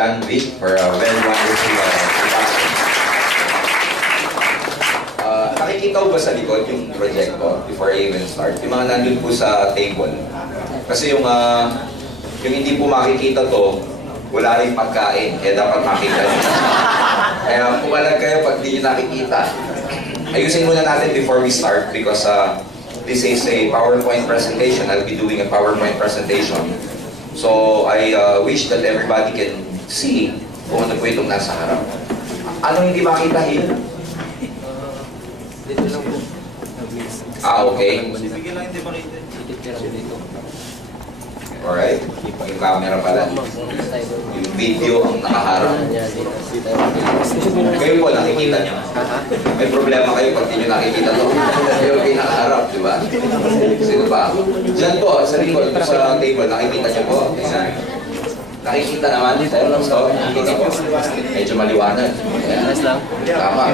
John Vic for a very wonderful introduction. Nakikita ko ba sa likod yung proyekto before I even start? Yung mga nandun po sa table. Kasi yung hindi po makikita to, wala rin pagkain, kaya dapat makita nyo. Kaya pumalag kayo pag di nyo nakikita. Ayusin muna natin before we start because this is a PowerPoint presentation. I'll be doing a PowerPoint presentation. So I wish that everybody can see kung ano po itong nasa harap. Anong hindi makita here? Dito lang po. Okay. Bigyan lang hindi makita. Dito. Alright. Yung camera pala. Yung video ang nakaharap. Kayo po, nakikita nyo. May problema kayo pag di nyo nakikita to. Kayo kayo nakaharap, di ba? Sino ba? Diyan po, sa likod, sa table, nakikita nyo po. Nakikita naman. Tayo lang sa nakikita po. Medyo maliwanag. Tama.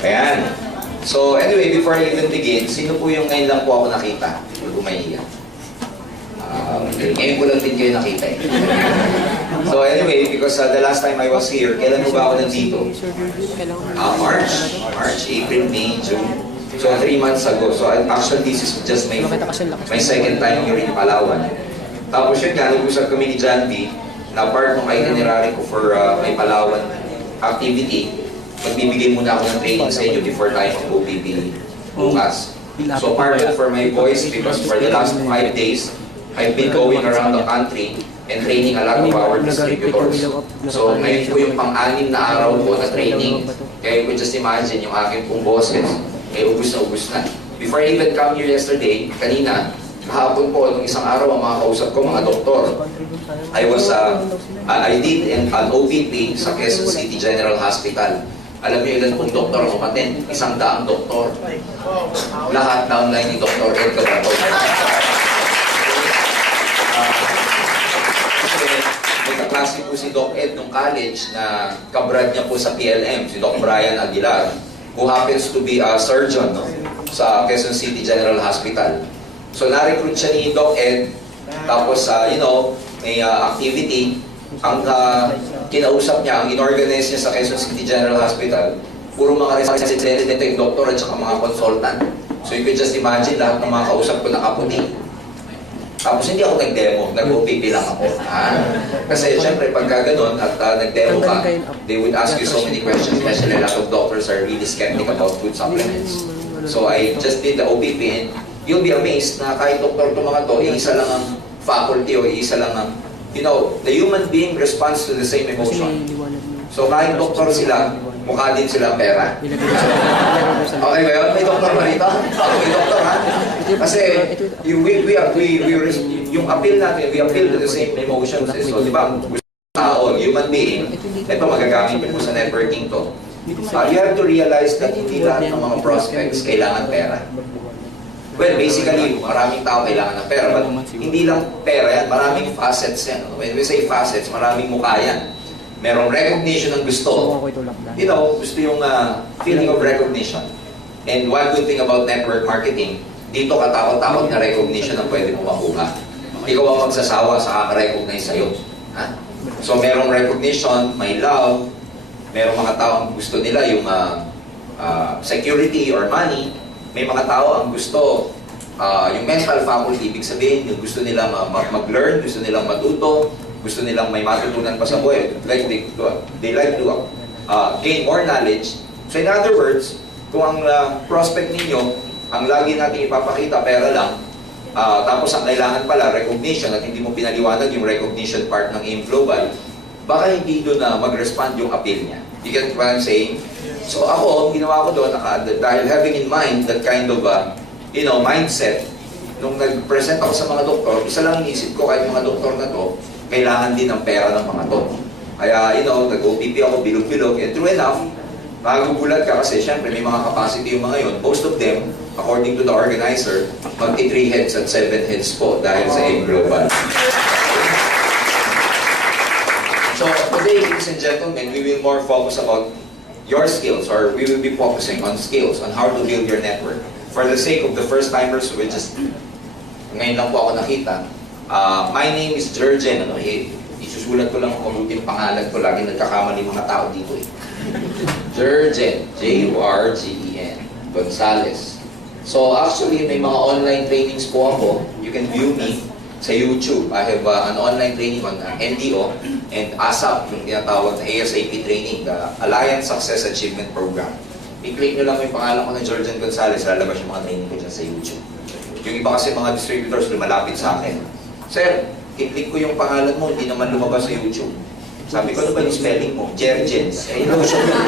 Ayan. So anyway, before I even begin, sino po yung ngayon lang po ako nakita? Hindi ko mahiya. Ngayon ko lang din kayo nakita eh. So anyway, because the last time I was here, kailan mo ba ako nandito? March, April, May, June. So 3 months ago. So actually this is just my second time here in Palawan. Tapos yun nga, nag-usap kami ni John B na part ng itinerary ko for my Palawan activity. Magbibigay muna ako ng training sa inyo before tayo mag-OPP bukas. So part of for my voice because for the last 5 days, I've been going around the country and training a lot of our distributors. So ngayon po yung pang-anim na araw ko na training. Kaya you could just imagine yung aking pong boses, ubus na. Before I even come here yesterday, kanina, kahapon po, nung isang araw, ang mga kausap ko, mga doktor. I did an OPP sa Quezon City General Hospital. Alam niyo ilan pong doktor ang umaten? 100 doktor. Lahat downline ni Dr. Ed Cabato. May kaklase po si Doc Ed nung college na kabrad niya po sa PLM, si Doc Brian Aguilar, who happens to be a surgeon sa Quezon City General Hospital. So na-recruit siya ni Doc Ed, tapos may activity. Ang kinausap niya, ang inorganize niya sa Quezon City General Hospital, puro mga resident yung doktor at saka mga consultant. So you could just imagine lahat ng mga kausap ko nakaputi. Tapos hindi ako nag-demo, nag-OPP lang ako. Kasi syempre pagka ganun at nag-demo ka, they would ask you so many questions, especially a lot of doctors are really skeptic about food supplements. So I just did the OPP and you'll be amazed na kahit doktor to mga to, isa lang ang faculty o isa lang ang the human being responds to the same emotion. So kahit doktor sila, mukha din sila pera. Okay ba yun? May doktor ba rito? May doktor ha? Kasi yung appeal natin, we appeal to the same emotions. So di ba, gusto tao, human being, ito magagamit po sa networking to. You have to realize that hindi lahat ng mga prospects kailangan pera. Well, basically, maraming tao kailangan ng pera, but hindi lang pera yan, maraming facets yan. When we say facets, maraming mukha yan. Merong recognition ang gusto. Gusto yung feeling of recognition. And one good thing about network marketing, dito katakot-takot na recognition ang pwede mo makuha. Ikaw ang magsasawa sa kaka-recognize sa'yo. So merong recognition, may love, merong mga tao ang gusto nila yung security or money. May mga tao ang gusto, yung mental faculty, ibig sabihin, yung gusto nila mag-learn, gusto nilang matuto, gusto nilang may matutunan pa sa buhay. They like to gain more knowledge. So in other words, kung ang prospect ninyo, ang lagi natin ipapakita, pera lang, tapos ang kailangan pala, recognition, at hindi mo pinaliwanag yung recognition part ng AIM Global, baka hindi doon na mag-respond yung appeal niya. You get what I'm saying? So ako, ginawa ko doon, dahil having in mind that kind of mindset, nung nag-present ako sa mga doktor, isa lang inisip ko, kahit mga doktor na to, kailangan din ng pera ng mga to. Kaya, nag-OPP ako, bilog-bilog, and true enough, magugulat ka kasi syempre may mga capacity yung mga yun. Most of them, according to the organizer, magti 3 heads at 7 heads po dahil sa AIM Global. So today, ladies and gentlemen, we will more focus about your skills, or we will be focusing on skills, on how to build your network. For the sake of the first-timers, we ngayon lang po ako nakita. My name is Jurgen. sinusulat ko lang ang mabuting pangalan ko. Lagi nagkakamali mga tao dito eh. Jurgen, Jurgen, Gonzales. So actually, may mga online trainings po ako. You can view me sa YouTube. I have an online training on NDO and ASAP, yung tinatawag na ASAP training, the Alliance Success Achievement Program. I-click nyo lang yung pangalan ko na Jurgen Gonzales, lalabas yung mga training ko dyan sa YouTube. Yung iba kasi mga distributors lumalapit sa akin. Sir, i-click ko yung pangalan mo, hindi naman lumabas sa YouTube. Sabi ko, ano ba yung spelling mo? Jergens. Eh, lotion yun.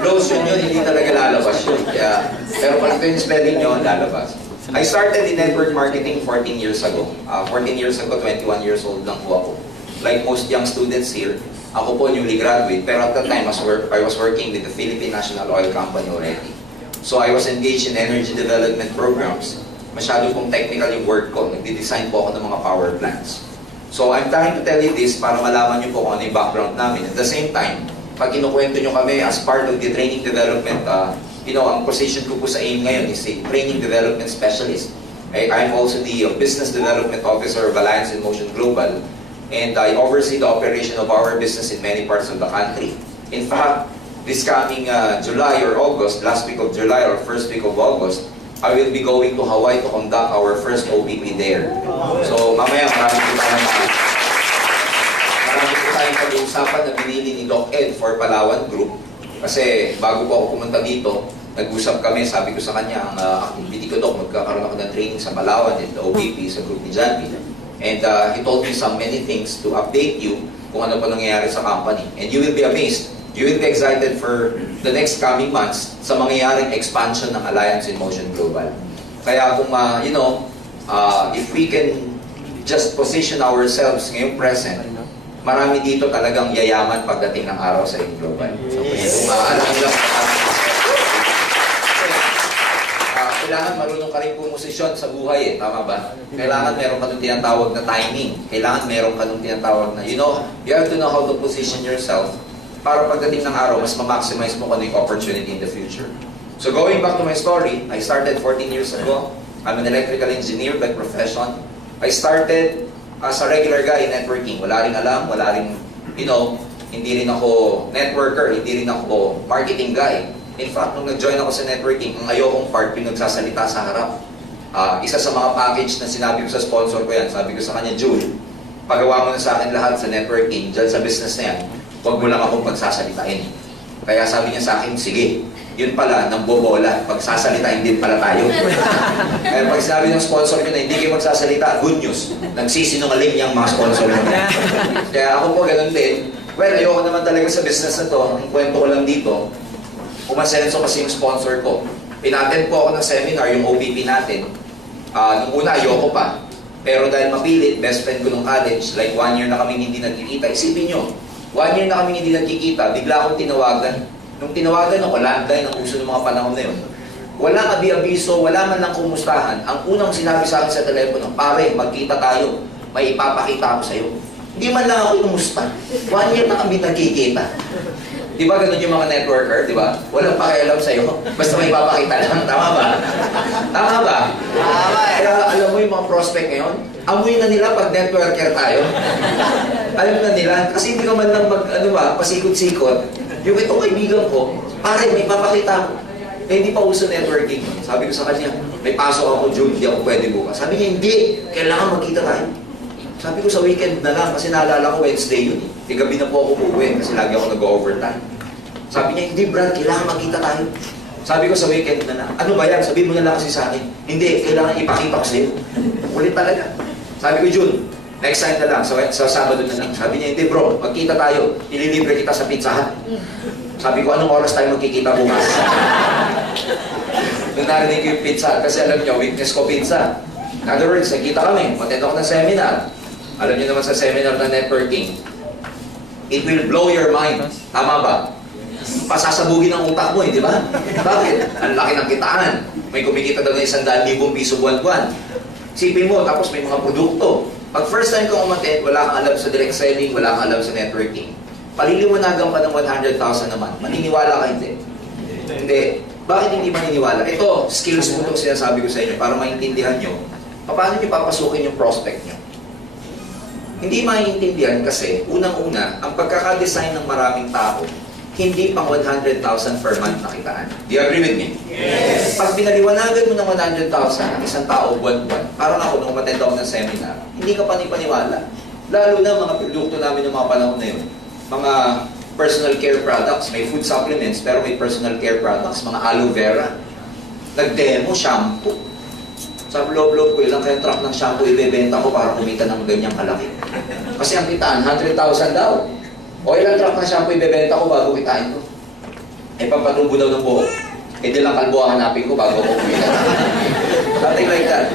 Lotion yun, hindi talaga lalabas yun. Kaya, pero pag ito yung spelling nyo, lalabas. I started in network marketing 14 years ago. 14 years ago, 21 years old lang po ako. Like most young students here, ako po newly graduate, pero at that time, I was working with the Philippine National Oil Company already. So I was engaged in energy development programs. Masyado pong technical yung work ko. Nagdi-design po ako ng mga power plants. So I'm trying to tell you this para malaman nyo po kung ano yung background namin. At the same time, pag kinukwento nyo kami as part of the training development, ang position ko po sa AIM ngayon is a training development specialist. I'm also the business development officer of Alliance in Motion Global, and I oversee the operation of our business in many parts of the country. In fact, this coming July or August, last week of July or first week of August, I will be going to Hawaii to conduct our first OPP there. So mamaya marami po tayong pag-uusapan na binili ni Doc Ed for Palawan Group. Kasi bago po ako pumunta dito, nag-usap kami, sabi ko sa kanya, ang activity ko, Doc, magkakaroon ako ng training sa Palawan and the OPP sa group ni John B. And he told me many things to update you kung ano pa nangyayari sa company. And you will be amazed. You will be excited for the next coming months sa mangyayaring expansion ng Alliance in Motion Global. Kaya kung, if we can just position ourselves ngayong present, marami dito talagang yayaman pagdating ng araw sa AIM Global. Kung alam nila, kailangan marunong ka rin pumosisyon sa buhay eh, tama ba? Kailangan meron ka nung tinatawag na timing. Kailangan meron ka nung tinatawag na, you have to know how to position yourself para pagdating ng araw, mas ma-maximize mo kung ano yung opportunity in the future. So going back to my story, I started 14 years ago. I'm an electrical engineer by profession. I started as a regular guy in networking. Wala rin alam, wala rin, hindi rin ako networker, hindi rin ako marketing guy. In fact, nung nag-join ako sa networking, ang ayokong part yung nagsasalita sa harap. Isa sa mga package na sinabi ko sa sponsor ko yan, sabi ko sa kanya, Jule, pagawa mo na sa akin lahat sa networking, dyan sa business na yan, huwag mo lang akong pagsasalitain. Kaya sabi niya sa akin, sige, yun pala, nang bobola, pagsasalitain din pala tayo. Kaya pag sinabi ng sponsor ko na hindi kayo magsasalita, good news, nagsisinungaling niyang mga sponsor ko. Kaya ako po ganun din. Well, ayoko naman talaga sa business na to. Ang kwento ko lang dito, umasenso kasi yung sponsor ko. Pinattend po ako ng seminar, yung OPP natin. Nung una, ayoko pa. Pero dahil mapilit, best friend ko nung college, like 1 year na kaming hindi nagkikita. Isipin nyo, 1 year na kaming hindi nagkikita, bigla akong tinawagan. Nung tinawagan ako, landline ang uso ng mga panahon na yun. Walang abi-abiso, wala man lang kumustahan. Ang unang sinabi sa akin sa telepono, pare, magkita tayo. May ipapakita ako sa'yo. Hindi man lang ako kumusta. 1 year na kami nagkikita. Di ba ganun yung mga networker, di ba? Walang pakialam sa'yo. Basta may papakita lang. Tama ba? Tama ba? Tama. Kaya alam mo yung mga prospect ngayon, amoy na nila pag networker tayo. Alam na nila. Kasi hindi ka man lang pasikot-sikot. Yung itong kaibigan ko, pare, may papakita ko. Eh, hindi pa uso networking. Sabi ko sa kanya, may pasok ako, June, hindi ako pwede bukas. Sabi niya, hindi. Kailangan magkita tayo. Sabi ko sa weekend na lang, kasi naalala ko Wednesday yun. Gabi na po ako uuwi kasi lagi ako nag-overtime. Sabi niya, hindi Brad, kailangan magkita tayo. Sabi ko sa weekend na lang, ano ba yan? Sabihin mo na lang kasi sa akin. Hindi, kailangan ipakita ko sa'yo. Ulit talaga. Sabi ko, June, next time na lang, sa Sabado na lang. Sabi niya, hindi bro, magkita tayo. Ililibre kita sa Pizza Hut. Sabi ko, anong oras tayo magkikita bukas? Nung narinig ko yung Pizza Hut, kasi alam niyo, weakness ko pizza. In other words, nagkita kami, matend ako ng seminar. Alam niyo naman sa seminar na networking, it will blow your mind. Tama ba? Pasasabugin ang utak mo di ba? Bakit? Ang laki ng kitaan. May kumikita daw ng 100,000 piso buwan-buwan. Sipin mo, tapos may mga produkto. Pag first time kang umattend, wala kang alam sa direct selling, wala kang alam sa networking. Paliliwanagan ka ng 100,000 naman. Maniniwala ka hindi? Hindi. Bakit hindi maniniwala? Ito, skills mo itong sinasabi ko sa inyo para maintindihan nyo. Paano nyo papasukin yung prospect nyo? Hindi maiintindihan kasi, unang-una, ang pagkakadesign ng maraming tao, hindi pang 100,000 per month na kitaan. Do you agree with me? Yes! Pag pinaliwanagan mo ng 100,000 ang isang tao buwan-buwan, parang ako nung umattend ako ng seminar, hindi ka panipaniwala. Lalo na mga produkto namin ng mga panahon na yun. Mga personal care products, may food supplements, pero may personal care products, mga aloe vera. Nag-demo, shampoo. Sa loob-loob ko, ilang kaya truck ng shampoo ibebenta ko para kumita ng ganyang kalaki. Kasi ang kitaan, 100,000 daw. O ilang truck ng shampoo ibebenta ko bago kitain ko. Eh, pampatubo daw ng buhok. Eh, di lang kalbo ang hanapin ko bago ko kumita. Something like that.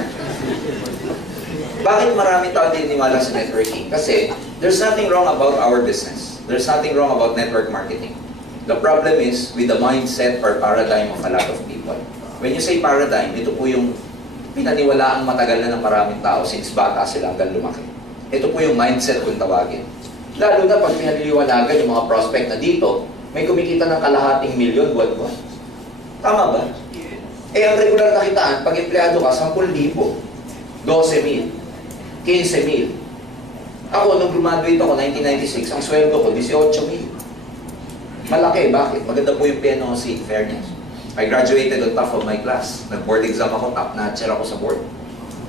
Bakit maraming tao dininiwala sa networking? Kasi there's nothing wrong about our business. There's nothing wrong about network marketing. The problem is with the mindset or paradigm of a lot of people. When you say paradigm, ito po yung pinaniwalaang matagal na ng maraming tao since bata sila hanggang lumaki. Ito po yung mindset kung tawagin. Lalo na pag pinaliliwanagan yung mga prospect na dito, may kumikita ng kalahating milyon buwan-buwan. Tama ba? Eh, ang regular na kitaan, pag empleyado ka, 10,000, 12,000, 15,000. Ako, nung graduate ako, 1996, ang sweldo ko, 18,000. Malaki, bakit? Maganda po yung PNOC, fairness. I graduated on top of my class. Nag-board exam ako, top-notcher ako sa board.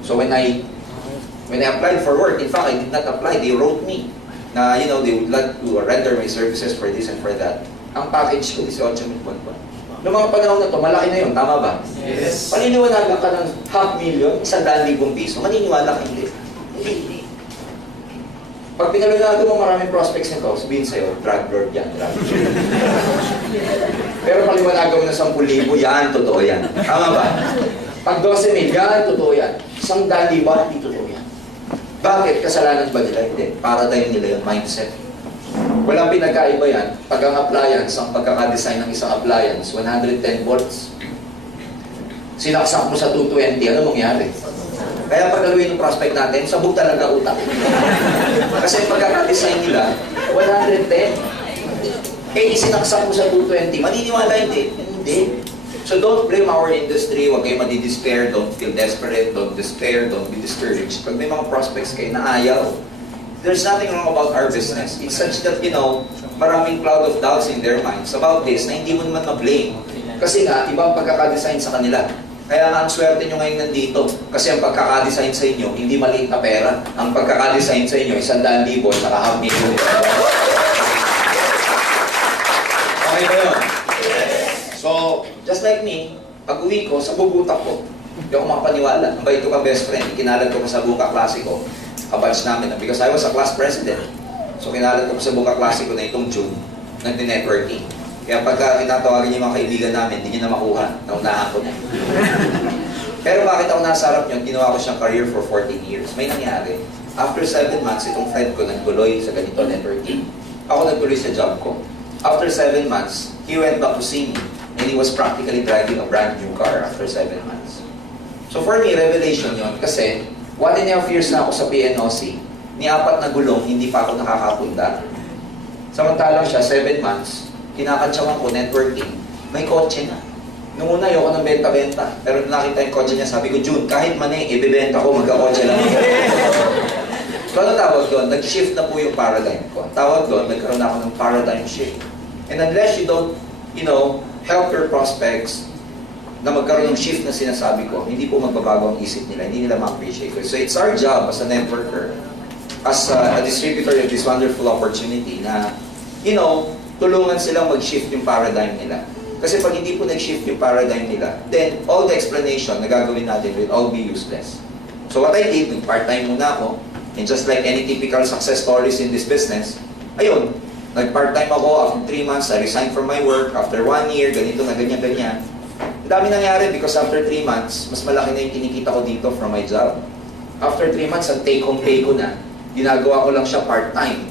So when I applied for work, in fact, I did not apply, they wrote me na, you know, they would like to render my services for this and for that. Ang package ko, 18,000 buwan-buwan. Noong mga panahon na to, malaki na yun, tama ba? Yes! Paniniwalagan ka ng 500,000, 100,000 piso, maniniwala ka hindi. Hindi. Pag pinalalago mo maraming prospects nito, sabihin sa'yo, drug lord yan, drug lord. Pero paliwanagan mo na 10,000, yan, totoo yan. Tama ba? Pag 12,000, yan, totoo yan. 100,000, hindi totoo yan. Bakit? Kasalanan ba nila? Hindi. Paradigm nila yung mindset. Walang pinagkaiba yan. Pag ang appliance, ang pagkakadesign ng isang appliance, 110 volts. Sinaksak mo sa 220, ano mangyari? Kaya pagaluin ng prospect natin, sabog talaga utak. Kasi pagkakadesign nila, 110. Eh, isinaksak mo sa 220, maniniwala hindi. Hindi. So don't blame our industry, huwag kayo madi-despair, don't feel desperate, don't despair, don't be discouraged. Pag may mga prospects kayo na ayaw, there's nothing wrong about our business. It's such that, you know, maraming cloud of doubts in their minds about this na hindi mo naman ma-blame. Kasi nga, ibang pagkakadesign sa kanila. Kaya nga ang swerte nyo ngayon nandito. Kasi ang pagkakadesign sa inyo, hindi maliit na pera. Ang pagkakadesign sa inyo, 100,000, saka 500,000. Okay ba yun? So, just like me, pag uwi ko, sa bubutak ko, hindi ako makapaniwala. Ang bait ko kang best friend, kinalat ko sa buka klase ko, kabatch namin, because I was a class president. So, kinalat ko sa buka klase ko na itong June, nag-networking. Kaya pagka tinatawagan niyo mga kaibigan namin, hindi niyo na makuha. Naunahan ko na. Pero bakit ako nasa harap niyo? Ginawa ko siyang career for 14 years. May nangyari. After 7 months, itong friend ko nagtuloy sa ganito networking. Ako nagtuloy sa job ko. After 7 months, he went back to see me. And he was practically driving a brand new car after 7 months. So for me, revelation yon. Kasi 1.5 years na ako sa PNOC. Ni 4 na gulong, hindi pa ako nakakapunda. Samantalang siya, 7 months, kinakantsawan ko, networking, may kotse na. Noong una, ayoko ng benta-benta. Pero nung nakita yung kotse niya, sabi ko, June, kahit mani, ibibenta ko, magkakotse lang. So ano tawag doon? Nag-shift na po yung paradigm ko. Tawag doon, nagkaroon ako ng paradigm shift. And unless you don't, you know, help your prospects na magkaroon ng shift na sinasabi ko, hindi po magbabago ang isip nila, hindi nila ma-appreciate ko. So it's our job as a networker, as a distributor of this wonderful opportunity na, you know, tulungan silang mag-shift yung paradigm nila. Kasi pag hindi po nag-shift yung paradigm nila, then all the explanation na gagawin natin will all be useless. So what I did, nag-part-time muna ako, and just like any typical success stories in this business, ayun, nag-part-time ako, after 3 months, I resigned from my work, after 1 year, ganito na ganyan-ganyan. Ang dami nangyari because after 3 months, mas malaki na yung kinikita ko dito from my job. After 3 months, ang take-home pay ko na, ginagawa ko lang siya part-time.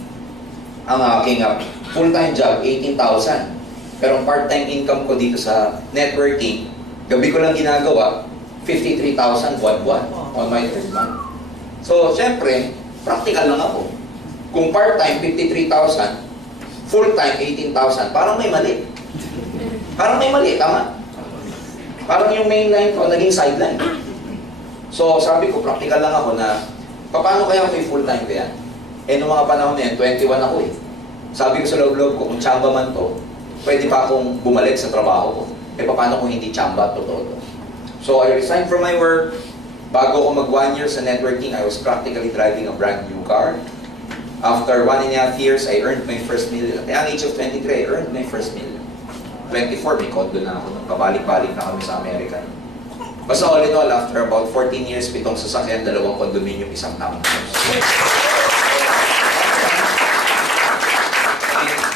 Ang aking full-time job, 18,000. Pero ang part-time income ko dito sa networking, gabi ko lang ginagawa, 53,000 buwan-buwan on my 3rd month. So, syempre, practical lang ako. Kung part-time, 53,000, full-time, 18,000, parang may mali. Parang may mali, tama? Parang yung main line ko, naging sideline. So, sabi ko, practical lang ako na, paano kaya kung full-time ko yan? Noong mga panahon na yun, 21 ako eh. Sabi ko sa loob-loob ko, kung tsamba man to, pwede pa akong bumalik sa trabaho ko. Paano kung hindi tsamba, totoo to? So I resigned from my work. Bago ako mag 1 year sa networking, I was practically driving a brand new car. After 1.5 years, I earned my first million. At the young age of 23, I earned my first million. 24, may condo na ako. Pabalik-balik na kami sa Amerika. Basta all in all, after about 14 years, 7 sasakyan, 2 condominium, 1 townhouse.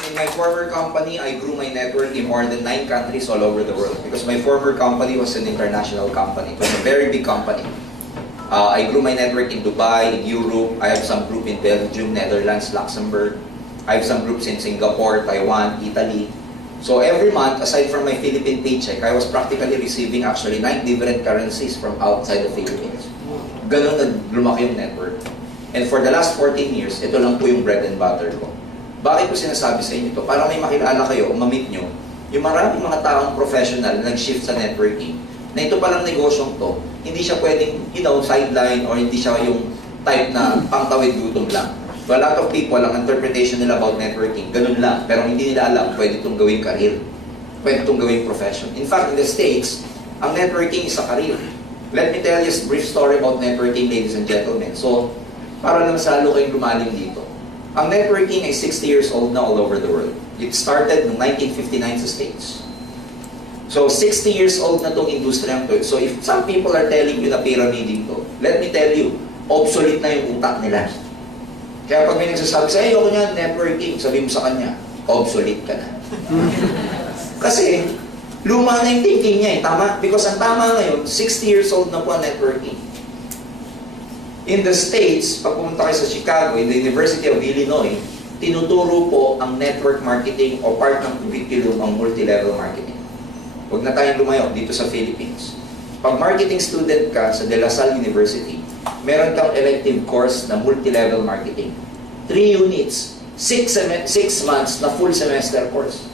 In my former company, I grew my network in more than 9 countries all over the world. Because my former company was an international company. It was a very big company. I grew my network in Dubai, in Europe. I have some group in Belgium, Netherlands, Luxembourg. I have some groups in Singapore, Taiwan, Italy. So every month, aside from my Philippine paycheck, I was practically receiving actually 9 different currencies from outside the Philippines. Ganun na lumaki yung network. And for the last 14 years, ito lang po yung bread and butter ko. Bakit ko sinasabi sa inyo ito? Para may makilala kayo o ma-meet nyo, yung maraming mga taong professional na nag-shift sa networking, na ito palang negosyong to, hindi siya pwedeng, sideline or hindi siya yung type na pangtawid gutom lang. So a lot of people, ang interpretation nila about networking, ganun lang. Pero hindi nila alam, pwede itong gawing career. Pwede itong gawing profession. In fact, in the States, ang networking is a career. Let me tell you a brief story about networking, ladies and gentlemen. So, para naman sa lalo kayong lumalim dito. Ang networking ay 60 years old na all over the world. It started noong 1959 sa States. So, 60 years old na itong industriya to. So, if some people are telling you na pyramiding to, let me tell you, obsolete na yung utak nila. Kaya pag may nagsasabi sa ayoko niya, networking, sabi mo sa kanya, obsolete ka na. Kasi, luma na yung thinking niya eh, tama? Because ang tama ngayon, 60 years old na po ang networking. In the States, pag pumunta kayo sa Chicago, in the University of Illinois, tinuturo po ang network marketing o part ng curriculum ang multi-level marketing. Huwag na tayong lumayo dito sa Philippines. Pag marketing student ka sa De La Salle University, meron kang elective course na multi-level marketing. 3 units, 6 months na full semester course.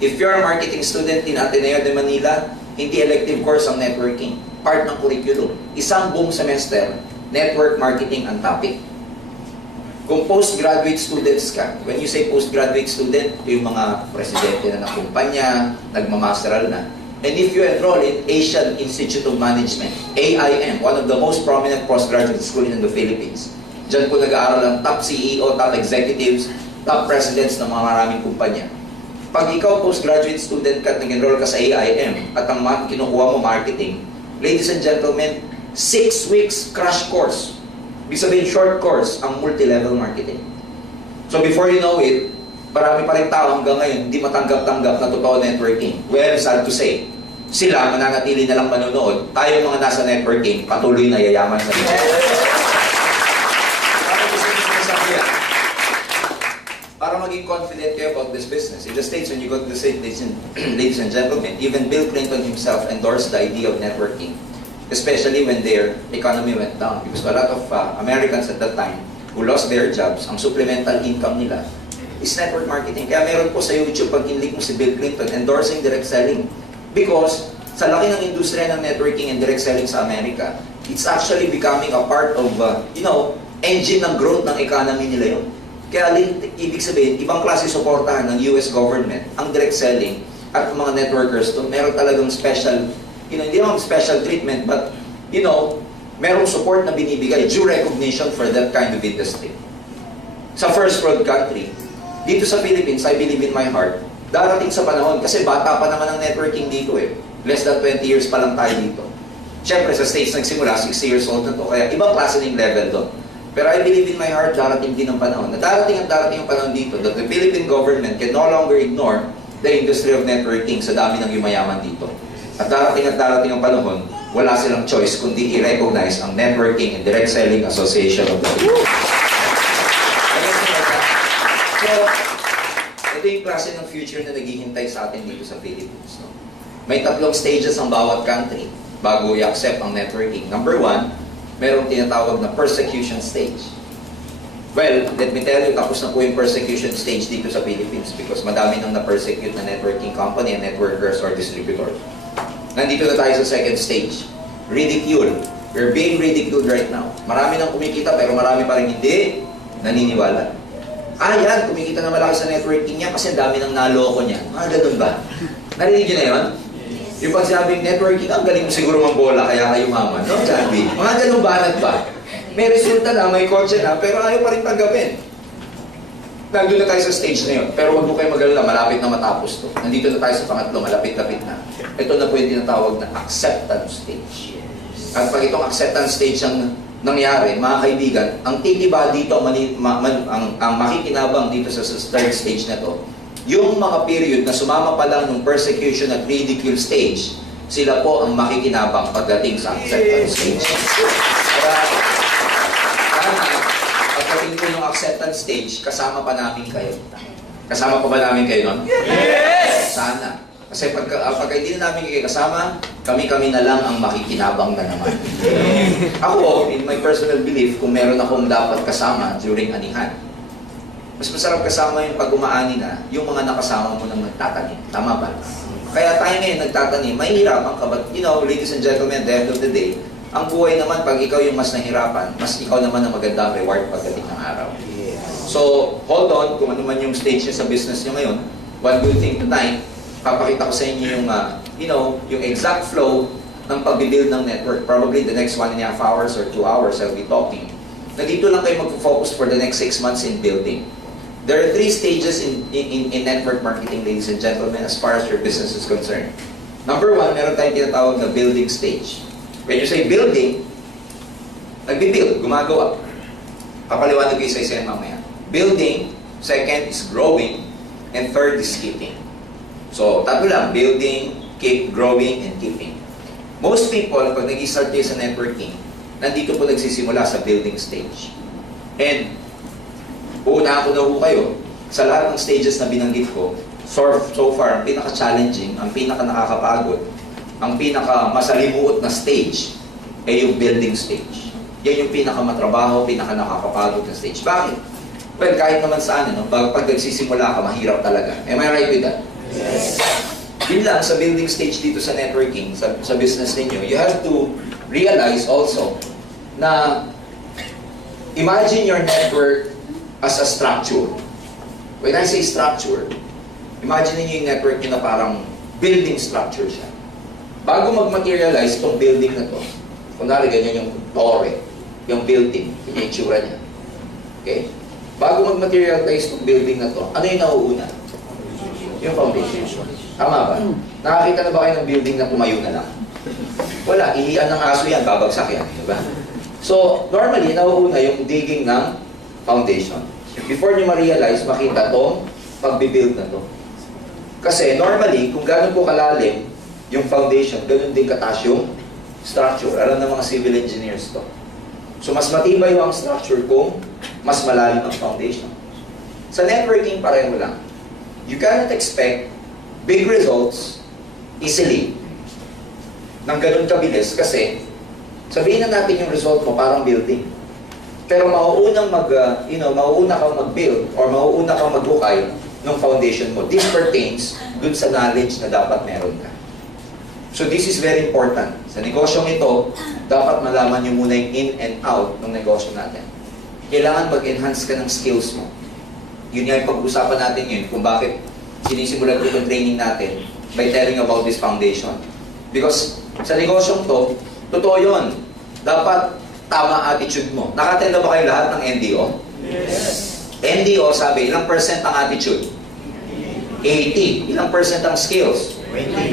If you're a marketing student in Ateneo de Manila, hindi elective course ang networking. Part ng curriculum. Isang buong semester, network marketing ang topic. Kung postgraduate students ka, when you say postgraduate student, ito yung mga presidente na ng kumpanya, nagmamasteral na. And if you enroll in Asian Institute of Management, AIM, one of the most prominent postgraduate school in the Philippines, dyan po nag-aaral ang top CEO, top executives, top presidents ng mga maraming kumpanya. Pag ikaw postgraduate student ka at nag-enroll ka sa AIM at ang kinukuha mo marketing, ladies and gentlemen, 6 weeks crash course. Ibig sabihin, short course ang multi-level marketing. So before you know it, marami pa rin tao hanggang ngayon hindi matanggap-tanggap na totoo networking. Well, sad to say, sila mananatili na lang manonood, tayo mga nasa networking, patuloy na yayaman sa nila. Para maging confident kayo about this business. In the States, when you go to the States, ladies and gentlemen, even Bill Clinton himself endorsed the idea of networking, especially when their economy went down. Because a lot of Americans at that time who lost their jobs, ang supplemental income nila is network marketing. Kaya meron po sa YouTube, pag kinlik mo si Bill Clinton, endorsing direct selling. Because sa laki ng industriya ng networking and direct selling sa Amerika, it's actually becoming a part of, engine ng growth ng economy nila yun. Kaya ibig sabihin, ibang klase suportahan ng US government, ang direct selling at mga networkers to, meron talagang special, hindi naman special treatment, but, merong support na binibigay, due recognition for that kind of industry. Sa first world country, dito sa Philippines, I believe in my heart, darating sa panahon, kasi bata pa naman ang networking dito eh. Less than 20 years pa lang tayo dito. Siyempre, sa States nagsimula, 60 years old na to, kaya ibang klase ng level doon. Pero I believe in my heart, darating din ang panahon. Darating ang panahon dito that the Philippine government can no longer ignore the industry of networking sa dami ng yumayaman dito. At darating ang panahon, wala silang choice kundi i-recognize ang Networking and Direct Selling Association of the Philippines. So, ito yung klase ng future na naghihintay sa atin dito sa Philippines. No? May 3 stages ang bawat country bago i-accept ang networking. Number 1, merong tinatawag na persecution stage. Well, let me tell you, tapos na po yung persecution stage dito sa Philippines because madami nang na-persecute na networking company and networkers or distributors. Nandito na tayo sa second stage. Ridicule. We're being ridiculed right now. Marami nang kumikita pero marami pa rin hindi. naniniwala. Yan, kumikita na malaki sa networking niya kasi ang dami ng naloko niya. Ganun ba? Narinig niyo na yun? Yung pag sinabing networking, ang galing mo siguro mambola, kaya kayo maman. No, Janby? Mga ganun banat ba? May resulta na, may kotse na, pero ayaw pa rin tanggapin. Nandun na tayo sa stage na yun. Pero huwag mo kayo mag-alala, malapit na matapos to. Nandito na tayo sa pangatlo, malapit-lapit na. Ito na po yung tinatawag na acceptance stage. At pag itong acceptance stage ang nangyari, mga kaibigan, ang titiba dito, ang makikinabang dito sa third stage na to, yung mga period na sumama pa lang ng persecution at ridicule stage, sila po ang makikinabang pagdating sa acceptance stage. Kaya, sana, pagdating po yung acceptance stage, kasama pa namin kayo. Kasama pa ba namin kayo nun? Yes! Sana. Kasi pagka hindi na namin kayo kasama, kami-kami na lang ang makikinabang na naman. Ako, in my personal belief, kung meron akong dapat kasama during anihan, mas masarap kasama yung pag umaani na, yung mga nakasama mo nang nagtatanim. Tama ba? Kaya tayo ngayon nagtatanim, mahihirapan ka. But, you know, ladies and gentlemen, at the end of the day, ang buhay naman, pag ikaw yung mas nahirapan, mas ikaw naman ang magandang reward pagdating ng araw. So, hold on, kung ano man yung stage niya sa business niyo ngayon, one good thing tonight, papakita ko sa inyo yung, yung exact flow ng pag-build ng network. Probably the next 1.5 hours or 2 hours I'll be talking. Na dito lang kayo mag-focus for the next 6 months in building. There are 3 stages in network marketing, ladies and gentlemen, as far as your business is concerned. Number 1, meron tayong tinatawag na building stage. When you say building, nagbi-build, gumagawa. Papaliwanag ko isa-isa yan mamaya. Building, second is growing, and third is keeping. So, tatlo lang, building, keep, growing, and keeping. Most people, pag nag-start kayo sa networking, nandito po nagsisimula sa building stage. And, uunahan ko na po kayo, sa lahat ng stages na binanggit ko, so far, ang pinaka-challenging, ang pinaka-nakakapagod, ang pinaka-masalimuot na stage, ay yung building stage. Yan yung pinaka-matrabaho, pinaka-nakakapagod na stage. Bakit? Well, kahit naman saan, pag nagsisimula ka, mahirap talaga. Am I right with that? Yes. Yun lang, sa building stage dito sa networking, sa business ninyo, you have to realize also na imagine your network as a structure. When I say structure, imagine niyo yung network niyo na parang building structure siya. Bago mag-materialize itong building na to, kunwari ganyan yung tore, yung building, yung itsura niya. Okay? Bago mag-materialize itong building na to, ano yung nauuna? Yung foundation. Tama ba? Nakakita na ba kayo ng building na tumayo na lang? Wala, ihian ng aso yan, babagsak yan. Diba? So, normally, nauuna yung digging ng foundation. Before nyo ma-realize, makita itong pag-build na to. Kasi normally, kung gano'n po kalalim yung foundation, gano'n din kataas yung structure. Alam ng mga civil engineers to. So, mas matibay yung structure kung mas malalim ang foundation. Sa networking, pareho lang. You cannot expect big results easily nang ganun kabilis kasi sabihin na natin yung result mo parang building. Pero mauunang mauuna kang mag-build or mauuna kang maghukay ng foundation mo. This pertains dun sa knowledge na dapat meron ka. So this is very important. Sa negosyong ito, dapat malaman nyo muna yung in and out ng negosyo natin. Kailangan mag-enhance ka ng skills mo. Yun nga yung pag-usapan natin yun kung bakit sinisimulan ko itong training natin by telling about this foundation. Because sa negosyong to, totoo yun. Dapat tama attitude mo. Nakatenda ba kayo lahat ng NDO? Yes. NDO, sabi, ilang percent ang attitude? 80. Ilang percent ang skills? 20.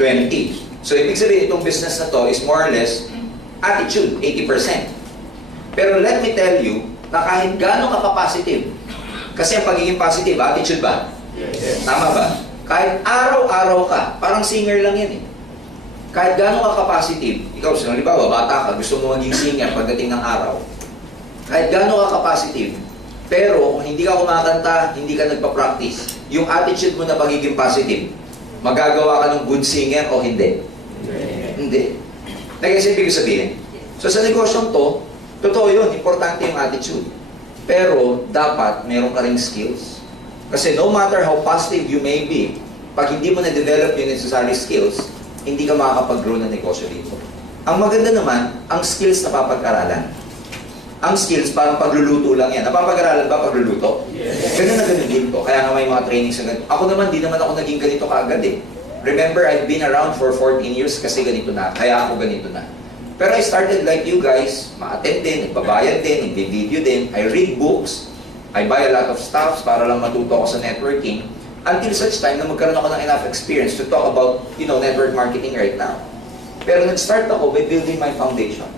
So, ibig sabihin, itong business na to is more or less attitude, 80%. Pero let me tell you, na kahit gano'n ka-positive, kasi ang pagiging positive, attitude ba? Yes. Tama ba? Kahit araw-araw ka, parang singer lang yan eh. Kahit gano'n ka ka-positive, ikaw, halimbawa, bata ka, gusto mo maging singer pagdating ng araw. Kahit gano'n ka ka-positive, pero kung hindi ka kumakanta, hindi ka nagpa-practice, yung attitude mo na pagiging positive, magagawa ka ng good singer o hindi? Hindi. Nag-isipin ko sabihin. So sa negosyong to, totoo yun, importante yung attitude. Pero dapat meron ka ring skills. Kasi no matter how positive you may be, pag hindi mo na-develop yung necessary skills, hindi ka makakapag-grow ng negosyo dito. Ang maganda naman, ang skills na papag-aralan. Ang skills, parang pagluluto lang yan. Napapag-aralan ba pagluluto? Yes. Ganun na ganun din ko. Kaya nga may mga trainings na ganun. Ako naman, di naman ako naging ganito kaagad eh. Remember, I've been around for 14 years kasi ganito na. Kaya ako ganito na. Pero I started like you guys, ma-attend din, nagbabayad din, nagbi-video din. I read books. I buy a lot of stuffs para lang matuto ako sa networking. Until such time na magkaroon ako ng enough experience to talk about, network marketing right now. Pero nag-start ako by building my foundation.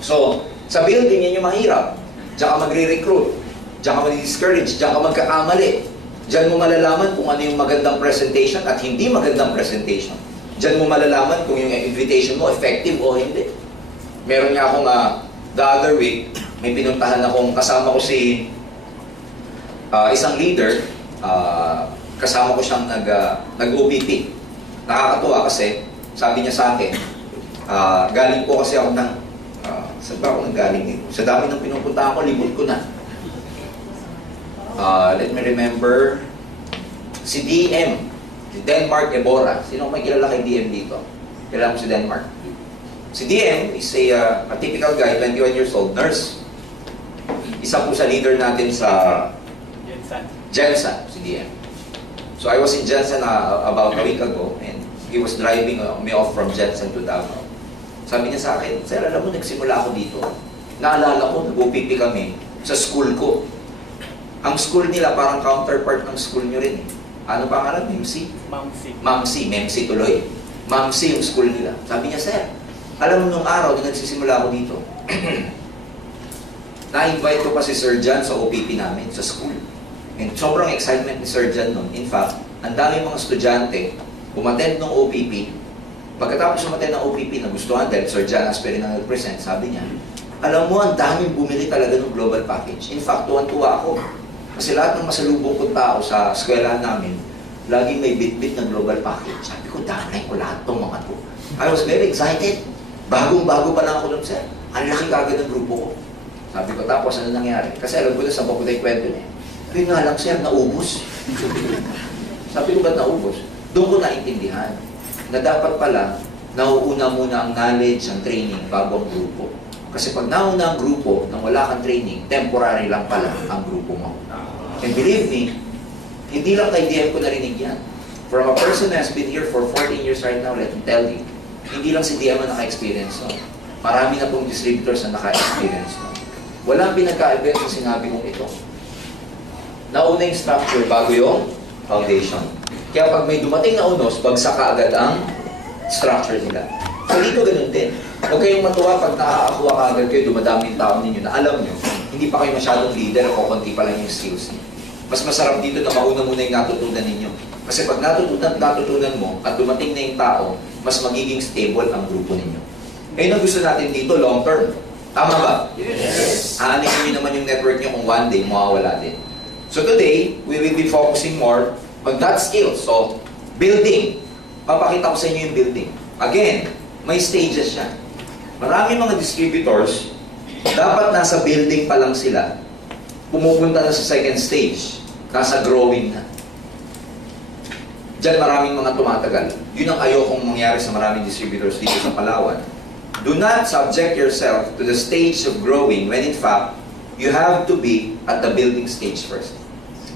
So, sa building, yan yung mahirap. Diyan ka magre-recruit. Diyan ka mag-discourage. Diyan ka magkakamali. Diyan mo malalaman kung ano yung magandang presentation at hindi magandang presentation. Diyan mo malalaman kung yung invitation mo effective o hindi. Meron nga akong the other week, may pinuntahan akong kasama ko si isang leader. Kasama ko siyang nag-OPP. Nakakatuwa kasi, sabi niya sa akin, galing po kasi ako ng saan ba ako nanggaling eh? Sa dami ng pinupuntahan ko, libot ko na. Let me remember, si DM, si Denmark Ebora. Sino may kilala kay DM dito? Kilala mo si Denmark? Si DM is a typical guy, 21 years old, nurse. Isa po sa leader natin sa Jensen, si DM. So I was in Jensen about a week ago and he was driving me off from Jensen to Davao. Sabi niya sa akin, Sir, alam mo, nagsimula ako dito. Naalala ko, nag-OPP kami sa school ko. Ang school nila, parang counterpart ng school nyo rin. Ano pangalan? Memsi? Mamsi. Memsi tuloy. Mamsi yung school nila. Sabi niya, Sir, alam mo nung araw na nagsisimula ako dito, na-invite ko pa si Sir John sa OPP namin, sa school. And sobrang excitement ni Sir John nun. In fact, ang dami mga estudyante, umattend ng OPP. Pagkatapos umattend ng OPP na gustuhan dahil Sir John Asperin ang nag-present, sabi niya, alam mo, ang daming bumili talaga ng global package. In fact, tuwan-tuwa ako. Kasi lahat ng masalubong kong tao sa eskwelahan namin, laging may bit-bit ng global package. Sabi ko, damay ko lahat tong mga to. I was very excited. Bagong-bago pa lang ako doon, Sir. Ang laki kagad ng grupo ko. Sabi ko, tapos ano nangyari? Kasi alam ko na sa Bakuday kwento niya. Yun nga lang, Sir, naubos. Sabi ko, ba't naubos? Doon ko naintindihan na dapat pala, nauuna muna ang knowledge, ang training, bago ang grupo. Kasi pag nauna ang grupo, nang wala kang training, temporary lang pala ang grupo mo. And believe me, hindi lang kay DM ko narinig yan. From a person who has been here for 14 years right now, let me tell you, hindi lang si DM ang naka-experience. No? Marami na pong distributors na naka-experience. No? Walang pinagka-event sa sinabi kong ito. Nauna yung structure bago yung foundation. Kaya pag may dumating na unos, bagsak agad ang structure nila. So dito ganun din. Huwag kayong matuwa pag nakakakuha ka agad kayo, dumadami yung tao ninyo na alam nyo, hindi pa kayo masyadong leader o konti pa lang yung skills niyo. Mas masarap dito na mauna muna yung natutunan ninyo. Kasi pag natutunan mo at dumating na yung tao, mas magiging stable ang grupo ninyo. Ngayon ang gusto natin dito, long term. Tama ba? Yes! Aanin nyo naman yung network nyo kung one day mawawala din. So today, we will be focusing more on that skill. So, building. Papakita ko sa inyo yung building. Again, may stages siya. Maraming mga distributors, dapat nasa building pa lang sila, pumupunta na sa second stage, nasa growing na. Diyan maraming mga tumatagal. Yun ang ayokong mangyari sa maraming distributors dito sa Palawan. Do not subject yourself to the stage of growing when in fact, you have to be at the building stage first.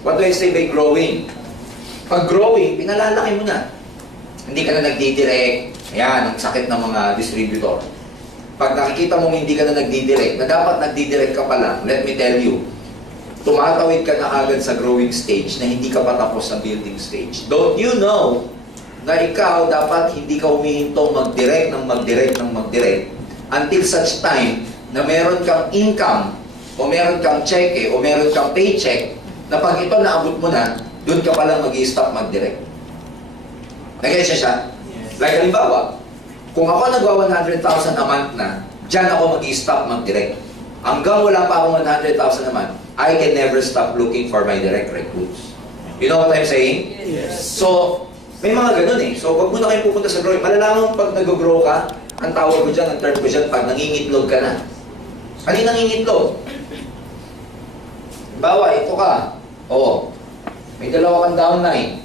What do I say by growing? Pag growing, pinalalaki mo na. Hindi ka na nagdidirect. Ayan, ang sakit ng mga distributor. Pag nakikita mo hindi ka na nagdidirect, na dapat nagdidirect ka pa lang, let me tell you, tumatawid ka na agad sa growing stage na hindi ka pa tapos sa building stage. Don't you know na ikaw dapat hindi ka humihintong mag-direct until such time na meron kang income o meron kang cheque o meron kang paycheck na pag ito naabot mo na, doon ka palang mag-i-stop mag-direct. Nag-gets siya? Yes. Like halimbawa, kung ako nagwa 100,000 a month na, dyan ako mag-i-stop mag-direct. Hanggang wala pa akong 100,000 a month, I can never stop looking for my direct recruits. You know what I'm saying? Yes. So, may mga ganun eh. So, wag mo na kayo pupunta sa growing. Malalaman mo pag nag-grow ka, ang tawag ko dyan, ang term ko dyan, pag nangingitlog ka na. Ano yung nangingitlog? Bawa, ito ka. Oo. May dalawa kang downline.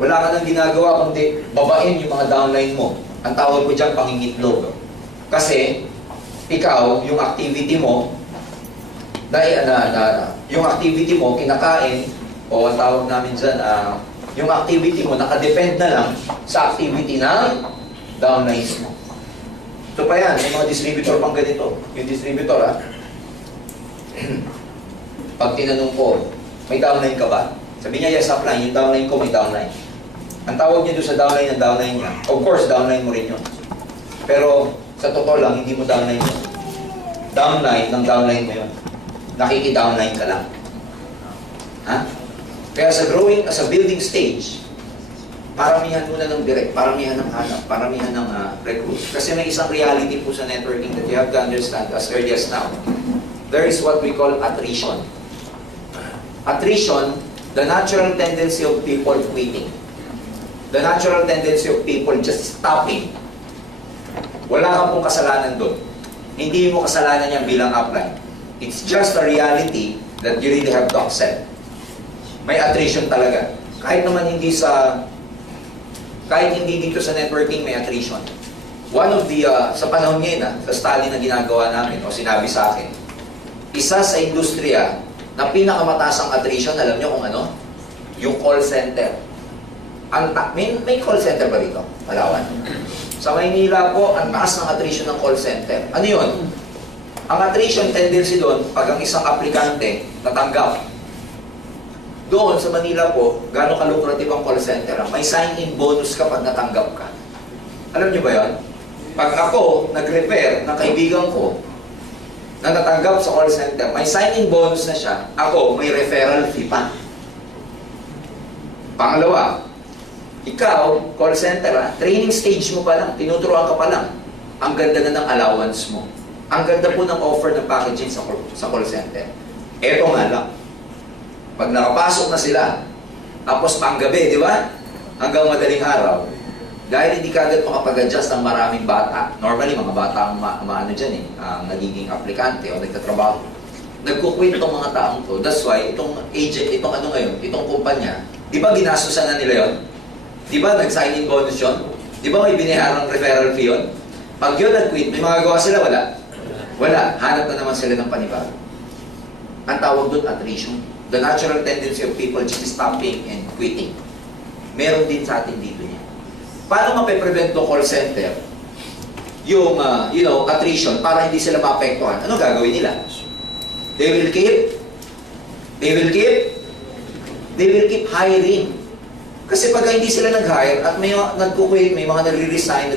Wala ka nang ginagawa kundi babain yung mga downline mo. Ang tawag ko dyan, pangingitlog. Kasi, ikaw, yung activity mo, Dahil yung activity mo, kinakain, o ang tawag namin dyan, yung activity mo, nakadepend na lang sa activity ng downlines mo. Ito pa yan, may mga distributor pang ganito. Yung distributor, pag tinanong ko, may downline ka ba? Sabi niya, yes, upline. Yung downline ko, may downline. Ang tawag niya doon sa downline ng downline niya, of course, downline mo rin yun. Pero, sa totoo lang, hindi mo downline yun. Downline ng downline mo yun. Nakiki-downline ka lang. Ha? Kaya sa growing, sa building stage, paramihan muna ng direct, paramihan ng hanap, paramihan ng recruit. Kasi may isang reality po sa networking that you have to understand as early as now. There is what we call attrition. Attrition, the natural tendency of people quitting. The natural tendency of people just stopping. Wala kang pong kasalanan doon. Hindi mo kasalanan yan bilang upline. It's just a reality that you really have to accept. May attrition talaga. Kahit hindi dito sa networking, may attrition. One of the, sa panahon ngayon, sa study na ginagawa namin, o sinabi sa akin, isa sa industriya na pinakamataas ang attrition, alam niyo kung ano? Yung call center. May call center ba dito? Palawan. Sa Maynila po, ang taas ng attrition ng call center. Ano yun? Ang attrition tendency doon, pag ang isang aplikante natanggap, doon sa Manila po, gano'ng ka-lucrative ang call center. May sign-in bonus kapag natanggap ka. Alam niyo ba yan? Pag ako nag-refer ng kaibigan ko na natanggap sa call center, may sign-in bonus na siya, ako may referral fee pa. Pangalawa, ikaw, call center, training stage mo pa lang, tinuturuan ka pa lang, ang ganda na ng allowance mo. Ang ganda po ng offer ng packaging sa call center. Eto nga lang. Pag nakapasok na sila, tapos panggabi, di ba? Hanggang madaling araw, dahil hindi ka agad makapag-adjust ng maraming bata. Normally, mga bata ang ang nagiging aplikante o nagtatrabaho. Nagkukwit itong mga taong to. That's why, itong agent, itong kumpanya, di ba ginastusan na nila yun? Di ba nag-sign-in bonus yun? Di ba may biniharang referral fee yun? Pag yun nag-quit, may magagawa sila, wala? Wala. Hanap na naman sila ng panibago. Ang tawag doon, attrition. The natural tendency of people just stopping and quitting. Meron din sa atin dito niya. Paano mape-prevent ng call center yung, attrition para hindi sila maapektuhan? Ano gagawin nila? They will keep hiring. Kasi pag hindi sila nag-hire at may nagkukwit, may mga nagre-resign,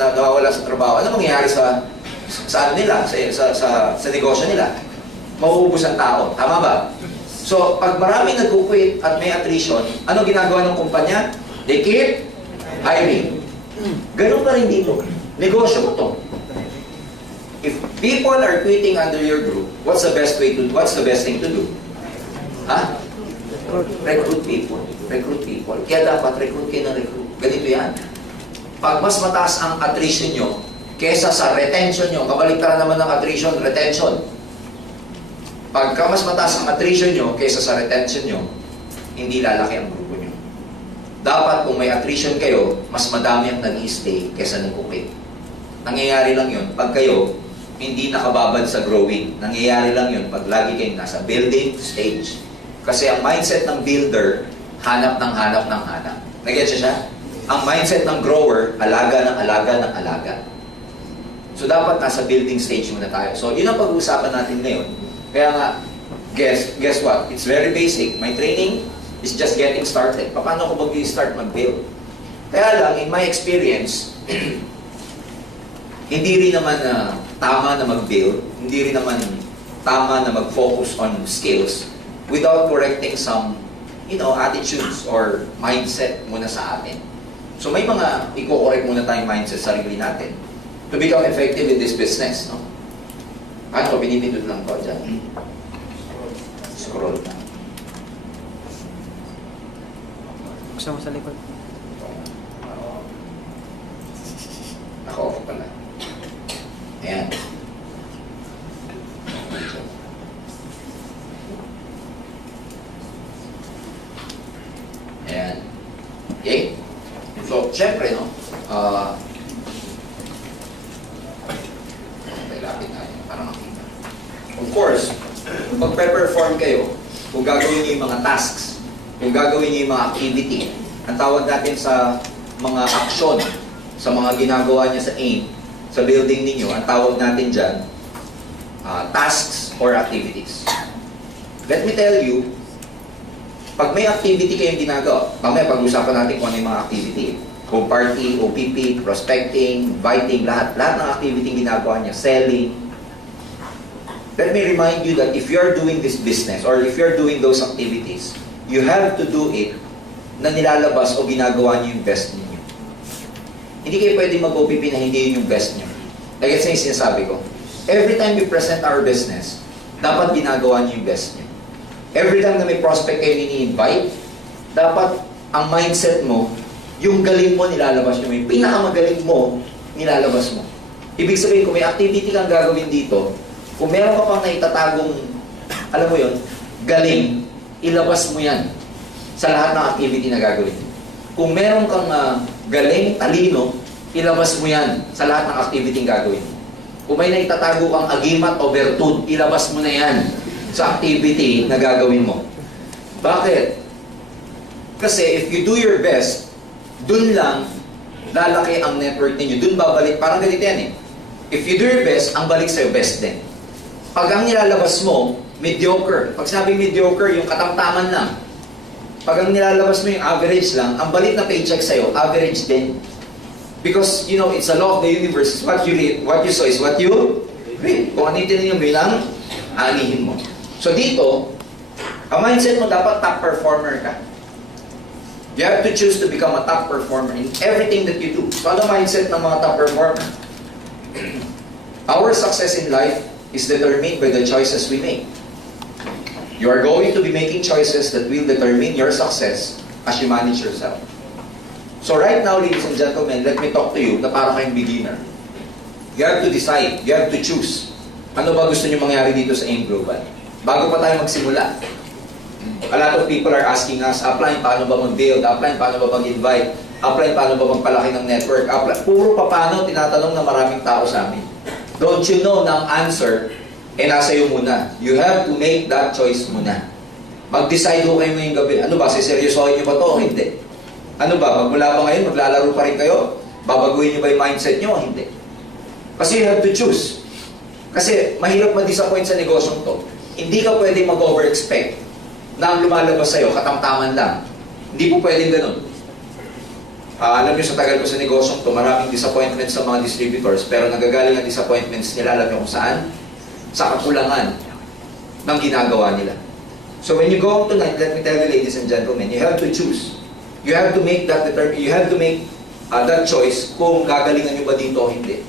nawawala sa trabaho, ano mangyayari sa nila, sa negosyo nila? Mauubos ang tao. Tama ba? So, pag maraming nagkukwit at may attrition, ano ginagawa ng kumpanya? They keep hiring. Ganun pa rin dito. Negosyo mo to. If people are quitting under your group, what's the best thing to do? Ha? Recruit people. Recruit people. Kaya dapat recruit kayo ng recruit. Ganito yan. Pag mas mataas ang attrition nyo, kesa sa retention nyo, kabaliktaran naman ng attrition, retention. Pagka mas mataas ang attrition nyo, kesa sa retention nyo, hindi lalaki ang grupo nyo. Dapat kung may attrition kayo, mas madami ang nag-i-stay kesa nag-quit. Nangyayari lang yun pag kayo hindi nakababad sa growing. Nangyayari lang yun pag lagi kayong nasa building stage. Kasi ang mindset ng builder, hanap ng hanap ng hanap. Nag-get siya? Ang mindset ng grower, alaga ng alaga ng alaga. So dapat nasa building stage muna tayo. So yun ang pag-uusapan natin ngayon. Kaya nga, guess what? It's very basic. My training is just getting started. Paano ko mag-start mag-build? Kaya lang, in my experience, hindi rin naman tama na mag-build, hindi rin naman tama na mag-focus on skills without correcting some, attitudes or mindset muna sa atin. So may mga i-correct muna tayong mindset sa sarili natin to become effective in this business, no? Ano, pinipindot lang ko dyan. Scroll na. Buksan mo sa likod. Naka-off pala. Ayan. Ayan. Okay? So, syempre, no? Lapit tayo para makita. Of course, Pag perform kayo, kung gagawin niyo yung mga tasks, kung gagawin niyo yung mga activity, ang tawag natin sa mga aksyon, sa mga ginagawa niya sa AIM, sa building ninyo, ang tawag natin dyan, tasks or activities. Let me tell you, pag may activity kayong ginagawa, mamaya pag-usapan natin kung ano yung mga activity. Kung party, OPP, prospecting, inviting, lahat ng activity ginagawa niya, selling. Let me remind you that if you're doing this business or if you're doing those activities, you have to do it na nilalabas o ginagawa niyo yung best niyo. Hindi kayo pwede mag-OPP na hindi yun yung best niyo. Like it's yung sinasabi ko. Every time we present our business, dapat ginagawa niyo yung best niyo. Every time na may prospect kayo ini-invite, dapat ang mindset mo, yung galing mo nilalabas mo. Yung pinakamagaling mo, nilalabas mo. Ibig sabihin, kung may activity kang gagawin dito, kung meron ka pang naitatagong, alam mo yun, galing, ilabas mo yan sa lahat ng activity na gagawin. Kung meron kang galing, talino, ilabas mo yan sa lahat ng activity na gagawin. Kung may naitatago kang agimat o virtud, ilabas mo na yan sa activity na gagawin mo. Bakit? Kasi if you do your best, dun lang lalaki ang network ninyo. Dun babalik. Parang ganito yan eh. If you do your best, ang balik sa'yo best din. Pag ang nilalabas mo, mediocre. Pag sabing mediocre, yung katamtaman lang. Pag ang nilalabas mo yung average lang, ang balik na paycheck sa'yo, average din. Because, you know, it's a law of the universe. What you sow is what you reap. Kung ano yung tinanim mo, yun ang aanihin mo. So dito, ang mindset mo dapat top performer ka. You have to choose to become a top performer in everything that you do. So ano mindset ng mga top performer? Our success in life is determined by the choices we make. You are going to be making choices that will determine your success as you manage yourself. So right now, ladies and gentlemen, let me talk to you na parang kayong beginner. You have to decide, you have to choose. Ano ba gusto niyo mangyari dito sa AIM Global? Bago pa tayo magsimula, a lot of people are asking us, apply paano ba mag-build, apply paano ba mag-invite, apply paano ba magpalaki ng network, apply. Puro paano tinatanong ng maraming tao sa amin. Don't you know na ang answer, nasa iyo muna. You have to make that choice muna. Mag-decide ho kayo ngayong gabi. Ano ba, siseryosohin niyo ba ito o hindi? Ano ba, magmula ba ngayon, maglalaro pa rin kayo? Babaguhin niyo ba yung mindset niyo o hindi? Kasi you have to choose. Kasi mahirap ma-disappoint sa negosyong to. Hindi ka pwedeng mag-over-expect na ang lumalabas sa'yo, katamtaman lang. Hindi po pwedeng ganun. Alam niyo, sa tagal ko sa negosyong to, maraming disappointments sa mga distributors, pero nagagaling ang disappointments nila, alam niyo kung saan? Sa kakulangan ng ginagawa nila. So when you go home tonight, let me tell you, ladies and gentlemen, you have to choose. You have to make that that choice kung gagalingan niyo ba dito o hindi.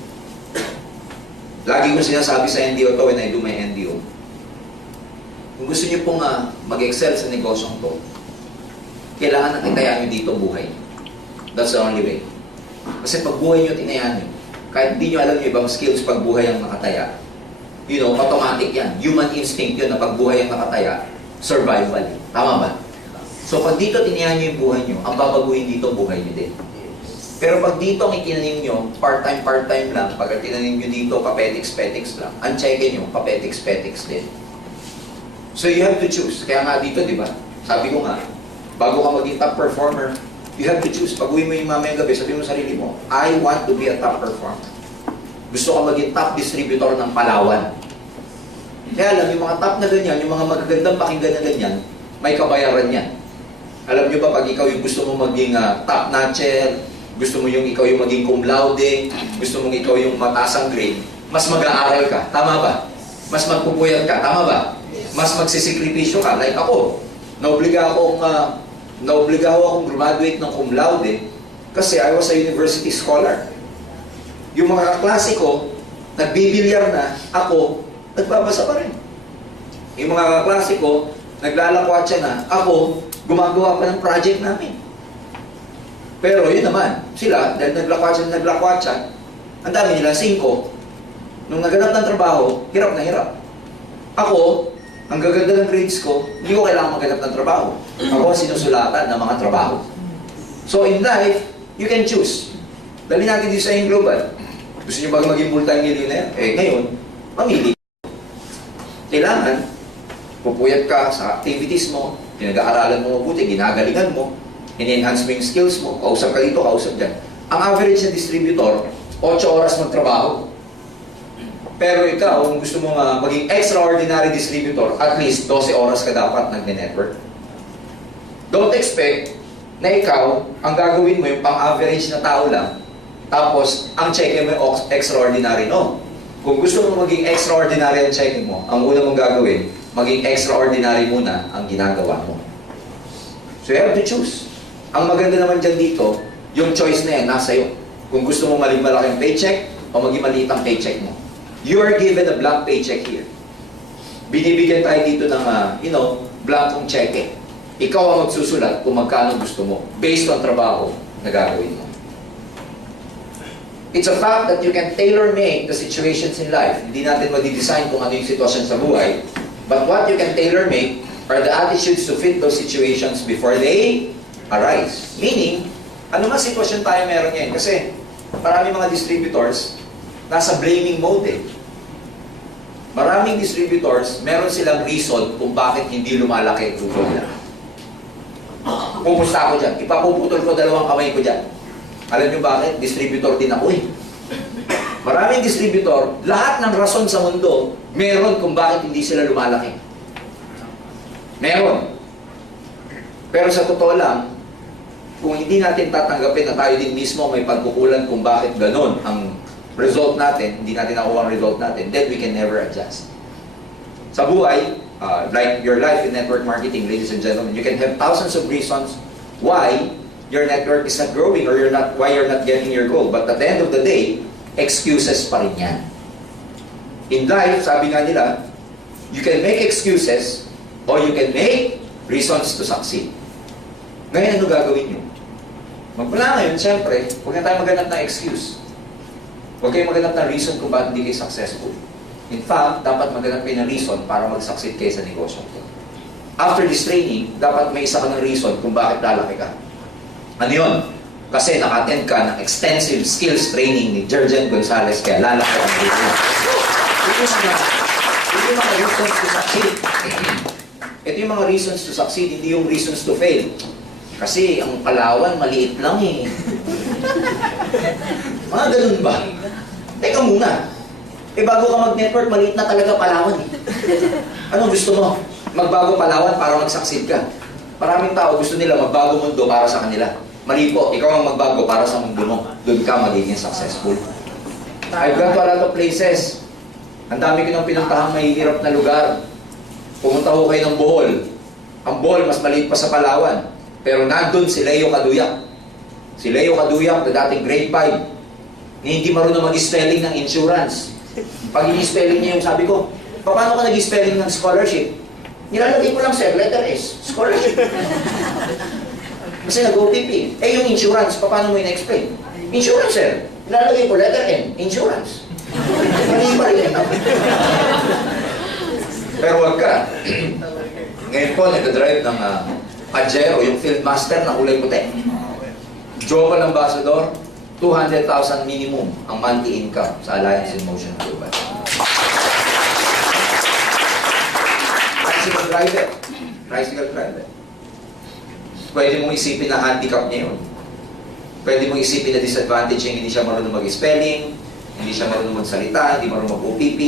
Lagi ko sinasabi sa NDO to when I do my NDO. Kung gusto niyo pong mag-excel sa negosyong to, kailangan na itayaan niyo dito buhay. That's the only way. Kasi pag buhay niyo, tinayaan niyo. Kahit hindi niyo alam yung ibang skills pag buhay ang nakataya. You know, automatic yan. Human instinct yun na pag buhay ang nakataya, survival. Tama ba? So pag dito tinayan niyo yung buhay niyo, ang babaguhin dito, buhay niyo din. Pero pag dito ang itinanim nyo, part-time lang, pag itinanim nyo dito, papetics lang, ang cheque nyo, papetics din. So you have to choose. Kaya nga dito, di ba? Sabi ko nga, bago ka maging top performer, you have to choose. Pag uwi mo yung mamayang gabi, sabi mo sa sarili mo, I want to be a top performer. Gusto ka maging top distributor ng Palawan. Kaya lang, yung mga top na ganyan, yung mga magagandang pakinggan na ganyan, may kabayaran yan. Alam nyo ba, pag ikaw yung gusto mo maging top notcher, gusto mo yung ikaw yung maging cum laude, gusto mong ikaw yung matasang grade, mas mag-aaral ka. Tama ba? Mas magpupuyat ka. Tama ba? Mas magsisikripisyo ka. Like ako, naobliga akong graduate ng cum laude kasi I was a university scholar. Yung mga kaklase ko, nagbibilyar na, ako, nagbabasa pa rin. Yung mga kaklase ko, naglalakwatsa na, ako, gumagawa pa ng project namin. Pero yun naman, sila, dahil naglakwatsa, ang dami nila, 5. Nung naganap ng trabaho, hirap na hirap. Ako, ang gaganda ng grades ko, hindi ko kailangan maganap ng trabaho. Ako ang sinusulatan ng mga trabaho. So in life, you can choose. Dali natin dito sa AIM Global. Gusto nyo ba maging multi-millionaire? Eh ngayon, mamili. Kailangan, Pupuyat ka sa activities mo, pinag-aaralan mo mabuti, ginagalingan mo, in-enhance mo yung skills mo, kausap ka dito, kausap dyan. Ang average na distributor, 8 oras magtrabaho. Pero ikaw, kung gusto mo maging extraordinary distributor, at least 12 oras ka dapat nagne-network. Don't expect na ikaw, ang gagawin mo yung pang-average na tao lang, tapos ang check-in mo yung extraordinary. No. Kung gusto mo maging extraordinary ang check-in mo, ang una mong gagawin, maging extraordinary muna ang ginagawa mo. So you have to choose. Ang maganda naman dyan dito, yung choice na yan, nasa iyo. Kung gusto mo maging malaking paycheck, o maging maliit ang paycheck mo. You are given a blank paycheck here. Binibigyan tayo dito ng, blankong cheque. Ikaw ang magsusulat kung magkano gusto mo, based on trabaho na gagawin mo. It's a fact that you can tailor-make the situations in life. Hindi natin madidesign kung ano yung sitwasyon sa buhay. But what you can tailor-make are the attitudes to fit those situations before they arise. Meaning, ano nga sitwasyon tayo meron ngayon? Kasi maraming mga distributors, nasa blaming mode eh. Maraming distributors, meron silang reason kung bakit hindi lumalaki ang tuloy nila. Pumusta ako dyan. Ipapuputol ko 2 kamay ko dyan. Alam nyo bakit? Distributor din ako eh. Maraming distributor, lahat ng rason sa mundo, meron kung bakit hindi sila lumalaki. Meron. Pero sa totoo lang, kung hindi natin tatanggapin na tayo din mismo may pagkukulan kung bakit ganun ang result natin, hindi natin nakuha ang result natin, then we can never adjust. Sa buhay, like your life in network marketing, ladies and gentlemen, you can have thousands of reasons why your network is not growing or why you're not getting your goal. But at the end of the day, excuses pa rin yan. In life, sabi nga nila, you can make excuses or you can make reasons to succeed. Ngayon, ano gagawin nyo? Magmula ngayon, siyempre, huwag na tayo maghanap ng excuse. Huwag kayong maghanap ng reason kung bakit hindi kayo successful. In fact, dapat maghanap kayo ng reason para mag-succeed kayo sa negosyo ko. After this training, dapat may isa ka ng reason kung bakit lalaki ka. Ano yun? Kasi naka-attend ka ng extensive skills training ni Jerjen Gonzalez, kaya lalaki ang dito. Ito yung mga reasons to succeed. Ito yung mga reasons to succeed, hindi yung reasons to fail. Kasi ang Palawan, maliit lang eh. Mga ganun ba? Teka muna. Bago ka mag-network, maliit na talaga Palawan eh. Ano gusto mo? Magbago Palawan para mag-succeed ka. Maraming tao gusto nila magbago mundo para sa kanila. Mali po, ikaw ang magbago para sa mundo mo. Doon ka magiging successful. I've gone to a lot of places. Ang dami ko nang pinuntahang mahihirap na lugar. Pumunta ko kayo ng Bohol. Ang Bohol, mas maliit pa sa Palawan. Pero nandun si Leo Caduyak. Si Leo Caduyak, na dating grade 5, na hindi marunong mag-spelling ng insurance. Pag i-spelling niya yung sabi ko, paano ka nag-spelling ng scholarship? Nilalagay ko lang, sir, letter S, scholarship. Kasi nag-OPP. Yung insurance, paano mo in-explain? Insurance, sir. Nilalagay ko, letter N, insurance. Mali pa rin. Pero wag ka. Ngayon po, nag-drive ng Pajero, yung field master na kulay puti. Global Ambassador, 200,000 minimum ang monthly income sa Alliance in Motion Global. Tricycle driver. Tricycle driver. Pwede mong isipin na handicap niya yun. Pwede mong isipin na disadvantage yung hindi siya marunong mag-spelling, hindi siya marunong magsalita, hindi marunong mag-OPP.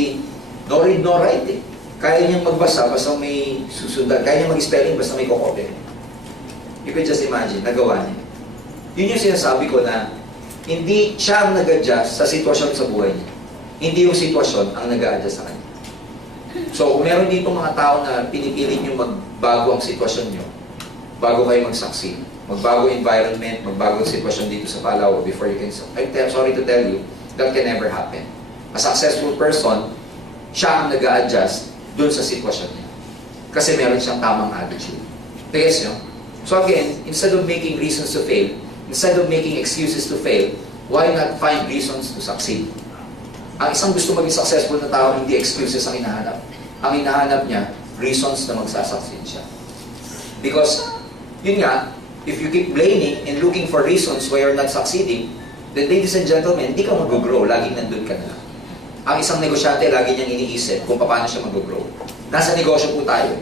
No read, no write eh. Kaya niyang magbasa basta may susundan. Kaya niyang mag-spelling basta may kokote. You can just imagine, nagawa niya. Yun yung sinasabi ko na hindi siya ang nag-adjust sa sitwasyon sa buhay niya. Hindi yung sitwasyon ang nag-adjust sa kanya. So, kung meron dito mga tao na pinipilit nyo magbago ang sitwasyon nyo, bago kayo mag-succeed, magbago environment, magbago ang sitwasyon dito sa Palawan before you can... sorry to tell you, that can never happen. A successful person, siya ang nag-a-adjust dun sa sitwasyon niya. Kasi meron siyang tamang attitude. Tigas nyo? So again, instead of making reasons to fail, instead of making excuses to fail, why not find reasons to succeed? Ang isang gusto maging successful na tao, hindi excuses ang hinahanap. Ang hinahanap niya, reasons na magsasucceed siya. Because, yun nga, if you keep blaming and looking for reasons why you're not succeeding, then ladies and gentlemen, hindi ka mag-grow, laging nandun ka na lang. Ang isang negosyante, lagi niyang iniisip kung paano siya mag-grow. Nasa negosyo po tayo.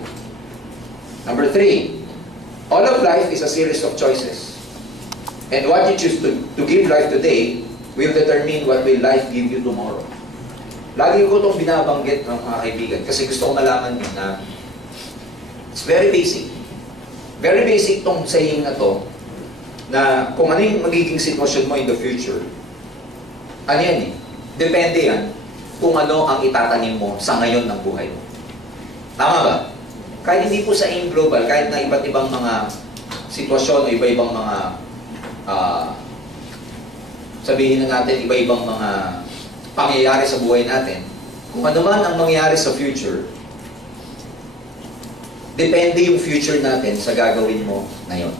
Number 3, all of life is a series of choices. And what you choose to give life today will determine what will life give you tomorrow. Lagi ko itong binabanggit ng mga kaibigan kasi gusto ko malaman nyo na it's very basic. Very basic tong saying na to na kung ano yung magiging sitwasyon mo in the future, ano yan eh, depende yan kung ano ang itatanim mo sa ngayon ng buhay mo. Tama ba? Kahit hindi po sa AIM Global, kahit na iba't ibang mga sitwasyon o iba-ibang mga sabihin na natin, iba-ibang mga pangyayari sa buhay natin, kung ano man ang mangyayari sa future, depende yung future natin sa gagawin mo ngayon.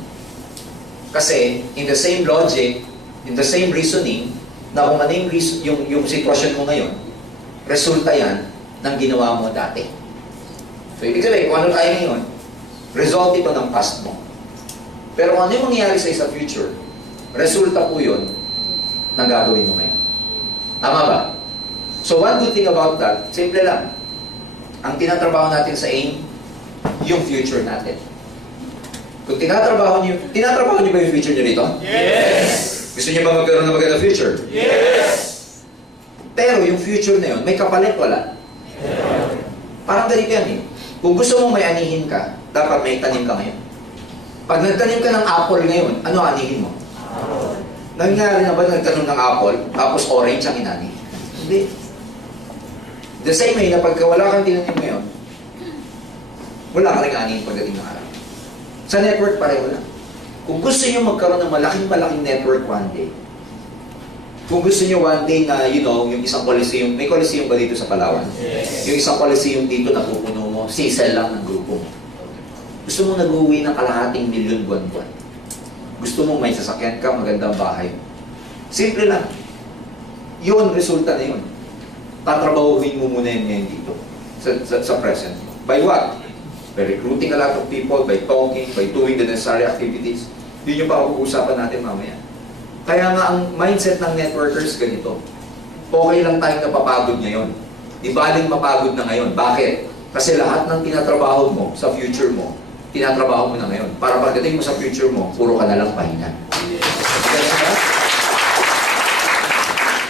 Kasi, in the same logic, in the same reasoning, na kung ano yung sitwasyon mo ngayon, resulta yan ng ginawa mo dati. So, ibig sabihin, kung ano tayo ngayon, result ito ng past mo. Pero kung ano yung mangyayari sa future, resulta po yun ng gagawin mo ngayon. Tama ba? So, one good thing about that, simple lang. Ang tinatrabaho natin sa AIM, yung future natin. Kung tinatrabaho niyo ba yung future niyo dito? Yes! Gusto niyo ba magkaroon ng magandang future? Yes! Pero yung future na yun, may kapalit wala? Parang ganito yan eh. Kung gusto mong may anihin ka, dapat may tanim ka ngayon. Pag nagtanim ka ng apple ngayon, ano anihin mo? Nangyari na ba nagtanim ng apple, tapos orange ang inani? Hindi. The same way na pagka wala kang tinanim ngayon, wala ka rin anihin pagdating ng araw. Sa network, pareho lang. Kung gusto nyo magkaroon ng malaking network one day, kung gusto nyo one day na, you know, yung isang coliseum, may coliseum ba dito sa Palawan? Yes. Yung isang coliseum dito na pupuno mo, sisel lang ng grupo mo. Gusto mong nag-uwi ng kalahating milyon buwan-buwan. Gusto mong may sasakyan ka, magandang bahay. Simple lang. Yun, resulta na yun. Tatrabahuhin mo muna yun ngayon dito, sa present. By what? By recruiting a lot of people, by talking, by doing the necessary activities. Yun yung pag-uusapan natin mamaya. Kaya nga ang mindset ng networkers ganito. Okay lang tayong napapagod ngayon. Di baling mapagod na ngayon. Bakit? Kasi lahat ng tinatrabaho mo sa future mo, tinatrabaho mo na ngayon. Para pagdating mo sa future mo, puro ka na lang pahinga.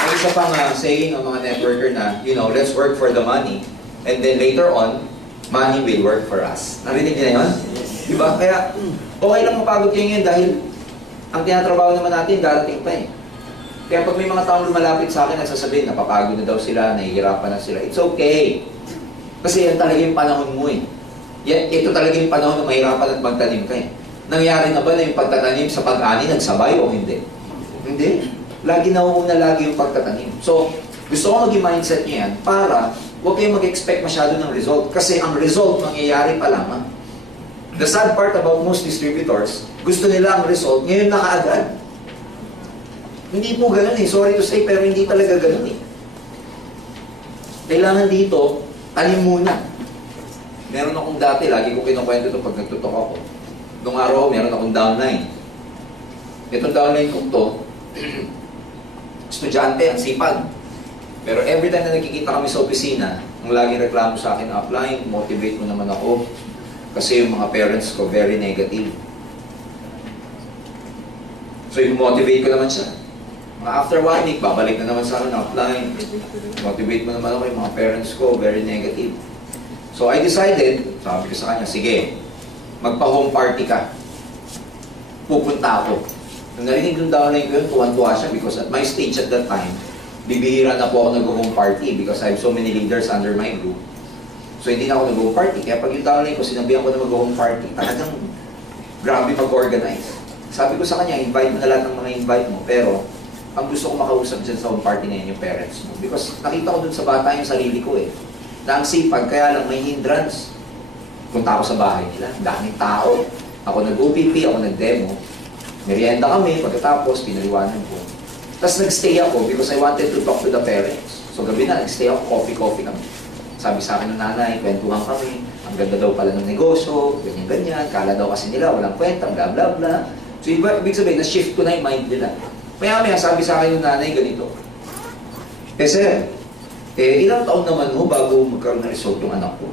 May isa pang saying ng mga networker na, you know, let's work for the money and then later on, money will work for us. Narinig niyo na yun? Diba? Kaya, okay lang mapagod kayo ngayon dahil ang tinatrabaho naman natin, darating pa eh. Kaya pag may mga taong lumalapit sa akin, nagsasabihin, napapagod na daw sila, nahihirapan na sila. It's okay. Kasi yan talaga yung panahon mo eh. Ito talaga yung panahon na mahirapan at magtanim ka eh. Nangyari na ba na yung pagtatanim sa pag-ani, nagsabay o hindi? Hindi. Lagi nauuna lagi yung pagtatanim. So, gusto ko maging mindset niya yan para huwag kayong mag-expect masyado ng result. Kasi ang result mangyayari pa lamang. The sad part about most distributors, gusto nila ang result ngayon na kaagad. Hindi po ganun eh. Sorry to say, pero hindi talaga ganun eh. Kailangan dito, tanim muna. Meron akong dati, lagi ko kinukwento ito pag nagtutok ako. Noong araw, meron akong downline. Itong downline ko to, estudyante, ang sipag. Pero every time na nakikita kami sa opisina, ang laging reklamo sa akin, upline, motivate mo naman ako. Kasi yung mga parents ko, very negative. So, i-motivate ko naman siya. After 1 week, babalik na naman sa akin, upline. Motivate mo naman ako yung mga parents ko, very negative. So, I decided, sabi ko sa kanya, sige, magpa-home party ka. Pupunta ako. Nung narinig yung downline ko yun, tuwan-tuwa siya because at my stage at that time, bibihira na po ako nag-home party because I have so many leaders under my group. So, hindi na ako nag-home party. Kaya pag yung downline ko, sinabihan ko na mag-home party, talagang grabe mag-organize. Sabi ko sa kanya, invite mo na lahat ng mga invite mo, pero ang gusto ko makausap dyan sa home party na yun, yung parents mo. Because nakita ko dun sa bata yung sarili ko eh. Na ang sipag, kaya lang may hindrance. Punta ako sa bahay nila, daming tao. Ako nag-OPP, ako nag-demo. Merienda kami, pagkatapos, pinaliwanan ko. Tapos nag-stay ako because I wanted to talk to the parents. So gabi na, nag-stay ako, coffee kami. Sabi sa akin ng nanay, kwentuhan kami. Ang ganda daw pala ng negosyo, ganyan-ganyan. Kala daw kasi nila, walang kwenta, bla bla bla. So ibig sabihin, na-shift ko na yung mind nila. Maya-maya, sabi sa akin ng nanay, ganito. Sir, ilang taon naman mo bago magkaroon ng result yung anak ko?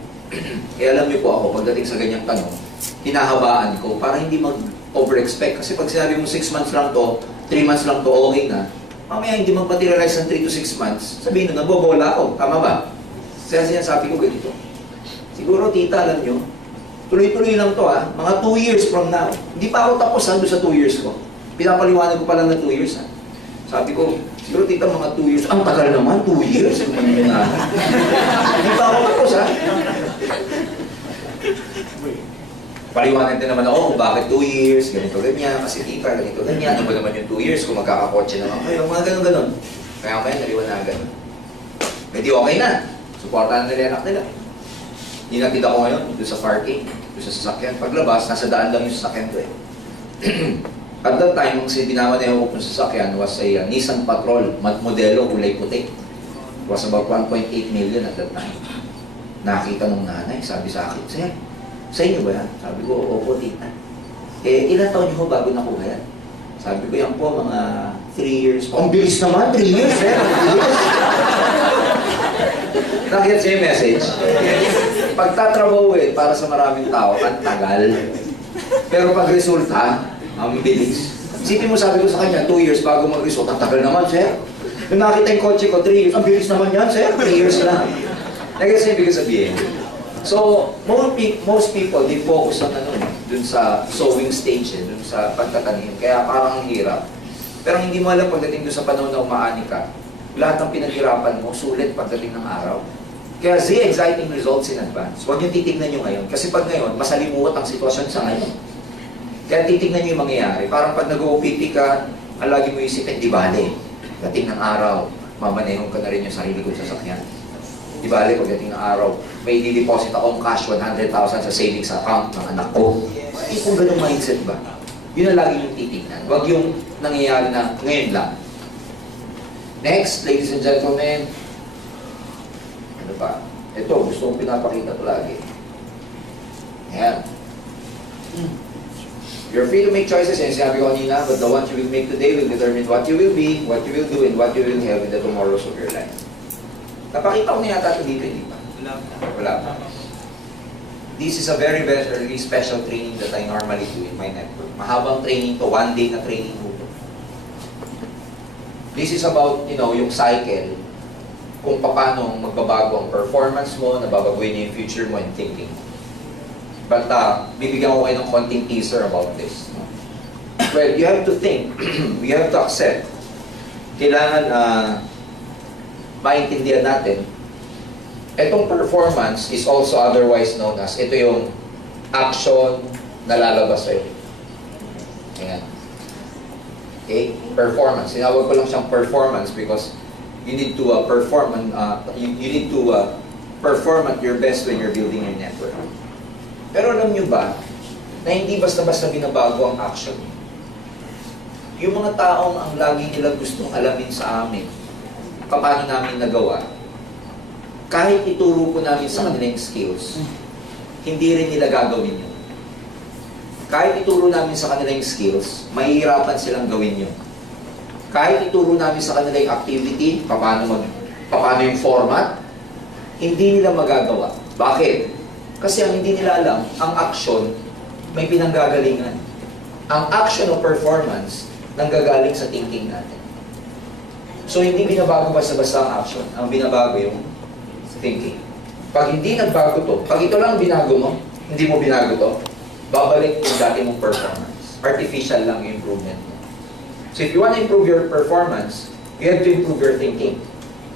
Kaya alam niyo po ako, pagdating sa ganyang tanong, hinahabaan ko para hindi mag-over-expect. Kasi pag sinabi mo 6 months lang to, 3 months lang to, okay na. Mamaya hindi magpatirialize ng 3 to 6 months, sabihin nyo, nabobola ako. Tama ba? Kaya sinasabi ko ganito. Siguro, tita, alam nyo, tuloy-tuloy lang to ha. Mga 2 years from now. Hindi pa ako tapos doon sa 2 years ko. Pinapaliwanag ko pa lang na 2 years ha. Sabi ko, siguro tita, mga 2 years. Ang tagal naman, 2 years. Hindi pa ako tapos ha. Paliwanag din naman ako kung bakit 2 years, ganito ganyan, kasi tita, ganito ganyan. Ano ba naman yung 2 years kung magkakakotse naman kayo, mga ganun-ganun. Kaya kaya naliwanagan. Hindi okay na. Supportahan nila yung anak nila. Hinatid ako ngayon doon sa parking, doon sa sasakyan. Paglabas, nasa daan lang yung sasakyan ko eh. At that time, ang binamaneho ko ng sasakyan was a Nissan Patrol, modelo, kulay puti. It was about 1.8 million at that time. Nakita nung nanay, sabi sa akin, Sir, sa inyo ba yan? Sabi ko, opo, tita. Eh, ilan taon niyo ho bago nakuha yan? Sabi ko, yan po, mga 3 years. Oh, ang bilis naman, 3 years, eh. Nakita siya yung message. Pagtatrabahuin para sa maraming tao, ang tagal. Pero pag resulta, ang bilis. Isipin mo, sabi ko sa kanya, 2 years bago mag-result, ang tagal naman, sir. Nung nakita yung kotse ko, 3 years, ang bilis naman yan, sir. 3 years lang. Nag-isa yung bigas sabihin. So, most people, they focus on dun sa sowing stage, dun sa pagtatanim. Kaya parang ang hirap. Pero hindi mo alam pagdating dun sa panahon na umaani ka, lahat ng pinaghirapan mo, sulit pagdating ng araw. Kaya exciting results in advance. Huwag yung titignan nyo ngayon. Kasi pag ngayon, masalimuot ang sitwasyon sa ngayon. Kaya titignan nyo yung mangyayari. Parang pag nag-OPT ka, ang lagi mo isipin, di bale. Dating ng araw, mamanehong ka na rin yung sarili kong sasakyan. Di bale, pagdating ng araw, may i-deposit akong cash 100,000 sa savings account ng anak ko. Eh, kung ganung mindset ba? Yun ang lagi yung titignan. Huwag yung nangyayari na ngayon lang. Next, ladies and gentlemen, ano ba? Ito, gusto kong pinapakita ko lagi. Ayan. You're free to make choices, and sinabi ko kanina, but the ones you will make today will determine what you will be, what you will do, and what you will have in the tomorrows of your life. Napakita ko na yata ito dito, hindi ba? Wala pa. This is a very, very special training that I normally do in my network. Mahabang training to, 1 day na training ko. This is about, yung cycle, kung paano magbabago ang performance mo, nababaguhin niya yung future mo and thinking. But bibigyan ko kayo ng konting teaser about this. Well, you have to think, we have to accept. Kailangan maintindihan natin, itong performance is also otherwise known as, ito yung action na lalabas sa'yo. Ayan. Okay? Performance. Sinawag ko lang siyang performance because you need to perform you need to perform at your best when you're building your network. Pero alam nyo ba na hindi basta-basta binabago ang action? Yung mga taong ang lagi nila gustong alamin sa amin, paano namin nagawa, kahit ituro ko namin sa kanilang skills, hindi rin nila gagawin yun. Kahit ituro namin sa kanilang skills, mahihirapan silang gawin yun. Kahit ituro namin sa kanilang activity, paano yung format, hindi nila magagawa. Bakit? Kasi ang hindi nila alam, ang action, may pinanggagalingan. Ang action o performance, nanggagaling sa thinking natin. So, hindi binabago basta-basta ang action. Ang binabago yung thinking. Pag hindi nagbago to, pag ito lang binago mo, hindi mo binago to, babalik yung dati mong performance. Artificial lang yung improvement mo. So, if you want to improve your performance, you have to improve your thinking.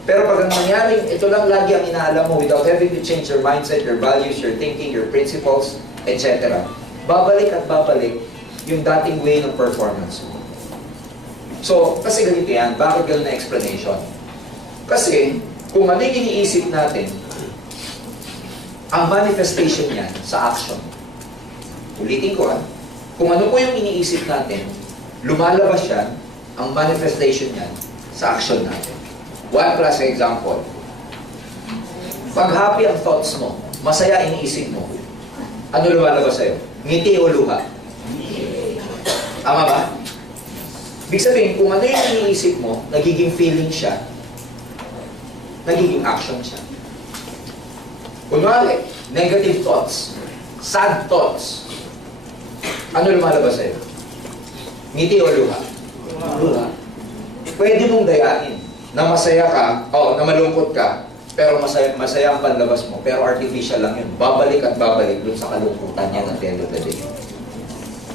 Pero pag ang nangyaring, ito lang lagi ang inaalam mo without having to change your mindset, your values, your thinking, your principles, etc. Babalik at babalik yung dating way ng performance mo. So, kasi ganito yan. Bakit ganun na explanation? Kasi, kung ano yung iniisip natin, ang manifestation niyan sa action. Ulitin ko kung ano po yung iniisip natin, lumalabas yan, ang manifestation niyan sa action natin. One class example. Pag happy ang thoughts mo, masaya iniisip mo, ano lumalabas sa'yo? Ngiti o luha? Tama ba? Ibig sabihin, kung ano yung iniisip mo, nagiging feeling siya, nagiging action siya. Kunwari, negative thoughts, sad thoughts. Ano lumalabas sa'yo? Ngiti o luha? Luha. Pwede mong dayain na masaya ka, o na malungkot ka, pero masaya ang panlabas mo, pero artificial lang yun. Babalik at babalik dun sa kalungkutan niya ng end of the day.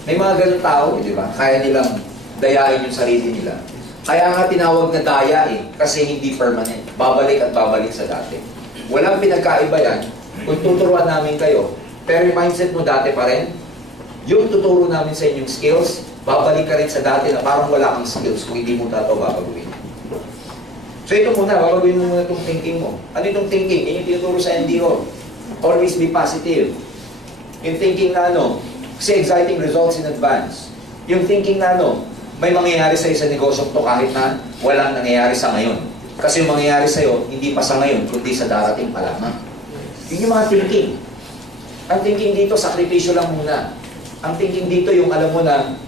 May mga ganun tao, di ba? Kaya nilang dayain yung sarili nila. Kaya nga tinawag na daya kasi hindi permanent. Babalik at babalik sa dati. Walang pinagkaiba yan kung tuturuan namin kayo, pero yung mindset mo dati pa rin, yung tuturo namin sa inyong skills, babalik ka rin sa dati na parang wala kang skills kung hindi mo ito babaguhin. So ito muna, babaguhin mo muna itong thinking mo. Ano itong thinking? Yan yung tinuturo sa NDO. Always be positive. Yung thinking na kasi exciting results in advance. Yung thinking na may mangyayari sa'yo sa negosyo to kahit na walang nangyayari sa ngayon. Kasi yung mangyayari sa'yo, hindi pa sa ngayon, kundi sa darating pa lamang. Yun yung mga thinking. Ang thinking dito, sakripisyo lang muna. Ang thinking dito, yung alam mo na,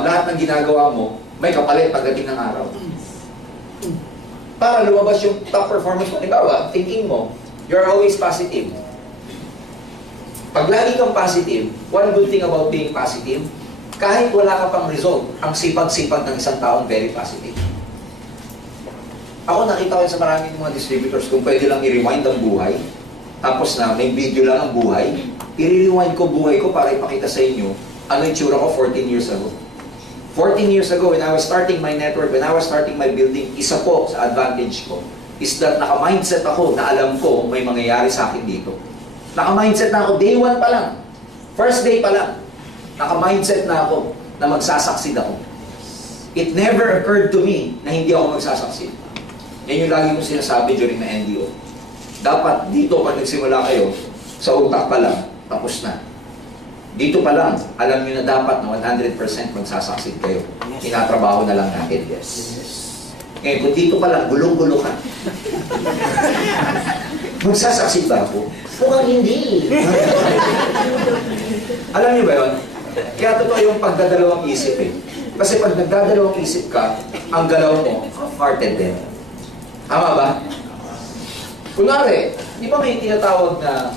lahat ng ginagawa mo, may kapalit pagdating ng araw. Para lumabas yung top performance mo. Halimbawa, thinking mo, you're always positive. Pag lagi kang positive, one good thing about being positive, kahit wala ka pang result, ang sipag-sipag ng isang taong very positive. Ako nakita ko sa maraming mga distributors, kung pwede lang i-rewind ang buhay, tapos na may video lang ang buhay, i-rewind ko buhay ko para ipakita sa inyo ano yung tsura ko 14 years ago. 14 years ago, when I was starting my network, when I was starting my building, isa po sa advantage ko is that naka-mindset ako na alam ko may mangyayari sa akin dito. Naka-mindset na ako, day 1 pa lang. First day pa lang. Naka-mindset na ako na magsasucceed ako. It never occurred to me na hindi ako magsasucceed. Yan yung lagi kong sinasabi during na NDO. Dapat dito pag nagsimula kayo, sa utak pa lang, tapos na. Dito pa lang, alam nyo na dapat na 100% magsasucceed kayo. Tinatrabaho na lang natin. Yes. Ngayon, kung dito pa lang, gulong-gulo ka. Magsasucceed ba ako? Mukhang hindi. Alam niyo ba yun? Kaya totoo yung pagdadalawang isip Kasi pag nagdadalawang isip ka, ang galaw mo, half-hearted din. Tama ba? Kunwari, di ba may tinatawag na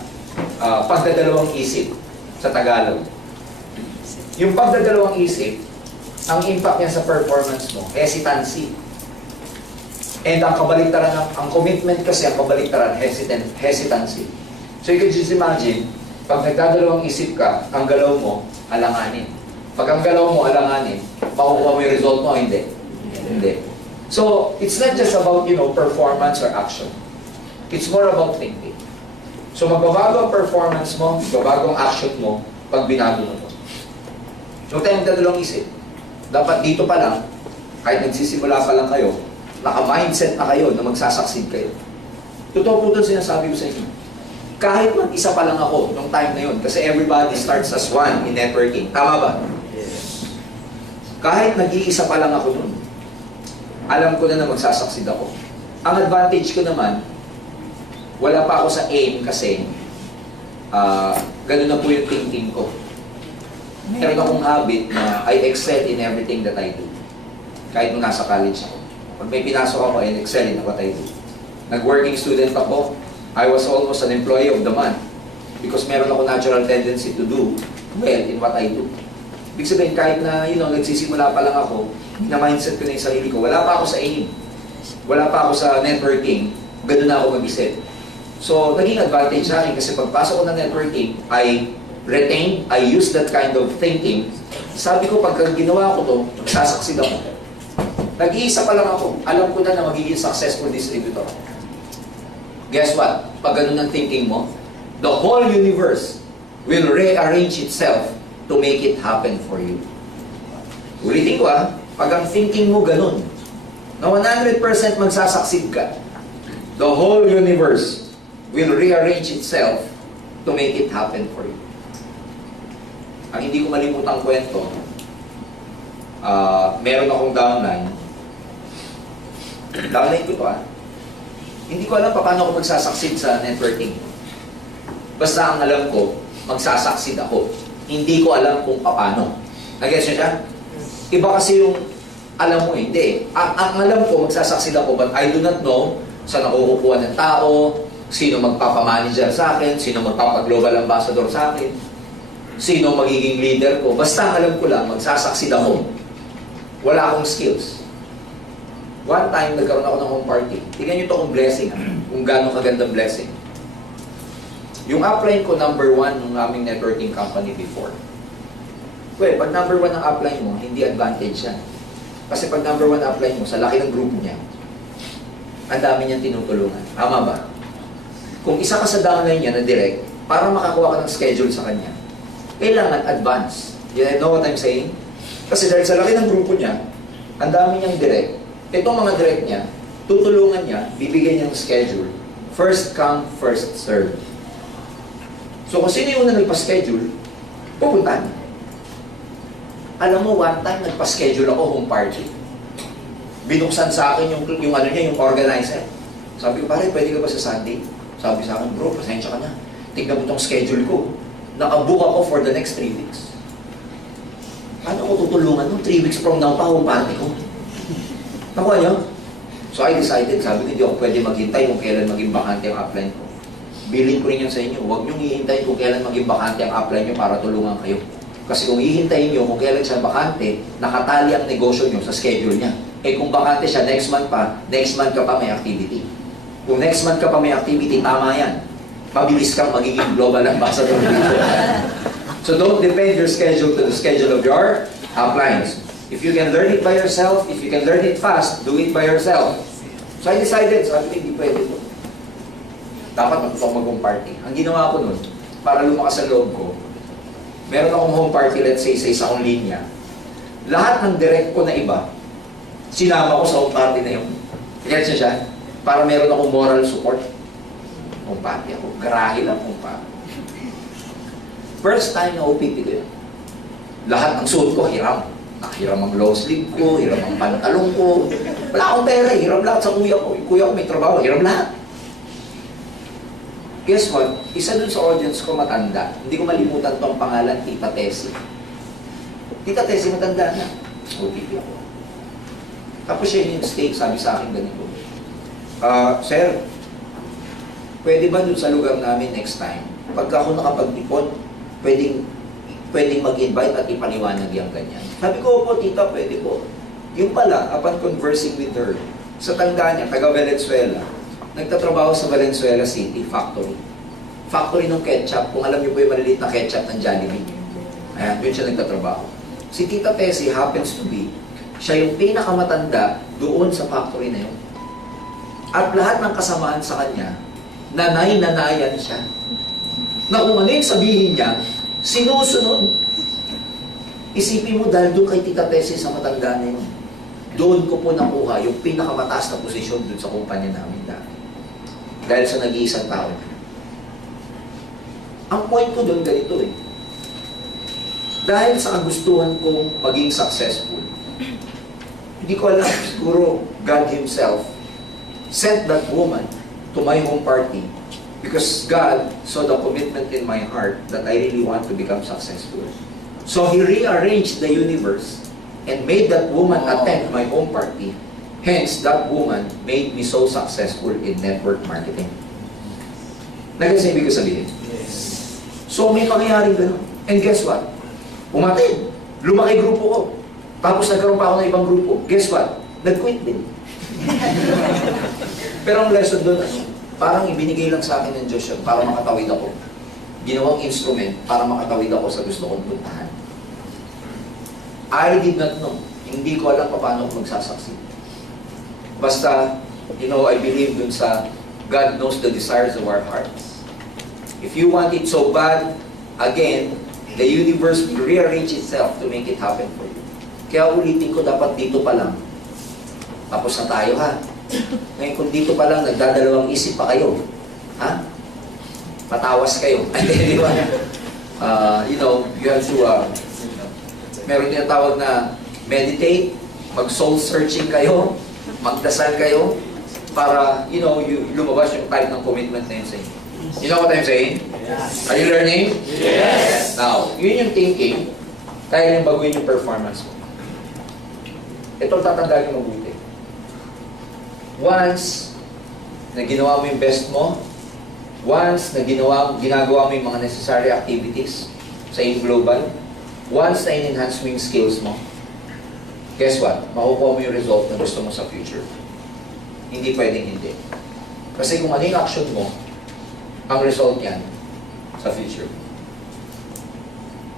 pagdadalawang isip sa Tagalog? Yung pagdadalawang isip, ang impact niya sa performance mo, hesitancy. And ang kabaliktaran, ang commitment kasi, ang kabaliktaran, hesitancy. So you can just imagine, pag nagdadalawang isip ka, ang galaw mo, alanganin. Pag ang galaw mo, alanganin, makukuha mo yung result mo, hindi. Hindi. So, it's not just about, performance or action. It's more about thinking. So, magbabago ang performance mo, magbabago ang action mo, pag binago mo ito. So, tayo magdadalawang isip. Dapat dito pa lang, kahit nagsisimula pa lang kayo, naka-mindset na kayo na magsasucceed kayo. Totoo po ito sinasabi ko sa inyo. Kahit mag-isa pa lang ako nung time na yun, kasi everybody starts as one in networking. Tama ba? Yes. Kahit nag-iisa pa lang ako nun, alam ko na magsasucceed ako. Ang advantage ko naman, wala pa ako sa aim kasi ganun na po yung thinking ko. Meron akong habit na I excel in everything that I do. Kahit nung nasa college ako. Pag may pinasok ako, I excel in what I do. Nag-working student ako, I was almost an employee of the month because meron ako natural tendency to do well in what I do. Ibig sabihin, kahit na, nagsisimula pa lang ako, na-mindset ko na yung sarili ko, wala pa ako sa aim. Wala pa ako sa networking, ganun na ako mag-isip. So, naging advantage sa akin kasi pagpasok ko ng networking, I use that kind of thinking. Sabi ko, pagka ginawa ko to, magsasucceed ako. Nag-iisa pa lang ako, alam ko na magiging successful distributor. Guess what? Pag ganun ang thinking mo, the whole universe will rearrange itself to make it happen for you. Ulitin ko pag ang thinking mo ganun, na 100% magsasucceed ka, the whole universe will rearrange itself to make it happen for you. Ang hindi ko malimutang kwento, meron akong downline. Downline ko to Hindi ko alam paano ako magsasucceed sa networking. Basta ang alam ko, magsasucceed ako. Hindi ko alam kung paano. Nag-gets niyo siya? Iba kasi yung alam mo, hindi. Ang alam ko, magsasucceed ako, but I do not know saan nakukuha ng tao, Sino magpapamanager sa akin? Sino magpapag-global ambassador sa akin? Sino magiging leader ko? Basta alam ko lang, magsasucceed ako. Wala akong skills. One time, nagkaroon ako ng home party. Tingnan nyo ito kung blessing. Kung gano'ng kagandang blessing. Yung upline ko, number 1 ng aming networking company before. Well, pag number 1 ang upline mo, hindi advantage yan. Kasi pag number 1 upline mo, sa laki ng grupo niya, ang dami niyang tinutulungan. Tama ba? Kung isa ka sa downline niya na direct, para makakuha ka ng schedule sa kanya, kailangan advance. You know what I'm saying? Kasi dahil sa laki ng grupo niya, ang dami niyang direct. Itong mga direct niya, tutulungan niya, bibigyan niya ng schedule. First come, first serve. So kung sino yung una nagpa-schedule, pupunta niya. Alam mo, one time nagpa-schedule ako home party. Binuksan sa akin yung ano niya, yung organizer. Sabi ko, pare, pwede ka ba sa Sunday? Sabi sa akin, bro, pasensya ka na. Tignan mo itong schedule ko. Nakabook ako for the next 3 weeks. Paano ko tutulungan nung 3 weeks from now pa home party ko? Nakuha niyo? So I decided, sabi ko, hindi ako pwede maghintay kung kailan maging bakante ang upline ko. Bilin ko rin yan sa inyo. Huwag niyong hihintayin kung kailan maging bakante ang upline niyo para tulungan kayo. Kasi kung hihintayin niyo kung kailan siya bakante, nakatali ang negosyo niyo sa schedule niya. Eh kung bakante siya next month pa, next month ka pa may activity. Kung next month ka pa may activity, tama yan. Mabilis kang magiging global ambassador dito. So don't depend your schedule to the schedule of your uplines. If you can learn it by yourself, if you can learn it fast, do it by yourself. So I decided, sabi ko, hindi pwede ito. Dapat matutong mag-home party. Ang ginawa ko nun, para lumakas ang loob ko, meron akong home party, let's say, sa isang linya. Lahat ng direct ko na iba, sinama ko sa home party na yun. Kaya siya, para meron akong moral support. Home party ako. Garahe lang home party. First time na OPP ko yun. Lahat ng suot ko, hiram. Hiram ang low sleeve ko, hiram ang pantalong ko. Wala akong pera, hiram lahat sa kuya ko. Yung kuya ko may trabaho, hiram lahat. Guess what? Isa dun sa audience ko matanda. Hindi ko malimutan tong pangalan, Tita Tessie. Tita Tessie, matanda na. OPP ako. Tapos siya yung steak, sabi sa akin ganito. Sir, pwede ba dun sa lugar namin next time, pagka ako nakapag-ipon, pwedeng mag-invite at ipaliwanag yung ganyan. Sabi ko, opo, tita, pwede po. Yung pala, upon conversing with her, sa tanda niya, taga Valenzuela, nagtatrabaho sa Valenzuela City, factory. Factory ng ketchup, kung alam niyo po yung maliliit na ketchup ng Jollibee. Ayan, yun siya nagtatrabaho. Si Tita Tessie happens to be, siya yung pinakamatanda doon sa factory na yun. At lahat ng kasamaan sa kanya, nanay-nanayan siya. Na kung ano yung sabihin niya, sinusunod. Isipin mo dahil doon kay Tita Tessie sa matanda na yun. Doon ko po nakuha yung pinakamataas na posisyon doon sa kumpanya namin dati. Dahil sa nag-iisang tao. Ang point ko doon ganito eh. Dahil sa kagustuhan kong maging successful, hindi ko alam, siguro God Himself sent that woman to my home party because God saw the commitment in my heart that I really want to become successful. So He rearranged the universe and made that woman attend my home party. Hence, that woman made me so successful in network marketing. Nagkasa ibig ko sabihin? Yes. So may pangyayaring gano'n. And guess what? Umatid. Lumaki grupo ko. Tapos nagkaroon pa ako ng ibang grupo. Guess what? Nag-quit din. Pero ang lesson doon, parang ibinigay lang sa akin ng Diyos yun para makatawid ako. Ginawang instrument para makatawid ako sa gusto kong puntahan. I did not know. Hindi ko alam paano ako magsasucceed. Basta, I believe dun sa God knows the desires of our hearts. If you want it so bad, again, the universe will rearrange itself to make it happen for you. Kaya ulitin ko, dapat dito pa lang. Tapos na tayo, ha? Ngayon, kung dito pa lang, nagdadalawang isip pa kayo. Ha? Matawas kayo. Di ba? You have to, meron tinatawag na meditate, mag-soul searching kayo, magdasal kayo, para, lumabas yung type ng commitment na yun sa inyo. You know what I'm saying? Yes. Are you learning? Yes! Now, yun yung thinking, kaya yung baguhin yung performance mo. Ito tatandaan yung mabuti. Once na ginawa mo yung best mo, once na ginagawa mo yung mga necessary activities sa iyong global, once na in-enhance mo yung skills mo, guess what? Makukuha mo yung result na gusto mo sa future. Hindi pwedeng hindi. Kasi kung ano yung action mo, ang result yan sa future.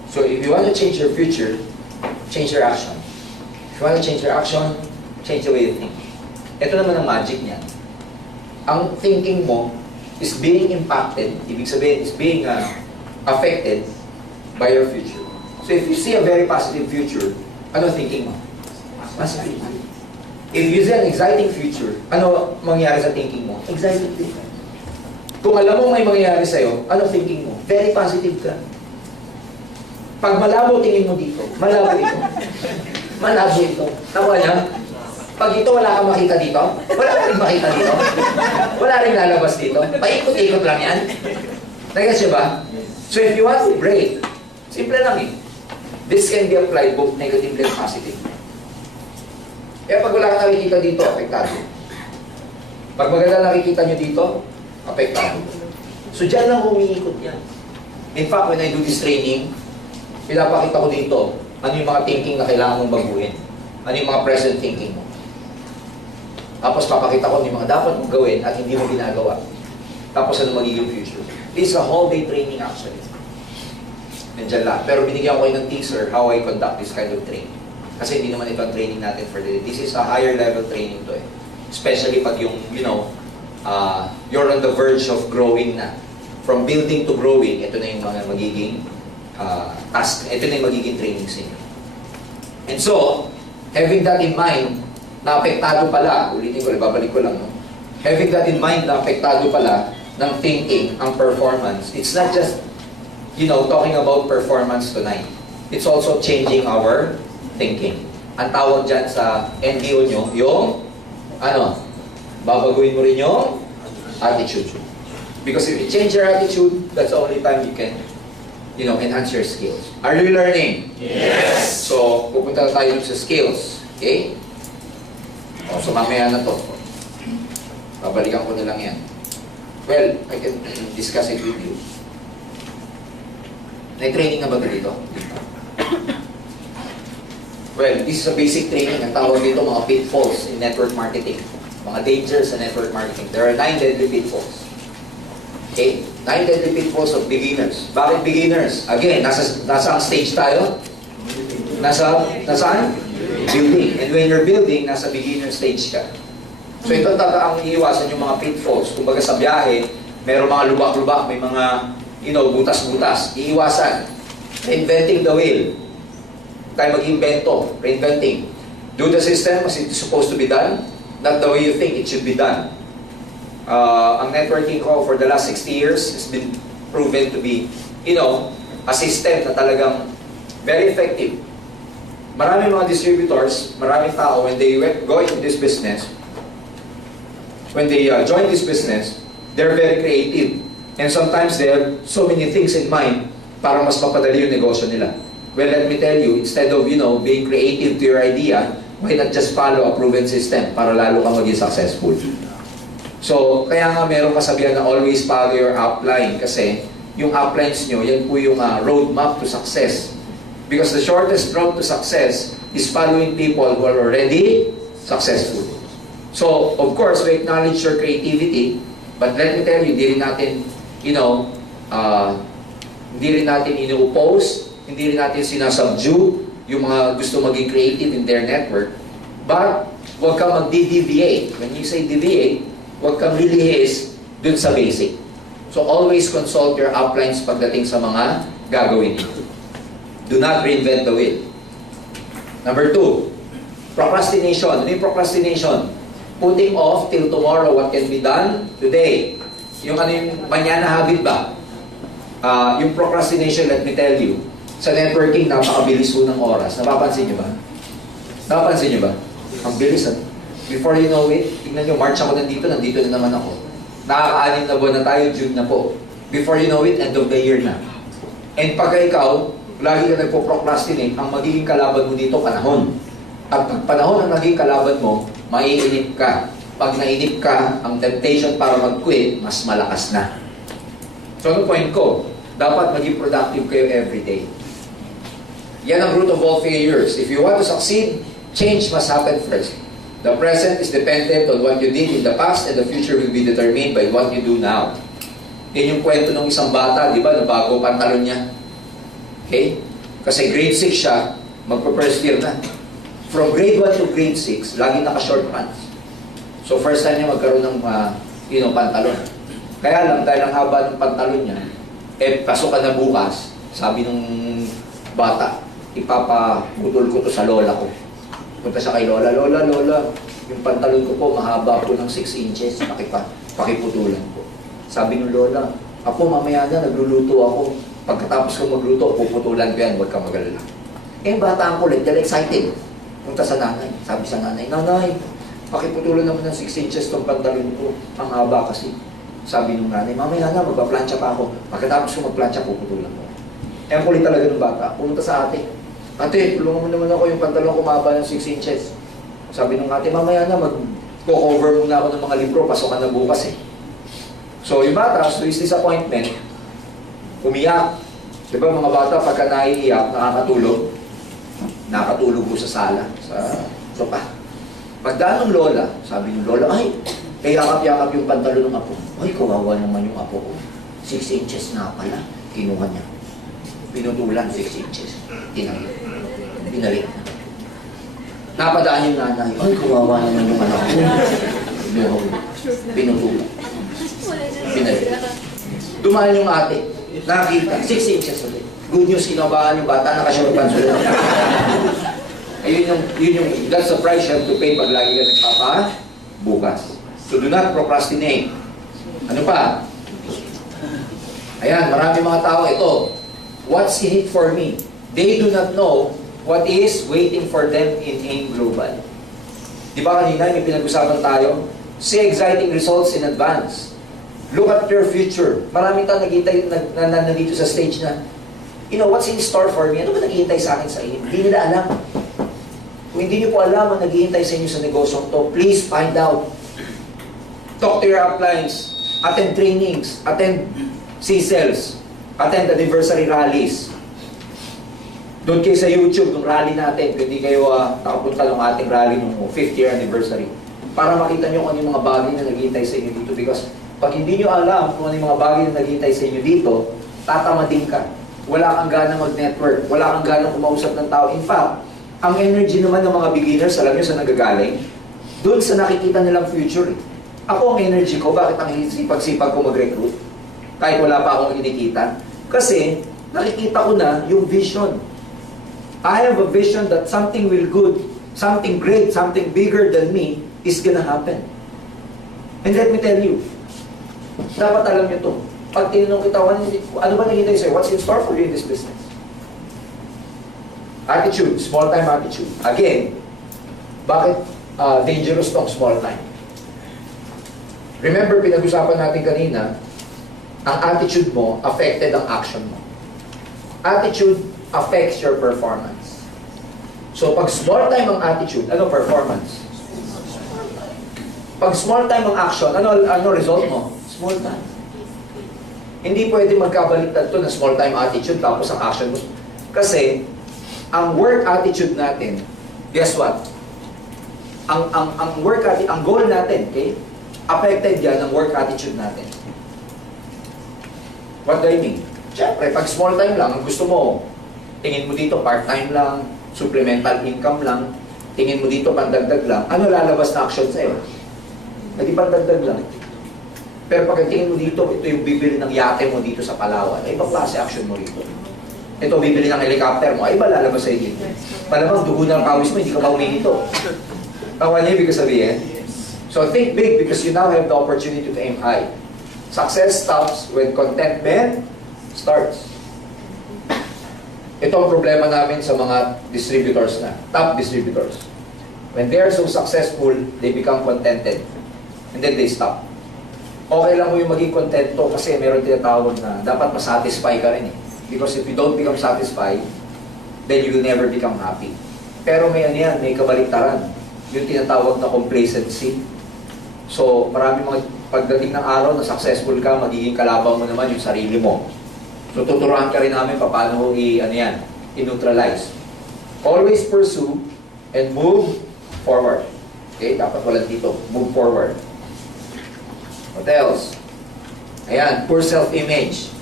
So if you want to change your future, change your action. If you want to change your action, change the way you think. Ito naman ang magic niyan. Ang thinking mo is being impacted, ibig sabihin is being affected by your future. So if you see a very positive future, ano thinking mo? Positive. If you see an exciting future, ano mangyayari sa thinking mo? Exciting din. Kung alam mo may mangyayari sa'yo, ano thinking mo? Very positive ka. Pag malabo tingin mo dito, malabo ito. Malabo ito. Tawa niya? Pag ito wala kang makita dito, wala ka rin makita dito. Wala rin lalabas dito. Paikot-ikot lang yan. Nag-gets niyo ba? So if you want to break, simple lang eh. This can be applied both negatively and positively. Kaya pag wala kang nakikita dito, apektado. Pag maganda nakikita nyo dito, apektado. So dyan lang umiikot yan. In fact, when I do this training, pinapakita ko dito, ano yung mga thinking na kailangan mong baguhin. Ano yung mga present thinking mo. Tapos papakita ko yung mga dapat mong gawin at hindi mo ginagawa. Tapos ano magiging future. This is a whole day training actually. Nandiyan lahat. Pero binigyan ko kayo ng teaser how I conduct this kind of training. Kasi hindi naman ito ang training natin for the day. This is a higher level training to eh. Especially pag yung, you're on the verge of growing na. From building to growing, ito na yung mga magiging task. Ito na yung magiging training sa inyo. And so, having that in mind, na apektado pala, ulitin ko, babalik ko lang, no? Having that in mind na apektado pala ng thinking, ang performance, it's not just, talking about performance tonight. It's also changing our thinking. Ang tawag dyan sa NDO nyo, yung, babaguhin mo rin yung attitude. Because if you change your attitude, that's the only time you can, enhance your skills. Are you learning? Yes! So, pupunta tayo sa skills. Okay? So mamaya na to. Babalikan ko na lang yan. Well, I can discuss it with you. Nai-training na ba dito? Well, this is a basic training. Ang tawag dito mga pitfalls in network marketing. Mga dangers sa network marketing. There are 9 deadly pitfalls. Okay? 9 deadly pitfalls of beginners. Bakit beginners? Again, nasa ang stage tayo? Nasaan? Building. And when you're building, nasa beginner stage ka. So ito ang iiwasan yung mga pitfalls. Kumbaga sa biyahe, mayroong mga lubak-lubak, may mga, butas-butas. Iiwasan. Reinventing the wheel. Tayo mag-invento. Reinventing. Do the system as it's supposed to be done, not the way you think it should be done. Ang networking ko for the last 60 years has been proven to be, a system na talagang very effective. Maraming mga distributors, maraming tao, when they go into this business, when they join this business, they're very creative. And sometimes they have so many things in mind para mas mapadali yung negosyo nila. Well, let me tell you, instead of, being creative to your idea, why not just follow a proven system para lalo ka maging successful? So, kaya nga meron kasabihan na always follow your upline kasi yung uplines nyo, yan po yung roadmap to success. Because the shortest road to success is following people who are already successful. So, of course, we acknowledge your creativity, but let me tell you, hindi rin natin, ino-oppose, hindi rin natin sinasubdue yung mga gusto maging creative in their network. But, huwag kang mag-deviate. When you say deviate, huwag kang lilihis dun sa basic. So, always consult your uplines pagdating sa mga gagawin niyo. Do not reinvent the wheel. Number 2, procrastination. Ano yung procrastination? Putting off till tomorrow what can be done today. Yung manyana habit ba? Yung procrastination, let me tell you, sa networking, napakabilis po ng oras. Napapansin niyo ba? Napapansin niyo ba? Ang bilis. Before you know it, tingnan niyo, March ako nandito na naman ako. Nakaka-anim na buwan na tayo, June na po. Before you know it, end of the year na. And pagka ikaw, lagi ka nagpo-procrastinate, ang magiging kalaban mo dito, panahon. At pag panahon ang naging kalaban mo, maiinip ka. Pag nainip ka, ang temptation para mag-quit, mas malakas na. So ano point ko? Dapat maging productive kayo everyday. Yan ang root of all failures. If you want to succeed, change must happen first. The present is dependent on what you did in the past, and the future will be determined by what you do now. Yan yung kwento ng isang bata, di ba, na bago pantalon niya. Okay? Kasi grade 6 siya, magpa-first year na. From grade 1 to grade 6, lagi naka-short pants. So first time niya magkaroon ng pantalon. Kaya lang, dahil ang haba ng pantalon niya, pasok ka na bukas, sabi nung bata, ipapagutol ko to sa lola ko. Punta siya kay lola, lola, yung pantalon ko po, mahaba po ng 6 inches, pakiputulan ko. Sabi ng lola, apo, mamaya na, nagluluto ako. Pagkatapos ko magluto, puputulan ko yan, huwag ka mag-alala. Bata ang kulit, dahil excited. Punta sa nanay, sabi sa nanay, nanay, pakiputulan naman ng 6 inches tong pantalon ko, ang haba kasi. Sabi ng nanay, mamaya na, magpa-plancha pa ako. Pagkatapos ko mag-plancha, puputulan ko. Ang kulit talaga ng bata, pumunta sa ate. Ate, tulungan mo naman ako yung pantalon ko mahaba ng 6 inches. Sabi ng ate, mamaya na, mag-cover muna ako ng mga libro, pasokan na bukas eh. So yung bata, to his disappointment, umiyak. Diba mga bata, pagka naiiyak, nakakatulog po sa sala, sa sopa. Pagdaan ng lola, sabi ng lola, ay, yakap-yakap yung pantalon ng apo. Ay, kawawa naman yung apo ko. 6 inches na pala. Kinuha niya. Pinutulan 6 inches. Binalik na. Napadaan yung nanay. Ay, kawawa naman yung anak ko. Pinutulan. Binalik. Dumaan yung ate. Nakakita. 6 inches ulit. Good news, kinabahan yung bata. Nakashort pants ulit. Ayun yung, that's the price you have to pay pag lagi ka bukas. So do not procrastinate. Ano pa? Ayan, marami mga tao ito. What's in it for me? They do not know what is waiting for them in AIM Global. Di ba kanina may pinag-usapan tayo? See exciting results in advance. Look at your future. Marami tayong nandito sa stage na, what's in store for me? Ano ba naghihintay sa akin sa AIM? Hindi nila alam. Kung hindi niyo po alam ang naghihintay sa inyo sa negosyong to, please find out. Talk to your uplines, attend trainings, attend C-cells, attend anniversary rallies. Doon kayo sa YouTube, ng rally natin, kung hindi kayo nakapunta ng ating rally ng 5th year anniversary, para makita nyo kung ano yung mga bagay na naghihintay sa inyo dito. Because pag hindi nyo alam kung ano yung mga bagay na naghihintay sa inyo dito, tatamadin ka. Wala kang gana mag-network, wala kang gana kumausap ng tao. In fact, ang energy naman ng mga beginners, alam nyo sa nagagaling, doon sa nakikita nilang future. Ako ang energy ko, bakit ang sipag-sipag ko mag-recruit? Kahit wala pa akong kinikita. Kasi, nakikita ko na yung vision. I have a vision that something will good, something great, something bigger than me is gonna happen. And let me tell you, dapat alam nyo to. Pag tinanong kita, ano ba nakita sa'yo? What's in store for you in this business? Attitude, small time attitude. Again, bakit dangerous tong small time? Remember, pinag-usapan natin kanina, ang attitude mo affected ang action mo. Attitude affects your performance. So, pag small time ang attitude, ano performance? Pag small time ang action, ano result mo? Small time. Hindi pwede magkabaliktad to na small time attitude tapos ang action mo. Kasi, ang work attitude natin, guess what? Ang work attitude, ang goal natin, okay? Affected yan ang work attitude natin. What do I mean? Siyempre, pag small time lang, ang gusto mo, tingin mo dito part-time lang, supplemental income lang, tingin mo dito pandagdag lang, ano lalabas na action sa'yo? Hindi pandagdag lang. Pero pag tingin mo dito, ito yung bibili ng yate mo dito sa Palawan, ay ibang klase action mo rito. Ito, bibili ng helicopter mo, ay ba lalabas sa iyo? Malamang dugo ng pawis mo, hindi ka pa huminito. Tawa niyo, ibig sabihin? So think big because you now have the opportunity to aim high. Success stops when contentment starts. Ito ang problema namin sa mga distributors na, top distributors. When they are so successful, they become contented. And then they stop. Okay lang mo yung maging contento kasi meron tinatawag na dapat masatisfy ka rin eh. Because if you don't become satisfied, then you will never become happy. Pero may may kabaliktaran. Yung tinatawag na complacency. So, marami mga pagdating ng araw na successful ka, magiging kalaban mo naman yung sarili mo. So tuturuan ka rin namin paano i-neutralize. Always pursue and move forward. Okay, dapat wala dito. Move forward. What else? Ayan, poor self-image.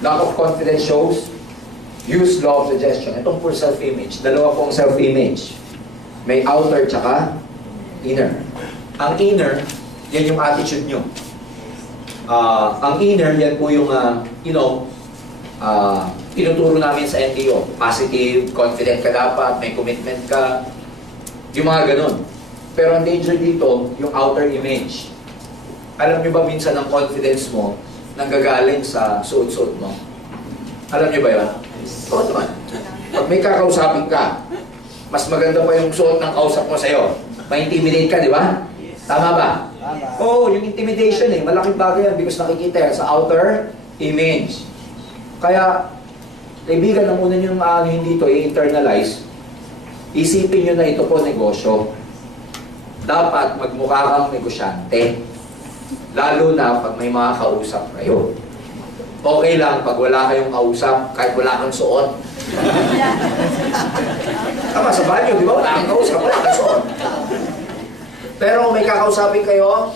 Lack of confidence shows. Use law of suggestion. Itong poor self-image, dalawa pong self-image. May outer tsaka inner. Ang inner, yan yung attitude nyo. Ang inner, yan po yung, tinuturo namin sa NDO. Positive, confident ka dapat, may commitment ka. Yung mga ganun. Pero ang danger dito, yung outer image. Alam nyo ba minsan ang confidence mo nanggagaling sa suot-suot mo? Alam nyo ba yun? Oo naman. Pag may kakausapin ka, mas maganda pa yung suot ng kausap mo sa'yo. Ma-intimidate ka, di ba? Tama ba? Oo, yung intimidation malaking bagay yan because nakikita yan sa outer image. Kaya, kaibigan, ang una nyo hindi ito i-internalize, isipin nyo na ito po negosyo. Dapat magmukha kang negosyante. Lalo na pag may mga kausap kayo. Okay lang pag wala kayong kausap, kahit wala kang suot. Tama, sa banyo, di ba? Wala kang kausap, wala kang suot. Pero kung may kakausapin kayo,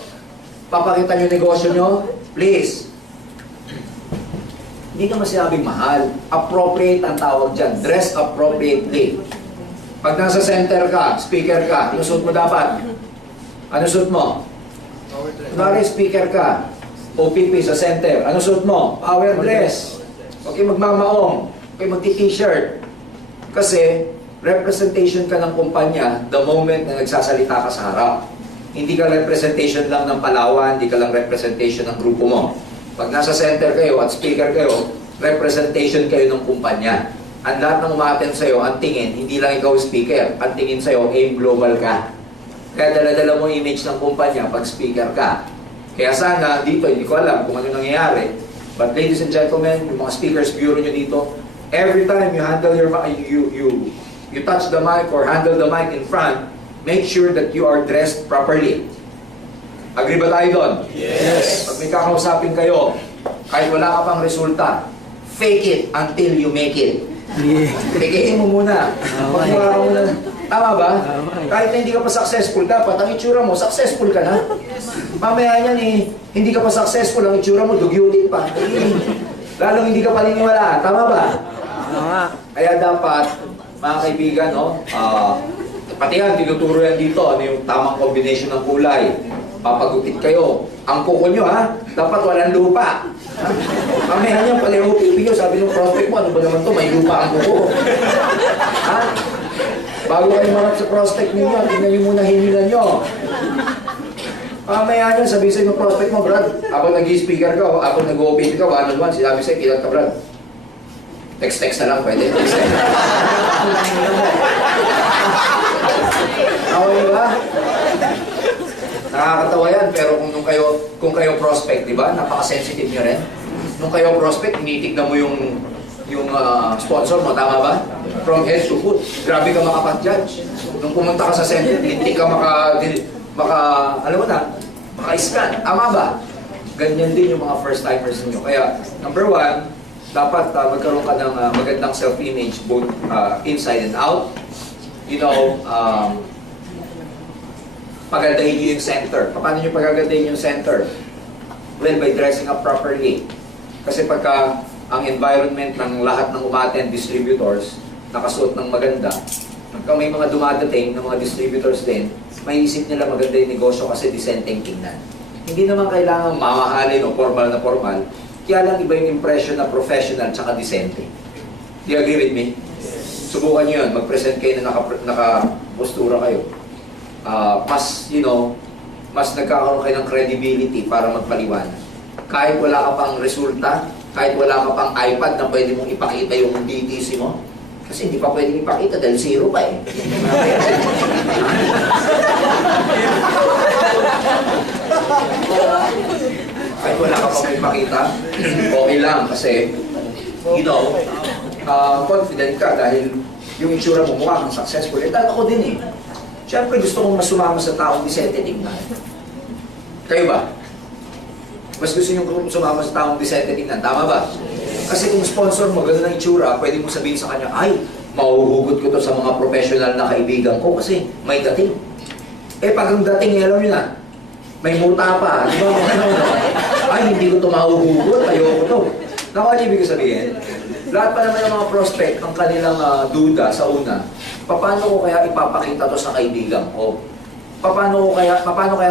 papakita nyo negosyo nyo, please. Hindi naman sinabing mahal. Appropriate ang tawag dyan. Dress appropriately. Pag nasa center ka, speaker ka, yung suit mo dapat. Ano suit mo? Kunwari speaker ka, OPP sa center. Ano suit mo? Power dress. Okay, magmamaong. Okay, magti-t-shirt. Kasi, representation ka ng kumpanya the moment na nagsasalita ka sa harap. Hindi ka representation lang ng Palawan, hindi ka lang representation ng grupo mo. Pag nasa center kayo at speaker kayo, representation kayo ng kumpanya. Ang lahat ng umaattend sa'yo, ang tingin, hindi lang ikaw speaker. Ang tingin sa'yo, aim global ka. Kaya dala-dala mo image ng kumpanya pag speaker ka. Kaya sana, dito, hindi ko alam kung ano nangyayari. But ladies and gentlemen, yung mga speakers bureau nyo dito, every time you handle your you touch the mic or handle the mic in front, make sure that you are dressed properly. Agree ba tayo doon? Yes. Pag may kakausapin kayo, kahit wala ka pang resulta, fake it until you make it. Pikihin mo muna. Pagmura ka muna. Tama ba? Kahit na hindi ka pa successful, dapat ang itsura mo, successful ka na. Mamaya yan hindi ka pa successful, ang itsura mo, dugyutin pa. Lalong hindi ka paniniwalaan. Tama ba? Tama. Kaya dapat, mga kaibigan, pati yan, tinuturo yan dito, ano yung tamang combination ng kulay. Papagupit kayo. Ang kuko nyo, dapat walang lupa. Mamaya niya, pala yung OPP nyo, sabi ng prospect mo, ano ba naman to, may lupa ang kuko. Bago kayo marap sa prospect ninyo, tingnan nyo muna hinilan nyo. Mamaya niya, sabi sa'yo ng prospect mo, Brad, habang nag-i-speaker ka, habang nag-OPP ka, one-on-one, sinabi sa'yo, kilat ka, Brad. Text-text na lang, pwede. Text-text. Okay ba? Nakakatawa yan, pero kung kayo prospect, di ba? Napaka-sensitive nyo rin. Nung kayo prospect, tinitignan mo yung sponsor mo, tama ba? From head to foot. Grabe ka makapag-judge. Nung pumunta ka sa center, hindi ka alam mo na, maka-scan. Tama ba? Ganyan din yung mga first-timers ninyo. Kaya, number one, dapat magkaroon ka ng magandang self-image, both inside and out. You know, pagandahin nyo yung center. Paano nyo pagagandahin yung center? Well, by dressing up properly. Kasi pagka ang environment ng lahat ng umattend distributors, nakasuot ng maganda, pagka may mga dumadating ng mga distributors din, may isip nila maganda yung negosyo kasi disenteng tingnan. Hindi naman kailangan mamahalin o formal na formal, kaya lang iba yung impression na professional tsaka decente. Do you agree with me? Subukan nyo yun, mag-present kayo na naka-postura kayo. Mas nagkakaroon kayo ng credibility para magpaliwanag. Kahit wala ka pang resulta, kahit wala ka pang iPad na pwede mong ipakita yung BTC mo, kasi hindi pa pwedeng ipakita dahil zero pa eh. Kahit wala ka pang ipakita, okay lang kasi, confident ka dahil yung itsura mo mukha kang successful. Dahil ako din eh. Siyempre gusto kong masumama sa taong disente tignan. Kayo ba? Mas gusto nyo sumama sa taong decente tingnan, tama ba? Kasi kung sponsor mo, gano'n ang itsura, pwede mo sabihin sa kanya, ay, mahuhugot ko to sa mga professional na kaibigan ko kasi may dating. Eh, pag ang dating, alam nyo na, may muta pa, di ba? Ay, hindi ko to mahuhugot, ayoko to. Naku, ano ibig sabihin? Lahat pa naman ng mga prospect, ang kanilang duda sa una, paano ko kaya ipapakita to sa kaibigan ko? Paano kaya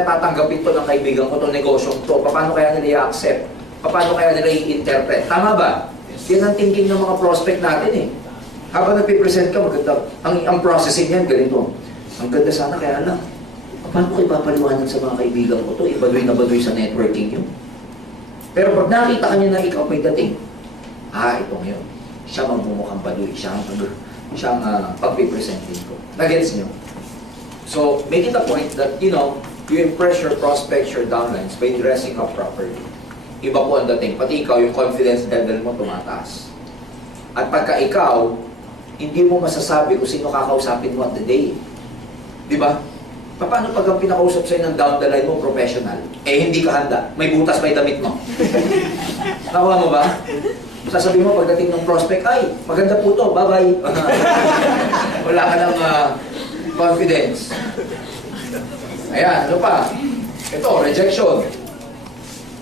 tatanggapin to ng kaibigan ko, itong negosyong to? Paano kaya nila i-accept? Paano kaya nila i-interpret? Tama ba? Yan ang thinking ng mga prospect natin eh. Habang nagpipresent ka, maganda. Ang processing yan, ganito. Ang ganda sana, kaya lang. Paano ko ipapaliwanag sa mga kaibigan ko to? Ibaduy na baduy sa networking yun. Pero pag nakita ka niya na ikaw may dating, itong yun. Siya magmumukhang baduy. Siya ang pagpipresentin ko. Nagets niyo? So, make it a point that, you impress your prospects, your downlines by dressing up properly. Iba po ang dating. Pati ikaw, yung confidence level mo tumataas. At pagka ikaw, hindi mo masasabi kung sino kakausapin mo at the day. Di ba? Paano pag ang pinakausap sa'yo ng down the line mo, professional? Eh, hindi ka handa. May butas pa yung damit mo. Nakuha mo ba? Sasabihin mo pagdating ng prospect, ay, maganda po to, bye-bye. Wala ka ng confidence. Ayan, ano pa? Ito, rejection.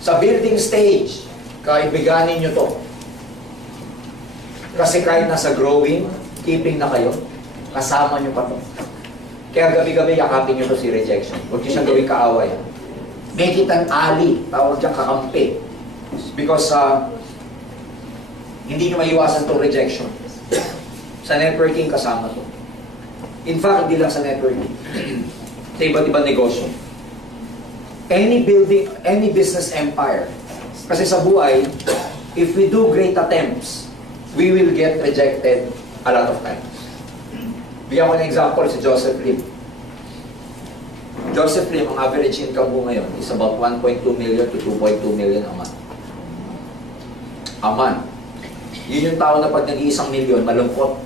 Sa building stage, kaibiganin nyo to. Kasi kahit nasa growing, keeping na kayo, kasama nyo pa to. Kaya gabi-gabi yakapin nyo to si rejection. Huwag nyo siyang gawing kaaway. Make it an ally. Tawag dyan kakampi. Because hindi nyo maiwasan to rejection. Sa networking, kasama to. In fact, hindi lang sa networking. Sa iba't ibang negosyo. Any business empire. Kasi sa buhay, if we do great attempts, we will get rejected a lot of times. Bigyan ko ng example si Joseph Lim. Joseph Lim, ang average income mo ngayon is about 1.2 million to 2.2 million a month. A month. Yun yung tao na pag nag-iisang milyon, malungkot.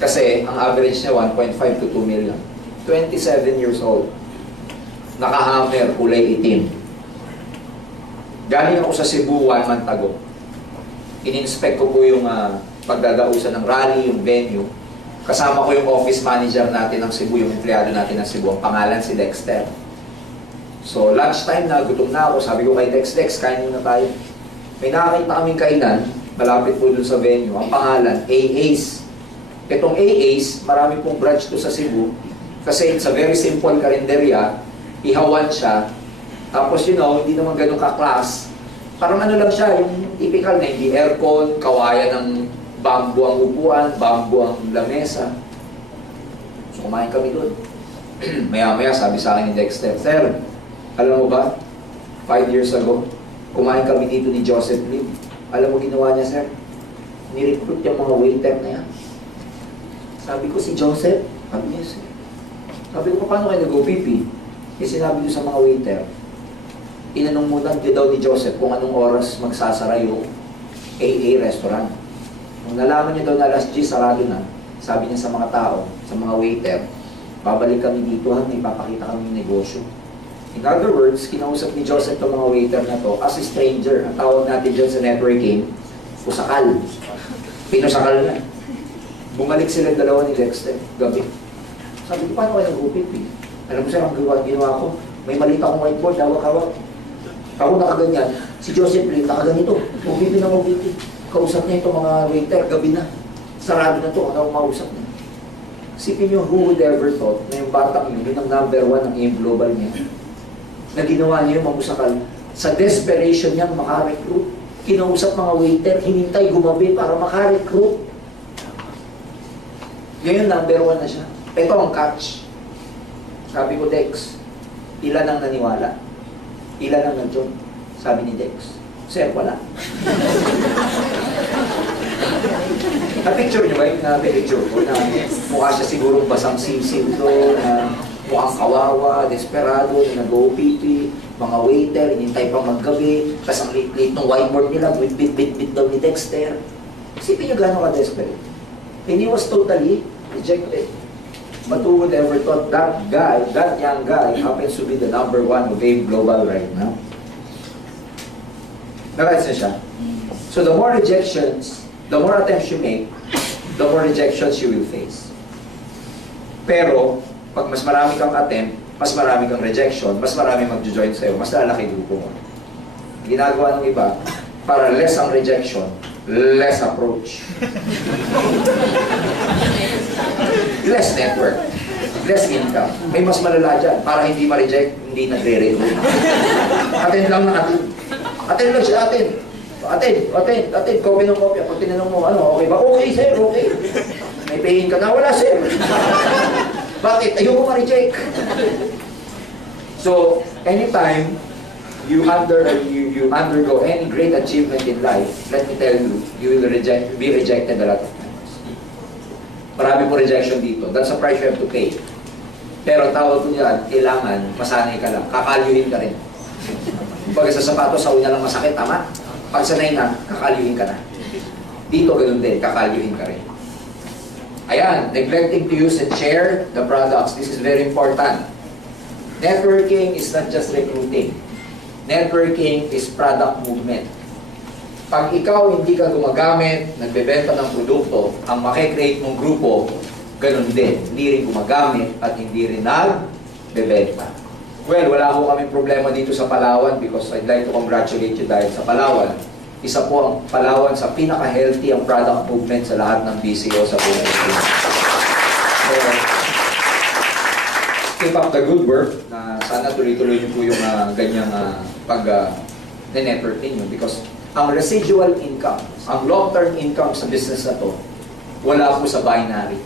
Kasi ang average niya 1.5 to 2 million. 27 years old. Nakahammer, kulay itim. Galing ako sa Cebu 1 month ago. In-inspect ko po yung pagdadausan ng rally, yung venue. Kasama ko yung office manager natin ng Cebu, yung empleyado natin ng Cebu. Ang pangalan si Dexter. So, lunchtime na, gutom na ako. Sabi ko kay Dex, kain muna tayo. May nakakita kaming kainan, malapit po dun sa venue. Ang pangalan, AA's. Itong AA's, marami pong branch to sa Cebu. Kasi it's a very simple karinderya. Ihawan siya. Tapos, hindi naman ganun ka-class. Parang ano lang siya, yung typical na hindi aircon, kawayan ng bamboo ang upuan, bamboo ang lamesa. So, kumain kami doon. Maya-maya, sabi sa akin ni Dexter, Sir, alam mo ba, 5 years ago, kumain kami dito ni Joseph Lim. Alam mo ginawa niya, sir? Ni-recruit yung mga waiter na yan. Sabi ko, si Joseph? Sabi niya, sir. Sabi ko, paano kayo nag-OPP? Kasi sinabi ko sa mga waiter, tinanong muna daw ni Joseph kung anong oras magsasara yung AA restaurant. Nung nalaman niya daw na alas 10, sarado na, sabi niya sa mga tao, sa mga waiter, babalik kami dito ha, may papakita kami ng negosyo. In other words, kinausap ni Joseph itong mga waiter na to as a stranger. Ang tawag natin dyan sa networking, pusakal. Pinusakal na. Bumalik sila dalawa ni Dexter, gabi. Sabi ko, paano kayo nag-OPP? Alam mo sir, ang ginawa ko, may maliit akong whiteboard, hawak-hawak. Ako nakaganyan, si Joseph Lim nakaganito, OPP ng OPP. Kausap niya itong mga waiter, gabi na. Sarado na ito, ano mausap niya. Sipin niyo, who would ever thought na yung batang yun ang number 1 ng AIM Global niya, na ginawa niya yung mamusakal. Sa desperation niyang makarecruit, kinausap mga waiter, hinintay gumabi para makarecruit. Ngayon, number 1 na siya. Ito ang catch. Sabi ko, Dex, ilan ang naniwala? Ilan ang nag-join? Sabi ni Dex, Sir, wala. Na-picture niyo ba yung na-picture ko na mukha siya sigurong basang sisil doon, na mukhang kawawa, desperado, na nag-OPP, mga waiter, inintay pang maggabi, tapos ang late-late ng whiteboard nila, bit-bit-bit daw ni Dexter. Isipin niyo gano'n ka-desperate. And he was totally rejected. But who would ever thought that guy, that young guy, happens to be the #1 of AIM Global right now? Nakais na siya. So the more rejections, the more attempts you make, the more rejections you will face. Pero, pag mas marami kang attempt, mas marami kang rejection, mas marami mag-join sa'yo, mas lalaki grupo mo. Ginagawa ng iba, para less ang rejection, less approach. Less network. Less income. May mas malala dyan. Para hindi ma-reject, hindi nagre-recruit. Attend lang na attend. Attend lang siya, attend. Attend. Copy ng copy. Pag tinanong mo, ano, okay ba? Okay, sir, okay. May payin ka na? Wala, sir. Bakit? Ayoko ma-reject. So, anytime you undergo any great achievement in life, let me tell you, you will be rejected a lot of times. Marami po rejection dito. That's a price you have to pay. Pero tawag ko niyan, kailangan masanay ka lang. Kakalyuhin ka rin. Pag sa sapatos, sa una lang masakit, tama? Pag sanay na, kakalyuhin ka na. Dito ganun din, kakalyuhin ka rin. Ayan, neglecting to use and share the products. This is very important. Networking is not just recruiting. Networking is product movement. Pag ikaw hindi ka gumagamit, nagbebenta ng produkto, ang makikreate mong grupo, ganun din. Hindi rin gumagamit at hindi rin nagbebenta. Well, wala ko kaming problema dito sa Palawan because I'd like to congratulate you dahil sa Palawan. Isa po ang Palawan sa pinaka-healthy ang product movement sa lahat ng BCO sa buong Pilipinas. So, keep up the good work na sana tuloy-tuloy niyo po yung ganyang pag-network ninyo because ang residual income, ang long-term income sa business na to, wala po sa binary.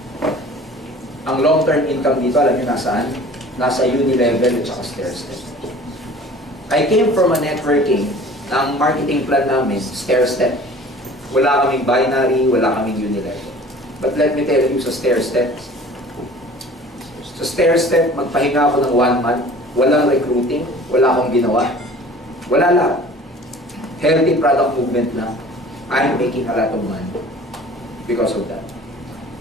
Ang long-term income dito, alam niyo nasaan? Nasa uni-level at saka stair-step. I came from a networking, ang marketing plan namin, stair-step. Wala kaming binary, wala kaming uni-level. But let me tell you, sa stair-step, magpahinga ako ng 1 month, walang recruiting, wala akong ginawa. Wala lahat. Healthy product movement lang. I'm making a lot of money because of that.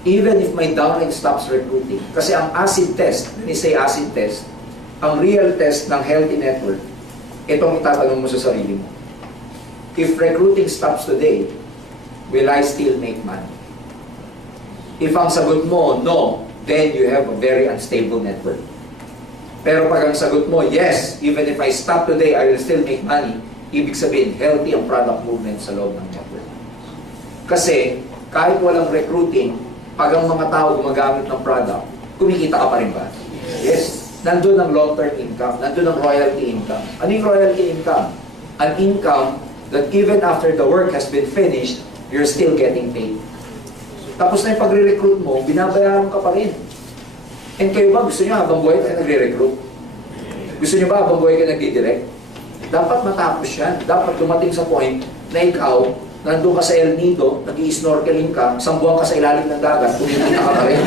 Even if my downline stops recruiting. Kasi ang acid test, when you say acid test, ang real test ng healthy network, itong itatanong mo sa sarili mo. If recruiting stops today, will I still make money? If ang sagot mo, no, then you have a very unstable network. Pero pag ang sagot mo, yes, even if I stop today, I will still make money, ibig sabihin, healthy ang product movement sa loob ng network. Kasi, kahit walang recruiting, pag ang mga tao gumagamit ng product, kumikita ka pa rin ba? Yes. Nandun ang long-term income, nandun ang royalty income. Ano yung royalty income? An income that even after the work has been finished, you're still getting paid. Tapos na yung pagre-recruit mo, binabayaran ka pa rin. And kayo ba, gusto nyo habang buhay kayo nagre-recruit? Gusto nyo ba habang buhay kayo nagdi-direct? Dapat matapos yan. Dapat dumating sa point na ikaw, nandun ka sa El Nido, nag-i-snorkeling ka, 1 buwan ka sa ilalim ng dagat, kumikita ka pa rin.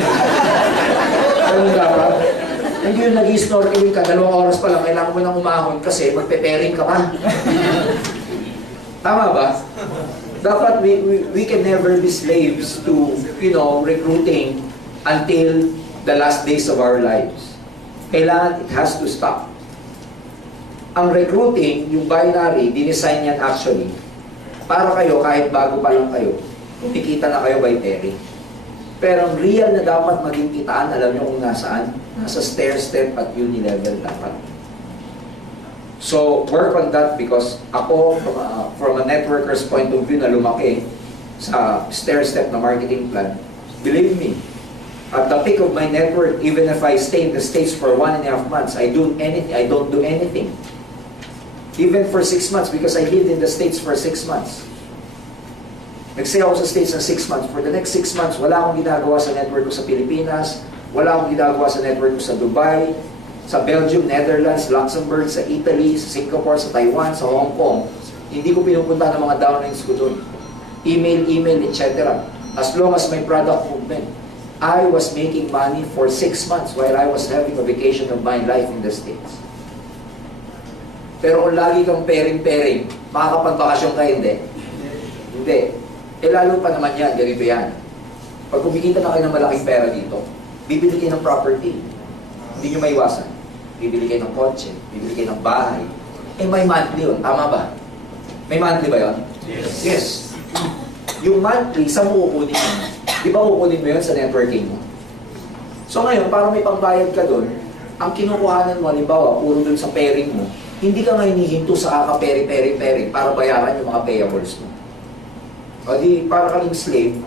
Ganun dapat. Hindi yung nag-i-snorkeling ka, 2 oras pa lang, kailangan mo nang umahon kasi magpe-pairing ka pa. Tama ba? Dapat we can never be slaves to, recruiting until the last days of our lives. Kailangan, it has to stop. Ang recruiting, yung binary, dinesign yan actually, para kayo, kahit bago pa lang kayo, kumikita na kayo by pairing. Pero ang real na dapat maging kitaan, alam nyo kung nasaan? Nasa stair-step at uni-level dapat. So, work on that because ako, from a networker's point of view na lumaki sa stair-step na marketing plan, believe me, at the peak of my network, even if I stay in the States for 1.5 months, I don't do anything. Even for 6 months, because I lived in the States for 6 months. Nag-stay ako sa States ng 6 months. For the next 6 months, wala akong ginagawa sa network ko sa Pilipinas, wala akong ginagawa sa network ko sa Dubai, sa Belgium, Netherlands, Luxembourg, sa Italy, sa Singapore, sa Taiwan, sa Hong Kong. Hindi ko pinupunta ng mga downlines ko doon. Email, etc. As long as my product movement. I was making money for 6 months while I was having a vacation of my life in the States. Pero kung lagi kang pairing-pairing, makakapagbakasyon ka, hindi. Hindi. Eh lalo pa naman yan, ganito yan. Pag kumikita na kayo ng malaking pera dito, bibili kayo ng property. Hindi nyo maiwasan. Bibili kayo ng kotse, bibili kayo ng bahay. Eh may monthly yun, tama ba? May monthly ba yun? Yes. Yung monthly, saan mo kukunin mo? Di ba kukunin mo yun sa networking mo? So ngayon, para may pangbayad ka doon, ang kinukuhanan mo, halimbawa, puro doon sa pairing mo, hindi ka nga hinihinto sa kaka-peri-peri-peri para bayaran yung mga payables mo. O di, para ka ng slave,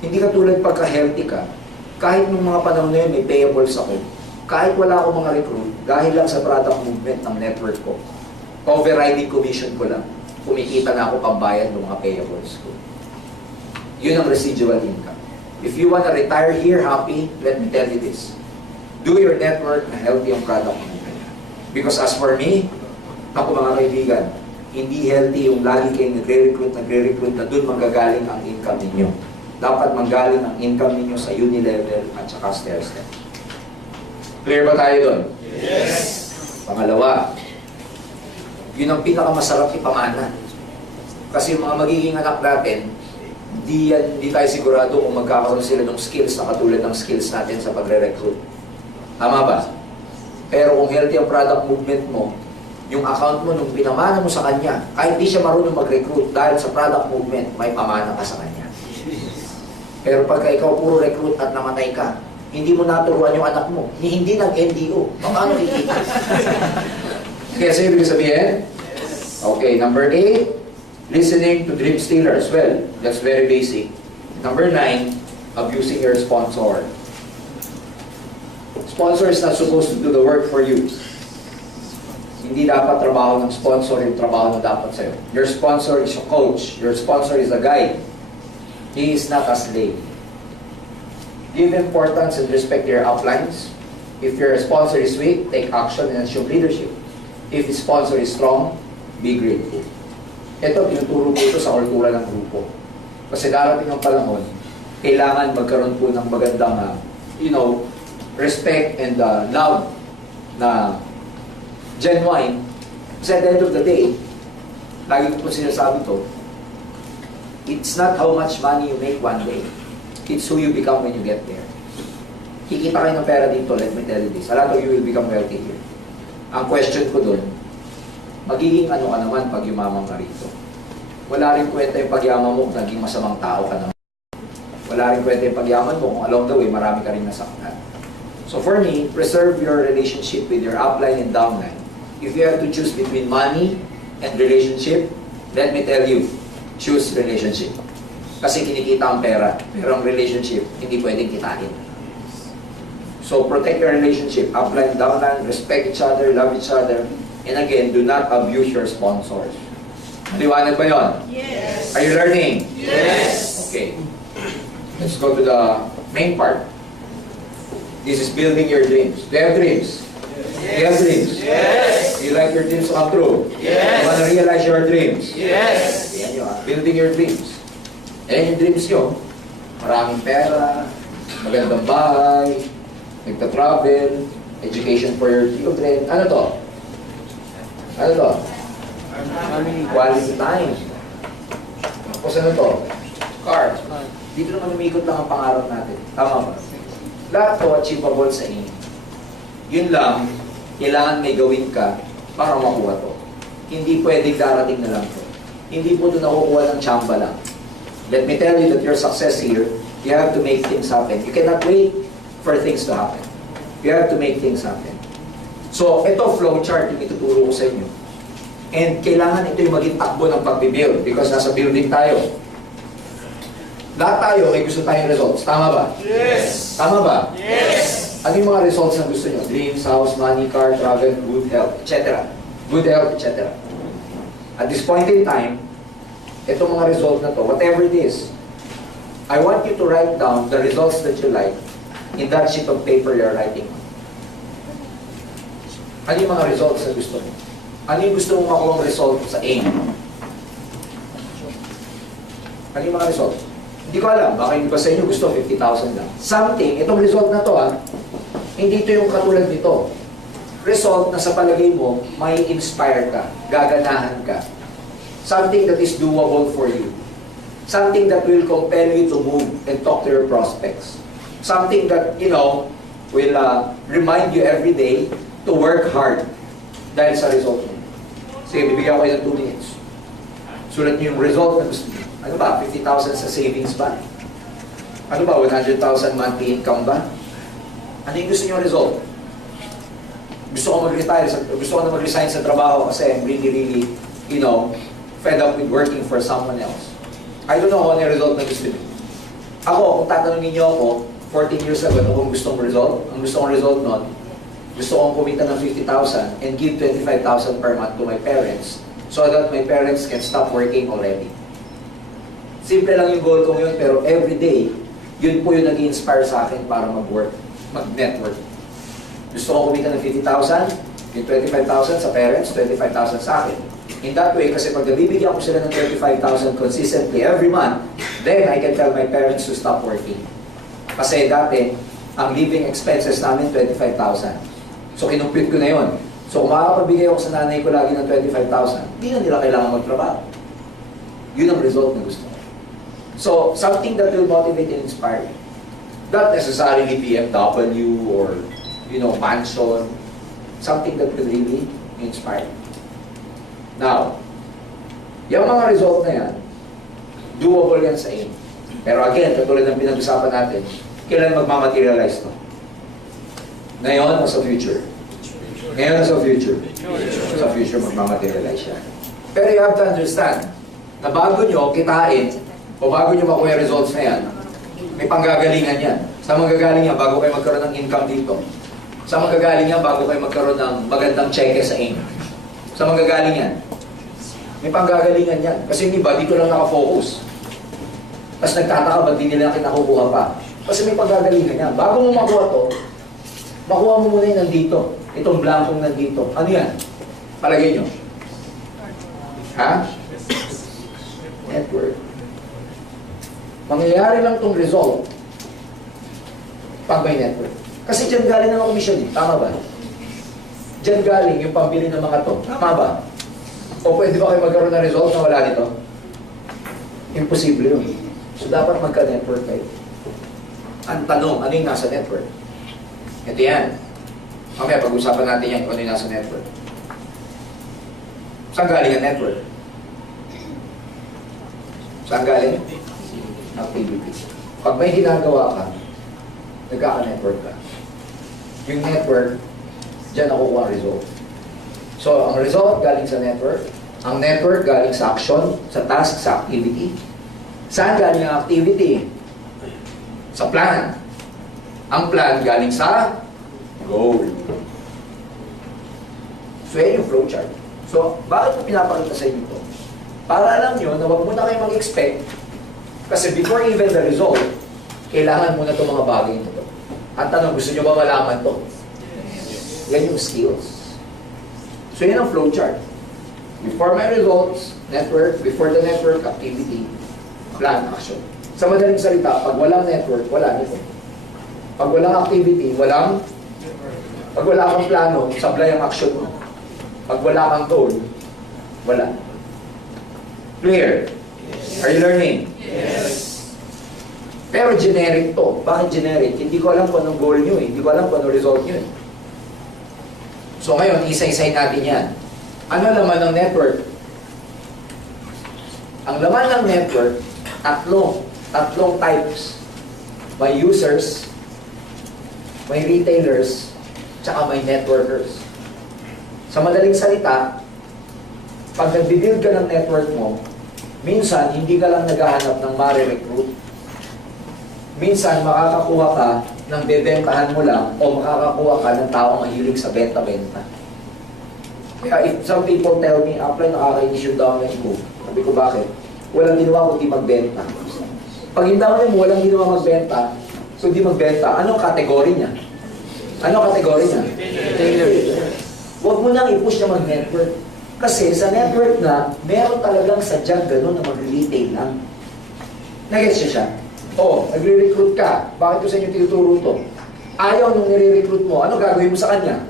hindi ka tulad pagka-healthy ka, kahit nung mga panahon na yun, may payables ako, kahit wala akong mga recruit, dahil lang sa product movement ng network ko, overriding commission ko lang, kumikita na ako pambayad ng mga payables ko. Yun ang residual income. If you wanna retire here happy, let me tell you this. Do your network na healthy ang product movement. Because as for me, ako mga kaibigan, hindi healthy yung lagi kayong nagre-recruit na doon manggagaling ang income ninyo. Dapat manggaling ang income ninyo sa unilevel at saka stair-step. Clear ba tayo doon? Yes! Pangalawa, yun ang pinakamasarap ipamana. Kasi yung mga magiging anak natin, di tayo sigurado kung magkakaroon sila ng skills na katulad ng skills natin sa pagre-recruit. Tama ba? Pero kung healthy ang product movement mo, yung account mo, nung pinamana mo sa kanya, kahit di siya marunong mag-recruit dahil sa product movement, may pamana ka sa kanya. Pero pagka ikaw puro recruit at namatay ka, hindi mo naturuan yung anak mo, hindi nag-NDO. Paano kikita? Kaya sa'yo ibig sabihin? Okay, number 8, listening to dream stealers. Well, that's very basic. Number 9, abusing your sponsor. Sponsor is not supposed to do the work for you. Hindi dapat trabaho ng sponsor yung trabaho na dapat sa'yo. Your sponsor is a coach. Your sponsor is a guide. He is not a slave. Give importance and respect your uplines. If your sponsor is weak, take action and assume leadership. If the sponsor is strong, be grateful. Ito, tinuturo ko ito sa kultura ng grupo. Kasi darating ang panahon, kailangan magkaroon po ng magandang, respect and love na genuine. Kasi at the end of the day, lagi ko po sinasabi to, it's not how much money you make one day. It's who you become when you get there. Kikita kayo ng pera dito, let me tell you this. A lot of you will become wealthy here. Ang question ko dun, magiging ano ka naman pag yumaman ka rito? Wala rin kwenta yung pagyaman mo kung naging masamang tao ka naman. Wala rin kwenta yung pagyaman mo kung along the way marami ka rin nasaktan. So for me, preserve your relationship with your upline and downline. If you have to choose between money and relationship, let me tell you, choose relationship. Kasi kinikita ang pera, pero ang relationship, hindi pwedeng kitain. So protect your relationship, upline, downline, respect each other, love each other, and again, do not abuse your sponsors. Maliwanag ba yun? Yes! Are you learning? Yes! Okay. Let's go to the main part. This is building your dreams. Do you have dreams? Yes! Do you have dreams? Yes! Do you like your dreams to come true? Yes! You want to realize your dreams? Yes! Yan yun, building your dreams. And yung dreams nyo, maraming pera, magandang bahay, nagta-travel, education for your children. Ano to? Ano to? Quality time. Tapos ano to? Car. Dito naman umikot lang ang pangarap natin. Tama ba? Lahat to achievable sa inyo. Yun lang, kailangan may gawin ka para makuha to. Hindi pwedeng darating na lang to. Hindi po ito nakukuha ng tsamba lang. Let me tell you that your success here, you have to make things happen. You cannot wait for things to happen. You have to make things happen. So, ito flowchart yung ituturo ko sa inyo. And kailangan ito yung maging takbo ng pag-build because nasa building tayo. Lahat tayo ay gusto tayong results. Tama ba? Yes! Tama ba? Yes! Ano yung mga results na gusto nyo? Dreams, house, money, car, travel, good health, etc. Good health, etc. At this point in time, itong mga result na to, whatever it is, I want you to write down the results that you like in that sheet of paper you're writing on. Ano yung mga results na gusto mo? Ano yung gusto mong makuha result sa aim? Ano yung mga results? Hindi ko alam, baka yung iba sa inyo gusto 50,000 lang. Something, itong result na to hindi ito yung katulad nito. Result na sa palagay mo, may inspire ka, gaganahan ka. Something that is doable for you. Something that will compel you to move and talk to your prospects. Something that, will remind you every day to work hard dahil sa result mo. Sige, bibigyan ko kayo ng 2 minutes. Sulat niyo yung result na gusto niyo. Ano ba? 50,000 sa savings ba? Ano ba? 100,000 monthly income ba? Ano yung gusto niyo result? Gusto ko mag-retire, gusto ko na mag-resign sa trabaho kasi I'm really, fed up with working for someone else. I don't know kung ano yung result na gusto niyo. Ako, kung tatanungin niyo ako, 14 years ago, ano kung gusto kong result? Ang gusto kong result nun, gusto kong kumita ng 50,000 and give 25,000 per month to my parents so that my parents can stop working already. Simple lang yung goal ko yun, pero every day, yun po yung nag-inspire sa akin para mag-work, mag-network. Gusto kong kumita ng 50,000, yung 25,000 sa parents, 25,000 sa akin. In that way, kasi pag nabibigyan ko sila ng 35,000 consistently every month, then I can tell my parents to stop working. Kasi dati, ang living expenses namin, 25,000. So, kinumpit ko na yon. So, kung makakapagbigay ako sa nanay ko lagi ng 25,000, hindi na nila kailangan magtrabaho. Yun ang result na gusto ko. So, something that will motivate and inspire you. Not necessarily BMW or, mansion. Something that will really inspire you. Now, yung mga result na yan, doable yan sa inyo. Pero again, katulad ng pinag-usapan natin, kailan magmamaterialize to? Ngayon o sa future? Ngayon o sa future? Sa future magmamaterialize siya. Pero you have to understand na bago nyo kitain o bago nyo makuha yung results na yan, may panggagalingan yan. Sa manggagaling yan bago kayo magkaroon ng income dito. Sa manggagaling yan bago kayo magkaroon ng magandang cheque sa inyo. Sa manggagaling yan. May panggagalingan yan. Kasi yung iba, dito lang nakafocus. Tapos nagtataka ba't di nila kinakukuha pa. Kasi may panggagalingan yan. Bago mo makuha to, makuha mo muna yung nandito. Itong blankong nandito. Ano yan? Palagay nyo. Ha? Network. Mangyayari lang itong result pag may network. Kasi dyan galing ng commission eh. Tama ba? Dyan galing yung pambili ng mga to. Tama ba? O pwede ba kayo magkaroon ng result na wala nito? Imposible yun. So dapat magka-network kayo. Ang tanong, ano yung nasa network? Ito yan. Mamaya pag-usapan natin yan kung ano yung nasa network. Saan galing ang network? Saan galing? Activity. Pag may ginagawa ka, nagkaka-network ka. Yung network, dyan nakukuha ang result. So, ang result galing sa network. Ang network galing sa action, sa task, sa activity. Saan galing ang activity? Sa plan. Ang plan galing sa goal. So, yan yung flowchart. So, bakit ko pinapakita sa inyo ito? Para alam nyo na huwag muna kayo mag-expect kasi before even the result, kailangan muna itong mga bagay ito. Ang tanong, gusto nyo ba malaman ito? Yan yung skills. So, yan ang flowchart. Before my results, network, before the network, activity, plan, action. Sa madaling salita, pag walang network, wala nito. Pag walang activity, pag wala kang plano, sablay ang action mo. Pag wala kang goal, wala. Clear? Yes. Are you learning? Yes. Pero generic to. Bakit generic? Hindi ko alam kung anong goal nyo eh. Hindi ko alam kung anong result nyo eh. So ngayon, isa-isay natin yan. Ano laman ng network? Ang laman ng network, tatlong types. May users, may retailers, tsaka may networkers. Sa madaling salita, pag nag-build ka ng network mo, minsan hindi ka lang naghahanap ng ma-recruit. Minsan makakakuha ka ng bebentahan mo lang o makakakuha ka ng taong mahilig sa benta-benta. Kaya if some people tell me, apply nakakainis yung downline ko. Sabi ko, bakit? Walang ginawa kundi magbenta. Pag yung downline mo walang ginawa magbenta, kundi magbenta, anong kategory niya? Anong kategory niya? Taylor. Huwag mo nang i-push na mag-network. Kasi sa network na, meron talagang sadyang gano'n na mag-retail lang. Nag-gets niya siya? Oo, nagre-recruit ka. Bakit ko sa inyo tinuturo to? Ayaw nung nire-recruit mo, ano gagawin mo sa kanya?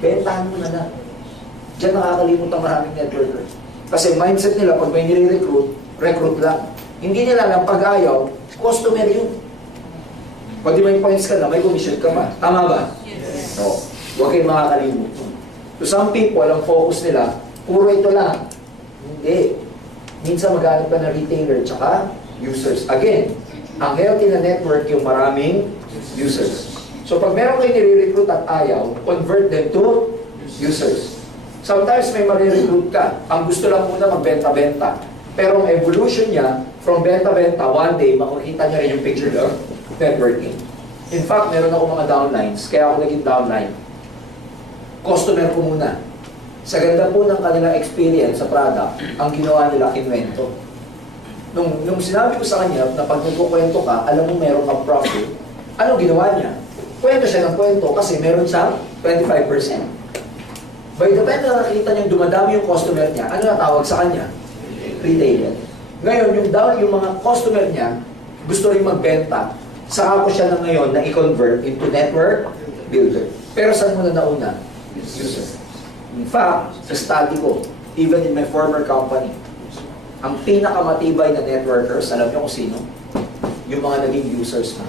Bentahan mo na lang. Diyan nakakalimut ang maraming networker. Kasi mindset nila, pag may nire-recruit, recruit lang. Hindi nila lang pag ayaw, customer yun. Pag di may points ka na, may commission ka pa. Tama ba? Yes. No. Huwag kayong makakalimutan. To some people, ang focus nila, puro ito lang. Hindi. Minsan maghanap ka na retailer tsaka users. Again, ang healthy na network yung maraming users. So pag meron kayo nire-recruit at ayaw, convert them to users. Sometimes may marirecruit ka. Ang gusto lang muna magbenta-benta. Pero ang evolution niya, from benta-benta, one day, makikita niya rin yung picture of networking. In fact, meron ako mga downlines, kaya ako naging downline. Customer ko muna. Sa ganda po ng kanilang experience sa product, ang ginawa nila, kinwento. Nung sinabi ko sa kanya na pag nagkukwento ka, alam mo meron kang profit, ano ginawa niya? Kwento siya ng kwento kasi meron siyang 25%. By the time na nakikita niyang dumadami yung customer niya, ano na tawag sa kanya? Retailer. Ngayon, yung mga customer niya, gusto rin magbenta, saka ko siya na ngayon na i-convert into network builder. Pero saan mo na nauna? User. In fact, sa study ko, even in my former company, ang pinakamatibay na networkers, alam niyo kung sino? Yung mga naging users mo.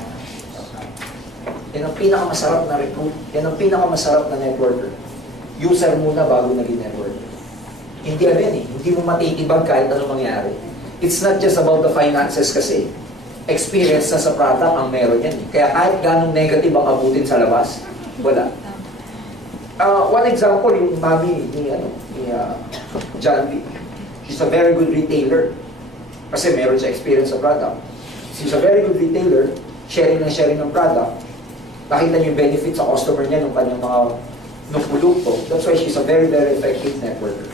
Yan ang pinakamasarap na recruit. Yan ang pinakamasarap na networker. User muna bago naging networker. Hindi yan eh. Hindi mo matitibag kahit ano mangyari. It's not just about the finances kasi. Experience na sa product ang meron yan eh. Kaya kahit ganong negative ang abutin sa labas, wala. One example, yung mami ni John B. She's a very good retailer. Kasi meron siya experience sa product. She's a very good retailer, sharing ng product. Nakita niyo yung benefit sa customer niya ng kanyang mga produkto. That's why she's a very, very effective networker.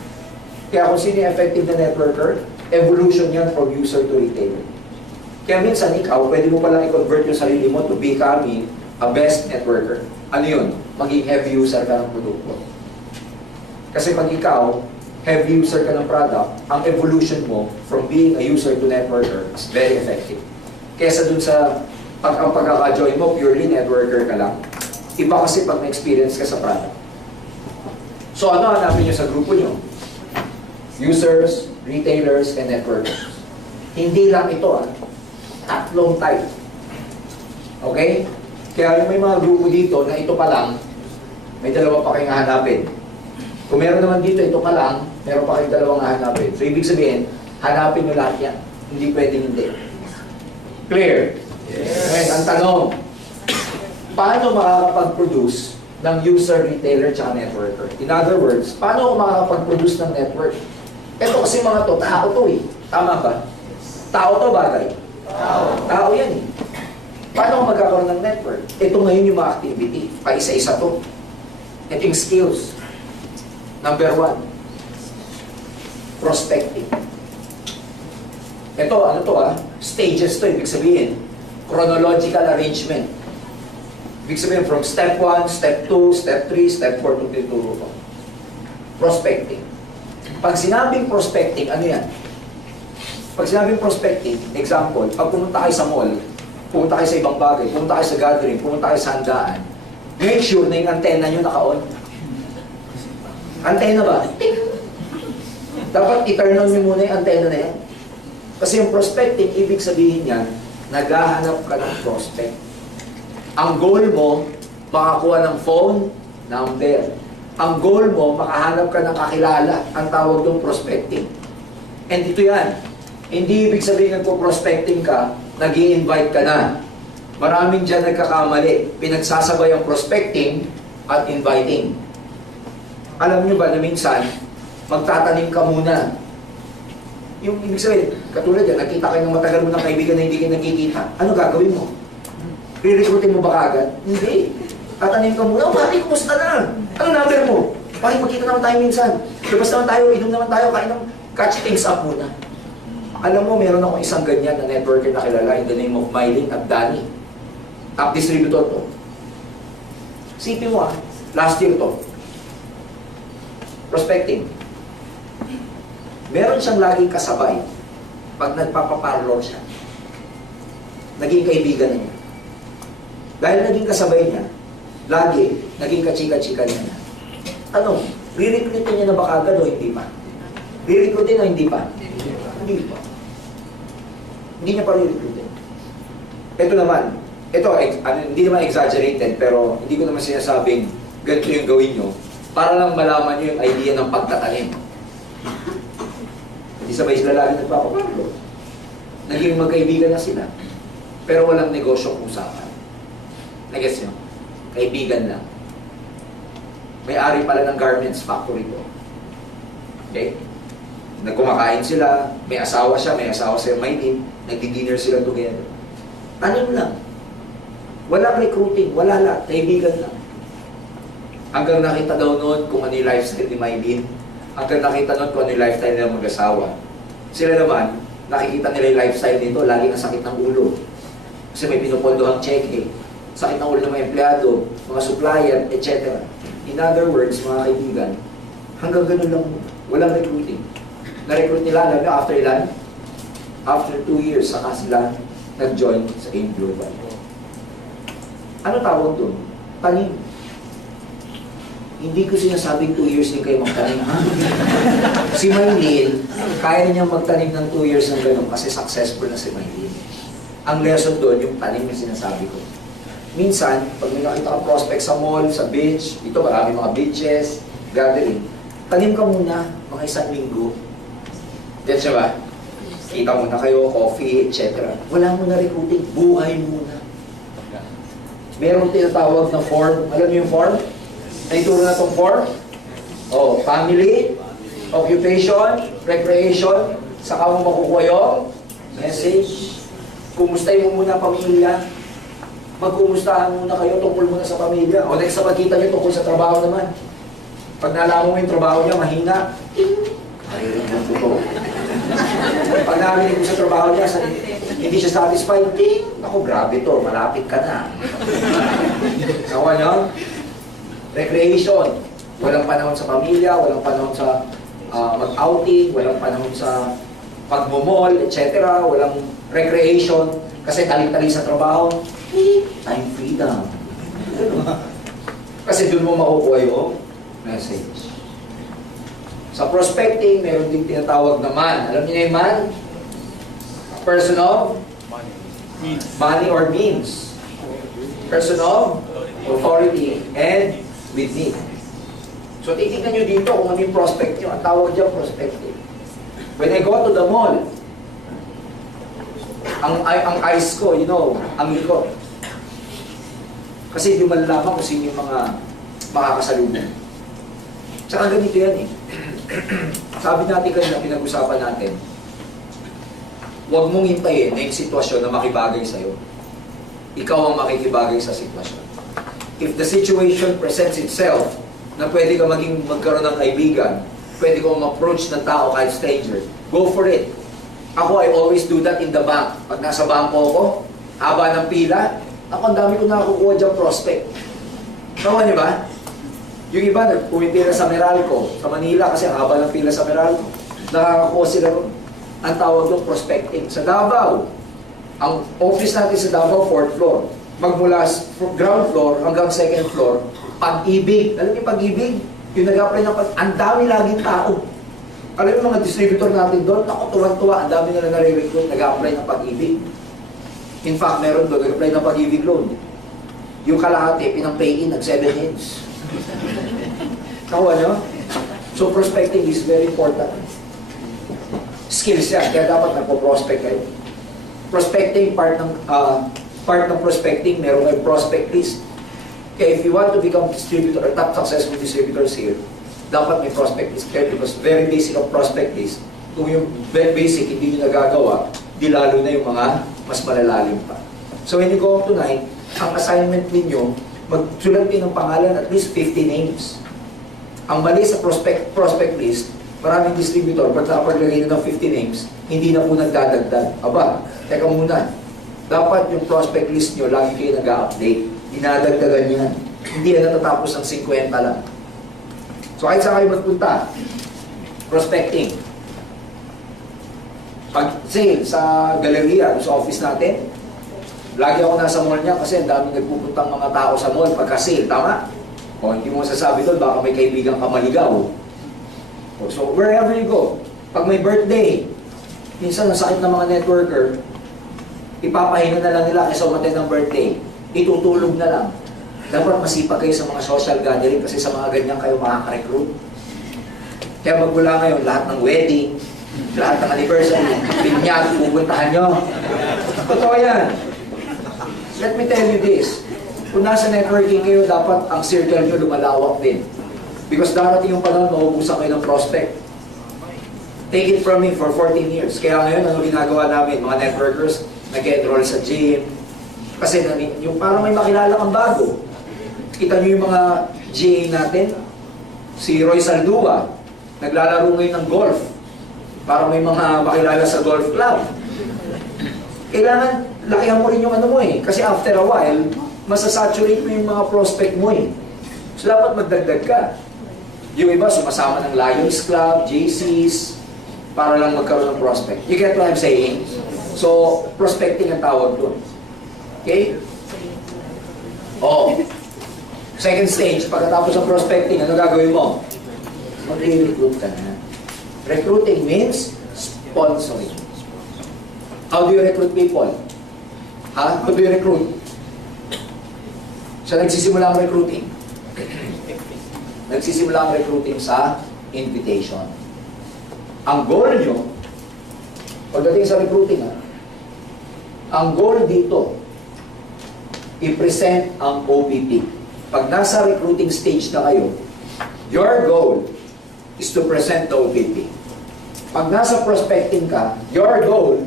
Kaya kung sino yung effective na networker, evolution yan from user to retailer. Kaya minsan ikaw, pwede mo palang i-convert yung sarili mo to becoming a best networker. Ano yun? Maging heavy user ka ng produkto. Kasi pag ikaw, heavy user ka ng product, ang evolution mo from being a user to networker is very effective. Kesa dun sa ang pagkaka-join mo, purely networker ka lang. Iba kasi pag na-experience ka sa product. So ano hanapin nyo sa grupo nyo? Users, retailers, and networkers. Hindi lang ito tatlong type. Okay? Kaya yung may mga grupo dito na ito pa lang, may dalawa pa kayong hanapin. Kung meron naman dito, ito pa lang, meron pa kayong dalawang hanapin. So ibig sabihin, hanapin nyo lahat yan. Hindi pwedeng hindi. Clear? Yes. Ngayon, ang tanong, paano makakapag-produce ng user, retailer, tsaka networker? In other words, paano ako makakapag-produce ng network? Ito kasi mga to, tao to eh. Tama ba? Tao to bagay? Tao yan eh. Paano ako magkakaroon ng network? Ito ngayon yung mga activity. Paisa-isa to. Ito yung skills. Number 1, prospecting. Ito, ano to stages to, ibig sabihin. Chronological arrangement. Ibig sabihin, from step 1, step 2, step 3, step 4, to tinuturo ko. Prospecting. Pag sinabing prospecting, ano yan? Pag sinabing prospecting, example, pag pumunta kayo sa mall, pumunta kayo sa ibang bagay, pumunta kayo sa gathering, pumunta kayo sa handaan, make sure na yung antena nyo naka-on. Antena ba? Dapat i-turn on nyo muna yung antena na yan. Kasi yung prospecting, ibig sabihin yan, naghahanap ka ng prospect. Ang goal mo, makakuha ng phone number. Ang goal mo, makahanap ka ng kakilala. Ang tawag doon prospecting. And ito yan. Hindi ibig sabihin nagpo-prospecting ka, nag-i-invite ka na. Maraming dyan nagkakamali. Pinagsasabay ang prospecting at inviting. Alam nyo ba na minsan, magtatanim ka muna. Yung ibig sabihin, katulad yan, nakita kayo ng matagal mo ng kaibigan na hindi kayo nakikita. Ano gagawin mo? Re-recruitin mo ba kagad? Hindi. Tatanim ka muna, pari, kumusta na? Ano number mo? Pari, magkita naman tayo minsan. Labas naman tayo, inom naman tayo, kain ng catch things up muna. Alam mo, meron akong isang ganyan na networker na kilala in the name of Mylene at Danny. Top distributor to. Sipin mo last year to. Prospecting. Meron siyang laging kasabay pag nagpapaparlor siya. Naging kaibigan niya. Dahil naging kasabay niya, lagi, naging kachika-chika niya. Ano? Re-recruitin niya na ba kagad o hindi pa? Re-recruitin o hindi pa? Hindi pa. Hindi niya pa re-recruitin. Ito naman, ito, hindi naman exaggerated, pero hindi ko naman sinasabing ganito yung gawin nyo para lang malaman nyo yung idea ng pagtatanim. Hindi sabay sila lagi nagpapapalo. Naging magkaibigan na sila. Pero walang negosyong usapan. Nag-gets nyo? Kaibigan lang. May-ari pala ng garments factory ko. Okay? Nagkumakain sila, may asawa siya, may asawa si Maylin, nagdi-dinner sila together. Tanim lang. Walang recruiting, wala lahat, kaibigan lang. Hanggang nakita daw noon kung ano yung lifestyle ni Maylin, hanggang nakita noon kung ano yung lifestyle nila mag-asawa. Sila naman, nakikita nila yung lifestyle nito, lagi na sakit ng ulo. Kasi may pinupondohang cheque, sakit ng ulo ng mga empleyado, mga supplier, etc. In other words, mga kaibigan, hanggang ganun lang, walang recruiting. Na-recruit nila, alam nyo, after ilan? After 2 years, saka sila nag-join sa AIM Global. Ano tawag doon? Tanim. Hindi ko sinasabing 2 years din kayo magtanim, ha? Si Maylin, kaya niyang magtanim ng 2 years ng gano'n kasi successful na si Maylin. Ang lesson doon, yung tanim yung sinasabi ko. Minsan, pag may nakita ka prospect sa mall, sa beach, ito marami mga beaches, gathering, tanim ka muna, mga 1 linggo. Yan siya ba? Kita muna kayo, coffee, etc. Wala muna recruiting, buhay muna. Meron tinatawag na form. Alam niyo yung form? Naituro na itong form? Oh, family, occupation, recreation, saka mo makukuha yung message. Kumustahin mo muna pamilya. Magkumustahan muna kayo tungkol muna sa pamilya. O next sa pagkita niyo tungkol sa trabaho naman. Pag nalaman mo yung trabaho niya, mahina. Maririnig mo ito. Pag narinig mo sa trabaho niya, hindi siya satisfied, ako, grabe to, malapit ka na. Nawa niyo? Recreation. Walang panahon sa pamilya, walang panahon sa mag-outing, walang panahon sa pagmumall, etc. Walang recreation kasi tali-tali sa trabaho. Time freedom. Kasi doon mo makukuha yung message. Sa prospecting, meron din tinatawag na man. Alam niyo na yung man? A person of money or means. Person of authority and with need. So titignan nyo dito kung ano yung prospect nyo. Ang tawag dyan prospecting. When I go to the mall, ang eyes ko, you know, ang likod. Kasi hindi malalaman kung sino yung mga makakasalubong. Tsaka ganito yan eh. Sabi natin kanina, pinag-usapan natin, huwag mong hintayin na yung sitwasyon na makibagay sa'yo. Ikaw ang makikibagay sa sitwasyon. If the situation presents itself, na pwede ka magkaroon ng kaibigan, pwede kang ma-approach ng tao kahit stranger, go for it. Ako, I always do that in the bank. Pag nasa bangko ako, haba ng pila, ako ang dami ko nakakukuha dyan prospect. Tawa niyo ba? Yung iba, nagpumitira sa Meralco, sa Manila, kasi ang haba ng pila sa Meralco. Nakakakuha sila ron. Ang tawag doon, prospecting. Sa Davao, ang office natin sa Davao, 4th floor. Magmula ground floor hanggang 2nd floor, Pag-ibig. Alam niyo Pag-ibig? Yung nag-apply ng ang dami laging tao. Alam niyo mga distributor natin doon, ako tuwan-tuwa, ang dami nila nare-recruit, nag-apply ng Pag-ibig. In fact, meron doon, nag-apply ng Pag-ibig loan. Yung kalahati, pinang-pay-in, nag-7 heads. Nakuha niyo? So, prospecting is very important. Skills yan, kaya dapat nagpo-prospect kayo. Prospecting, part ng prospecting, meron kayong prospect list. Kaya if you want to become distributor or top successful distributors here, dapat may prospect list kayo because very basic of prospect list. Kung yung very basic hindi nyo nagagawa, di lalo na yung mga mas malalalim pa. So when you go up tonight, ang assignment ninyo, magsulat din ng pangalan at least 50 names. Ang mali sa prospect list, maraming distributor, pag nakapaglagay na ng 50 names, hindi na po nagdadagdag. Aba, teka muna. Dapat yung prospect list nyo, lagi kayo nag-update. Dinadagdagan yan. Hindi na natatapos ng 50 lang. So kahit saan kayo magpunta, prospecting. Pag sale sa galeria, sa office natin, lagi ako nasa mall niya kasi ang daming nagpupuntang mga tao sa mall pagka sale, tama? O hindi mo sasabi doon, baka may kaibigan ka maligaw. So wherever you go, pag may birthday, minsan nasakit ng mga networker, Ipapahinga na lang nila kaysa umattend ng birthday. Itutulog na lang. Dapat masipag kayo sa mga social gathering kasi sa mga ganyan kayo makaka-recruit. Kaya magmula ngayon, lahat ng wedding, lahat ng anniversary, binyag, pupuntahan nyo. Totoo yan. Let me tell you this. Kung nasa networking kayo, dapat ang circle nyo lumalawak din. Because darating yung panahon, maubusan kayo ng prospect. Take it from me for 14 years. Kaya ngayon, ano ginagawa namin? Mga networkers, nag-enroll sa gym. Kasi yung parang may makilala kang bago. Kita nyo yung mga GA natin. Si Roy Saldua, naglalaro ngayon ng golf. Parang may mga makilala sa golf club. Kailangan, lakihan mo rin yung ano mo eh. Kasi after a while, masasaturate mo yung mga prospect mo eh. So dapat magdagdag ka. Yung iba, sumasama ng Lions Club, JCs, para lang magkaroon ng prospect. You get what I'm saying? So, prospecting ang tawag doon. Okay? Oh. Second stage, pagkatapos ng prospecting, ano gagawin mo? Mag-recruit ka na. Recruiting means sponsoring. How do you recruit people? Ha? How do you recruit? Sa nagsisimula ang recruiting. Nagsisimula ang recruiting sa invitation. Ang goal nyo, pagdating sa recruiting, ang goal dito, i-present ang OPP. Pag nasa recruiting stage na kayo, your goal is to present the OPP. Pag nasa prospecting ka, your goal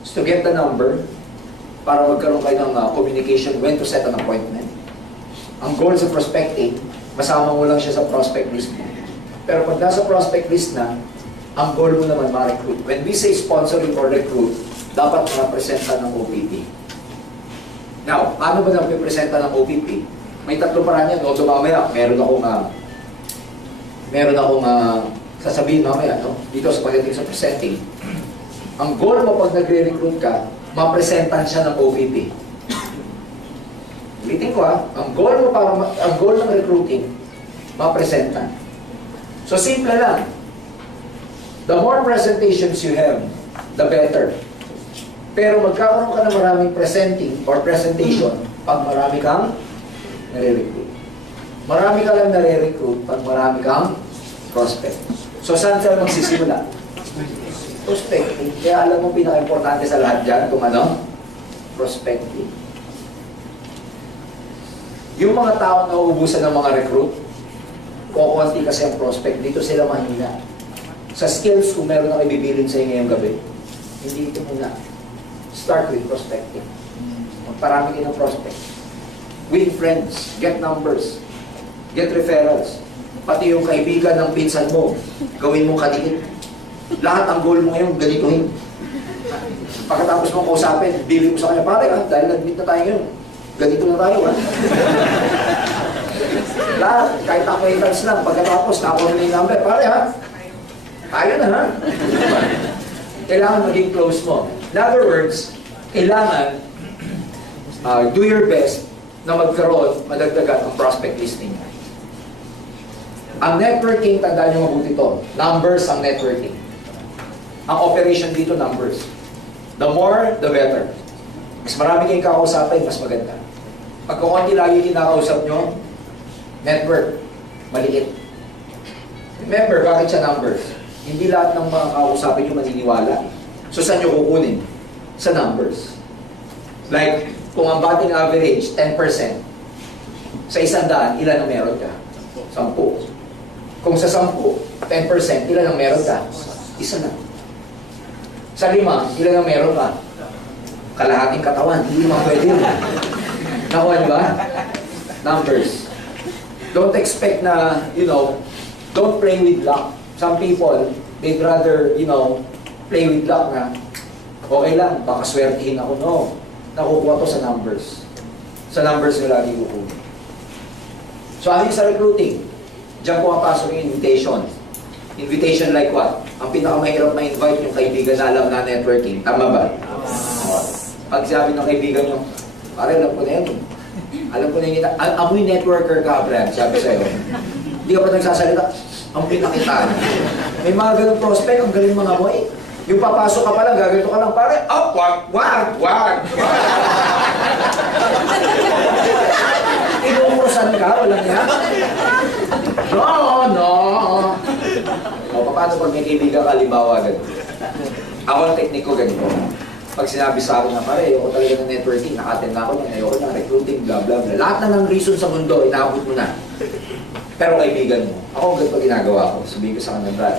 is to get the number para magkaroon kayo ng communication when to set an appointment. Ang goal sa prospecting, masama mo lang siya sa prospect list mo. Pero pag nasa prospect list na, ang goal mo naman ma-recruit. When we say sponsoring or recruit, dapat ma-presenta ng OPP. Now, paano ba na-presenta ng OPP? May tatlo paraan yan. Although mamaya, meron akong sasabihin mamaya, no? Dito sa pagdating sa presenting. Ang goal mo pag nagre-recruit ka, ma-presentan siya ng OPP. Ulitin ko ang goal mo ang goal ng recruiting, ma-presentan. So simple lang. The more presentations you have, the better. Pero magkakaroon ka ng maraming presenting or presentation pag marami kang nare-recruit. Marami ka lang nare-recruit pag marami kang prospect. So saan sila magsisimula? Prospecting. Kaya alam mo pinaka-importante sa lahat dyan kung ano? Prospecting. Yung mga tao na uubusan ng mga recruit, kukunti kasi ang prospect, dito sila mahina. Sa skills, kung meron na ibibilin sa inyo ngayong gabi, hindi ito muna. Start with prospecting. Magparami kayo ng prospect. Win friends, get numbers, get referrals. Pati yung kaibigan ng pinsan mo, gawin mo kadikit. Lahat ang goal mo ngayon, ganituhin. Pagkatapos mong kausapin, bili mo sa kanya, pare, dahil nag-meet na tayo ngayon, ganito na tayo, Lahat, kahit acquaintance lang, pagkatapos, nakuha na yung number, pare, tayo na, Kailangan maging close mo. In other words, kailangan do your best na magkaroon, madagdagan ang prospect listing. Ang networking, tandaan nyo mabuti ito. Numbers ang networking. Ang operation dito, numbers. The more, the better. Mas marami kayong kakausapin, mas maganda. Pag kukunti lagi kinakausap nyo, network, maliit. Remember, bakit siya numbers? Hindi lahat ng mga kakausapin nyo maniniwala. So, saan nyo kukunin? Sa numbers. Like, kung ang batting average, 10%, sa 100, ilan ang meron ka? 10. Kung sa 10, 10%, ilan ang meron ka? Isa na. Sa 5, ilan ang meron ka? Kalahating katawan. Hindi naman pwede yun. Nakuha nyo ba? Numbers. Don't expect na, don't play with luck. Some people, they'd rather, play with luck na, okay lang, baka swertihin ako. No. Nakukuha to sa numbers. Sa numbers nyo lagi kukuha. So, ano yung sa recruiting? Diyan pumapasok yung invitation. Invitation like what? Ang pinakamahirap ma-invite yung kaibigan na alam na networking. Tama ba? Pag sabi ng kaibigan nyo, pare, alam ko na yan. Alam ko na yun. Amoy networker ka, Brad, sabi sa'yo. Hindi ka pa nagsasalita. Ang pinakitaan. May mga ganong prospect, ang galing mga amoy. Yung papasok ka pa lang, gaganito ka lang, pare, oh, wag. Inumusan ka, walang yan. No. O, paano pag may kaibigan ka, halimbawa, ganito? Ako ang teknik ko ganito. Pag sinabi sa akin na, pare, ayoko talaga ng networking, nakaten na ako niyan, ayoko ng recruiting, blah, blah, blah. Lahat na ng reason sa mundo, inaabot mo na. Pero kaibigan mo, ako ganito ginagawa ko, sabihin ko sa kanila, Brad,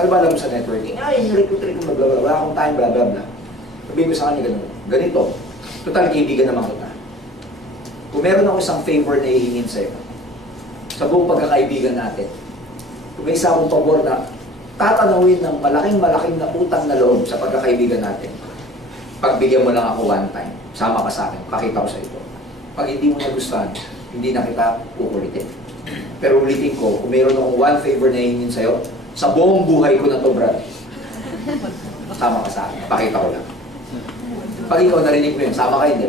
ano ba alam mo sa networking? Ay, yung recruiting ko, blah, blah, blah, wala akong time, blah, blah, blah. Sabihin ko sa kanila ganito, total kaibigan naman kita. Kung meron ako isang favor na ihingin sa'yo, sa buong pagkakaibigan natin, kung may isa akong pabor na tatanawin ng malaking na utang na loob sa pagkakaibigan natin, pagbigyan mo lang ako one time, sama ka sa akin, pakita ko sa ito. Pag hindi mo nagustuhan, hindi na kita uulitin. Pero ulitin ko, kung meron akong one favor na hihingin sa'yo, sa buong buhay ko na to, Brad, sama ka sa akin, pakita ko lang. Pag ikaw narinig mo yun, sama ka hindi?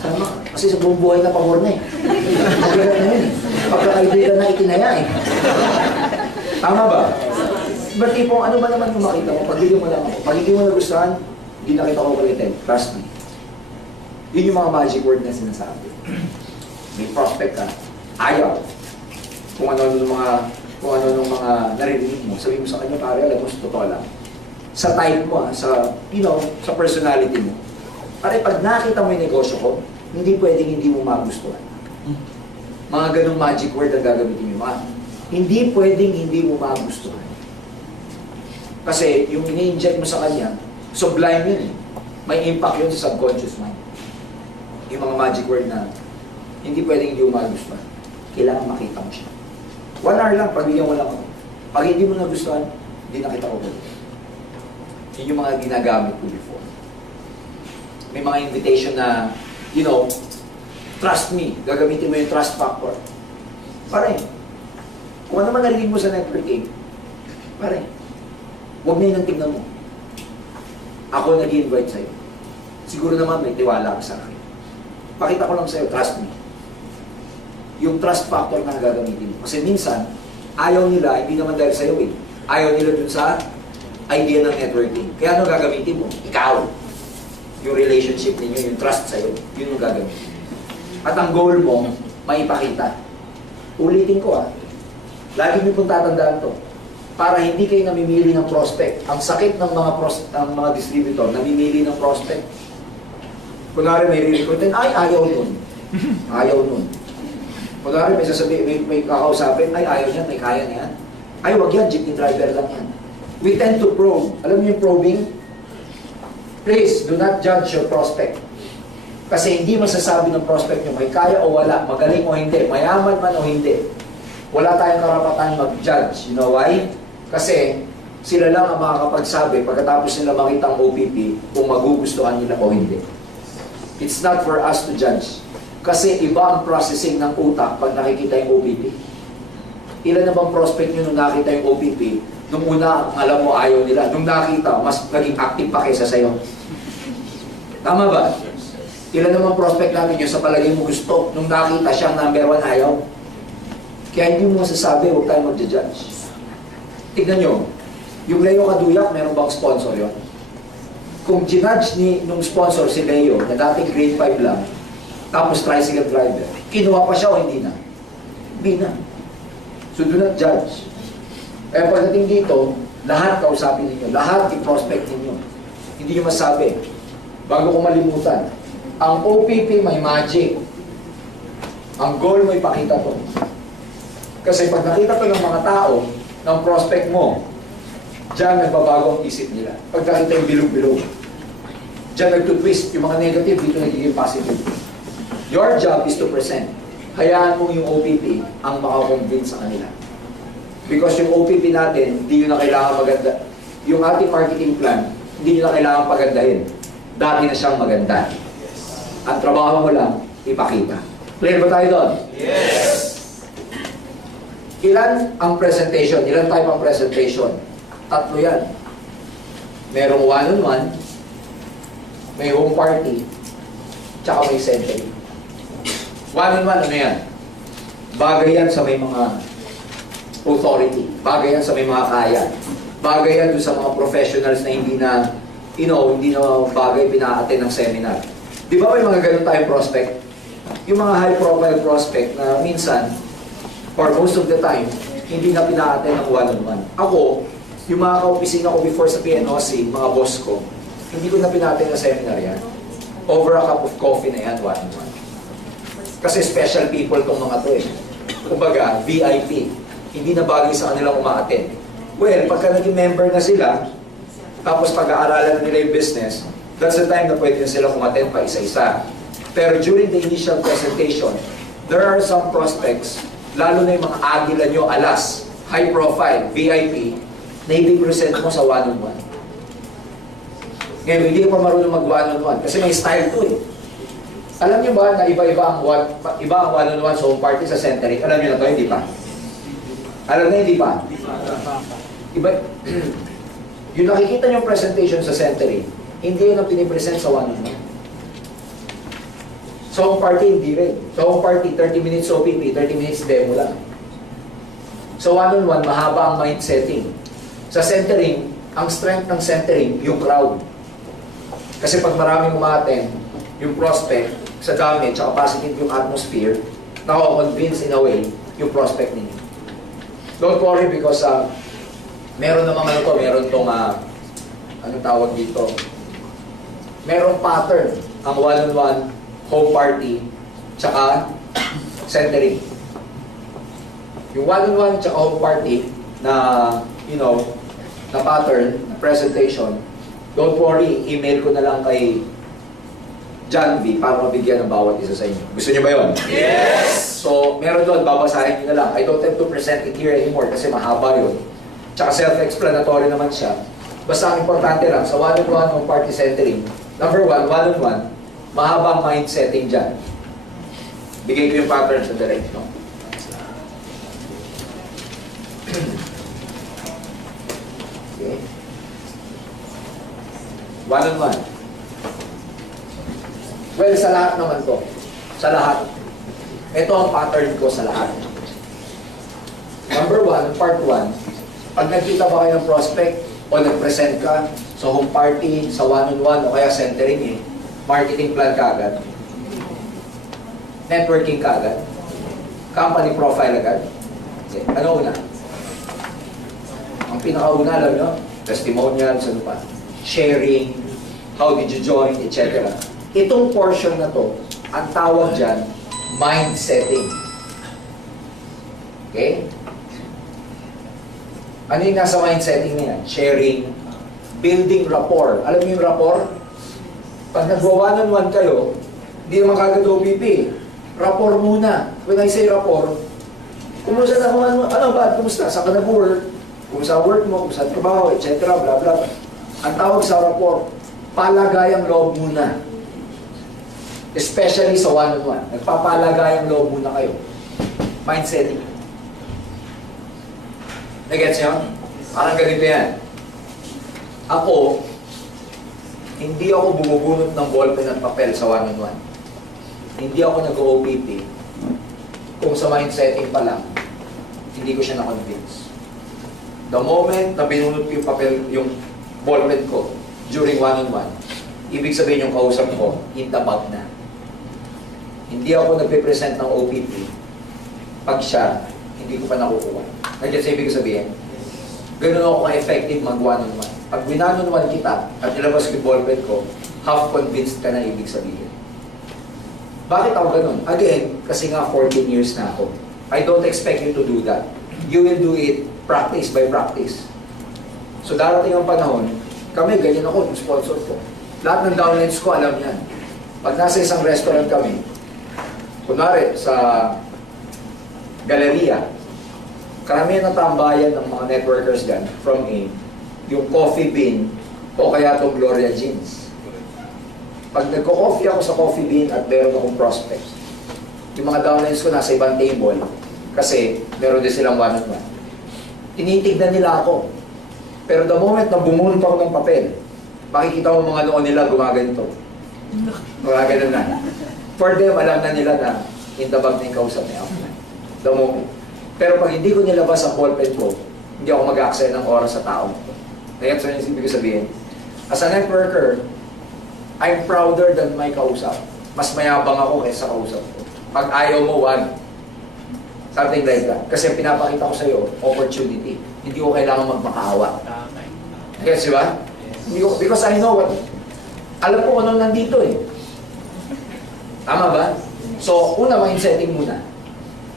Sama. Kasi sa buong buhay na pabor na eh. Mabigat na yun eh. Pagkakaibigan na itinaya eh. Tama ba? Ba't tipong ano ba naman yung makita mo? Pagbigyan mo lang ako. Pag hindi mo nagustuhan, hindi na kita ko kulitin. Trust me. Yun yung mga magic word na sinasabi. May prospect ka. Ayaw. Kung ano nung mga narinig mo. Sabihin mo sa kanya, pare, alam mo, sa totoo lang. Sa type mo, sa, sa personality mo. Pare, pag nakita mo yung negosyo ko, hindi pwedeng hindi mo magustuhan. Mga ganong magic word ang gagamitin mo. Hindi pwedeng hindi mo magustuhan. Kasi yung ini-inject mo sa kanya, sublime yun eh. May impact yun sa subconscious mind. Yung mga magic word na hindi pwedeng hindi mo magustuhan. Kailangan makita mo siya. 1 hour lang, pagbigyan mo lang ako. Pag hindi mo nagustuhan, hindi nakita ko ulit. Yun yung mga ginagamit ko before. May mga invitation na, trust me. Gagamitin mo yung trust factor. Pare, kung ano man narinig mo sa networking, pare, huwag na yun ang tignan mo. Ako nag-invite sa'yo. Siguro naman may tiwala ka sa akin. Pakita ko lang sa'yo, trust me. Yung trust factor na gagamitin mo. Kasi minsan, ayaw nila, hindi naman dahil sa'yo eh. Ayaw nila dun sa idea ng networking. Kaya ano gagamitin mo? Ikaw. Yung relationship ninyo, yung trust sa'yo, yun yung gagamitin. At ang goal mo, maipakita. Ulitin ko lagi niyo pong tatandaan to. Para hindi kayo namimili ng prospect. Ang sakit ng mga distributor, namimili ng prospect. Kunwari may re-recruitin, ayaw nun. Ayaw nun. Kunwari may sasabihin, may kakausapin, ayaw niyan, may kaya niyan. Ay, wag yan, jeepney driver lang yan. We tend to probe. Alam niyo yung probing? Please, do not judge your prospect. Kasi hindi masasabi ng prospect nyo, may kaya o wala, magaling o hindi, mayaman man o hindi. Wala tayong karapatan mag-judge. You know why? Kasi sila lang ang makakapagsabi pagkatapos nila makita ang OPP kung magugustuhan nila o hindi. It's not for us to judge. Kasi iba ang processing ng utak pag nakikita yung OPP. Ilan na bang prospect nyo nung nakita yung OPP? Nung una, alam mo, ayaw nila. Nung nakita, mas naging active pa kaysa sa'yo. Tama ba? Ilan naman prospect natin yung sa palagay mo gusto. Nung nakita siyang number 1, ayaw. Kaya hindi mo masasabi, huwag tayo mag-judge. Tignan nyo, yung Leo Kaduyak, meron bang sponsor yon? Kung ginudge nung sponsor si Leo, na dating grade 5 lang, tapos tricycle driver, kinuha pa siya o hindi na? Hindi na. So do not judge. Kaya pagdating dito, lahat kausapin ninyo, lahat i-prospect ninyo. Hindi nyo masabi. Bago ko malimutan, ang OPP may magic. Ang goal mo ipakita to. Kasi pag nakita to ng mga tao, ng prospect mo, diyan nagbabago ang isip nila. Pag nakita yung bilog-bilog, diyan nagtutwist. Yung mga negative, dito nagiging positive. Your job is to present. Hayaan mo yung OPP ang makakonvince sa kanila. Because yung OPP natin, hindi nyo na kailangan maganda. Yung ating marketing plan, hindi nyo na kailangan pagandahin. Dati na siyang maganda. Ang trabaho mo lang, ipakita. Clear ba tayo doon? Yes! Ilan ang presentation? Ilan type ang presentation? 3 yan. Merong one-on-one, may home party, tsaka may century. One-on-one, ano yan? Bagay yan sa may mga authority. Bagay yan sa may mga kaya. Bagay yan doon sa mga professionals na hindi na, hindi na bagay pina-attend ng seminar. Di ba may mga ganun tayong prospect? Yung mga high-profile prospect na minsan, or most of the time, hindi na pina-attend ng one-on-one. Ako, yung mga ka-opisina ko before sa PNOC, mga boss ko, hindi ko na pina-attend ng seminar yan. Over a cup of coffee na yan, one-on-one. Kasi special people tong mga to eh. Kumbaga, VIP. Hindi na bagay sa kanilang uma-attend. Well, pagka naging member na sila, tapos pag-aaralan na nila yung business, that's the time na pwede na sila kumattend pa isa-isa. Pero during the initial presentation, there are some prospects, lalo na yung mga agila nyo, alas, high profile, VIP, na i-present mo sa one-on-one. Ngayon, hindi ka pa marunong mag-one-on-one kasi may style to eh. Alam niyo ba na iba ang one-on-one sa home party sa centering? Alam niyo na to, hindi pa? Alam na, hindi pa? Iba, yung nakikita niyong presentation sa centering, hindi yun ang pinipresent sa one-on-one. Sa home party, hindi rin. Sa home party, 30 minutes OPP, 30 minutes demo lang. Sa one-on-one, mahaba ang mind setting. Sa centering, ang strength ng centering, yung crowd. Kasi pag maraming umaten, yung prospect, sa dami, tsaka positive yung atmosphere, nako-convince in a way, yung prospect ninyo. Don't worry because meron namang meron tong, anong tawag dito? Merong pattern ang one-on-one, home party, tsaka centering. Yung one-on-one tsaka home party na, na pattern, na presentation, don't worry, email ko na lang kay John V para mabigyan ng bawat isa sa inyo. Gusto niyo ba yun? Yes! So, meron doon, babasahin niyo na lang. I don't have to present it here anymore kasi mahaba yun. Tsaka self-explanatory naman siya. Basta ang importante lang, sa one-on-one home party centering, number one-on-one, mahabang mind setting dyan. Bigay ko yung pattern sa direct, no? Okay. One-on-one. Well, sa lahat naman to. Sa lahat. Ito ang pattern ko sa lahat. Number one, part one, pag nagkita ba kayo ng prospect o nag-present ka sa home party, sa one-on-one o kaya centering marketing plan ka agad, networking ka agad, company profile agad. Okay. Ano una? Ang pinakauna, alam nyo, testimonials, ano pa, sharing, how did you join, etc. Itong portion na to, ang tawag dyan, mind setting. Okay? Ano yung nasa mind setting niya? Sharing, building rapport. Alam niyo yung rapport? Pag nag-one-on-one kayo, hindi naman kagad OPP. Rapport muna. When I say rapport, kumusta na kung ano ba? Kumusta? Saan ka nag-work? Kumusta work mo? Kumusta trabaho? Etc. Blah, blah. Ang tawag sa rapport, palagayang loob muna. Especially sa one-on-one. Nagpapalagayang loob muna kayo. Mind setting. Nagets nyo? Parang ganito yan. Ako, hindi ako bumubunot ng ballpen at papel sa one-on-one. Hindi ako nag-OPP. Kung sa mind setting pa lang, hindi ko siya na-convince. The moment na binunot ko yung papel, yung ballpen ko during one-on-one, ibig sabihin yung kausap ko, in the bag na. Hindi ako nagpe-present ng OPP pag siya, hindi ko pa nakukuha. Nandiyan sa ibig sabihin, ganun ako ka-effective mag-one-on-one. Pag one-on-one kita at nilabas ko yung ballpen ko, half convinced ka na ibig sabihin. Bakit ako ganun? Again, kasi nga 14 years na ako. I don't expect you to do that. You will do it practice by practice. So darating ang panahon, kami, ganyan ako, yung sponsor ko. Lahat ng downlines ko, alam yan. Pag nasa isang restaurant kami, kunwari sa galeria, karamihan ng tambayan ng mga networkers dyan, from yung coffee bean, o kaya itong Gloria Jeans. Pag nagko-coffee ako sa coffee bean at meron akong prospect, yung mga downlines ko nasa ibang table, kasi meron din silang one-on-one. Tinitignan nila ako. Pero the moment na bumunot ako ng papel, makikita mo mga noon nila gumaganito. Gumagano na. For them, alam na nila na in the bag na yung kausap niya. The moment. Pero pag hindi ko nilabas ang ballpen ko, Hindi ako mag-access ng oras sa tao. Nagets mo yung ibig ko sabihin? As a networker, I'm prouder than my kausap. Mas mayabang ako kaysa sa kausap ko. Pag ayaw mo, wag. Something like that. Kasi pinapakita ko sa'yo, opportunity. Hindi ko kailangan magmakaawa. Gets, di ba? Because I know what, alam ko kung ano nandito eh. Tama ba? So, una, mindsetting muna.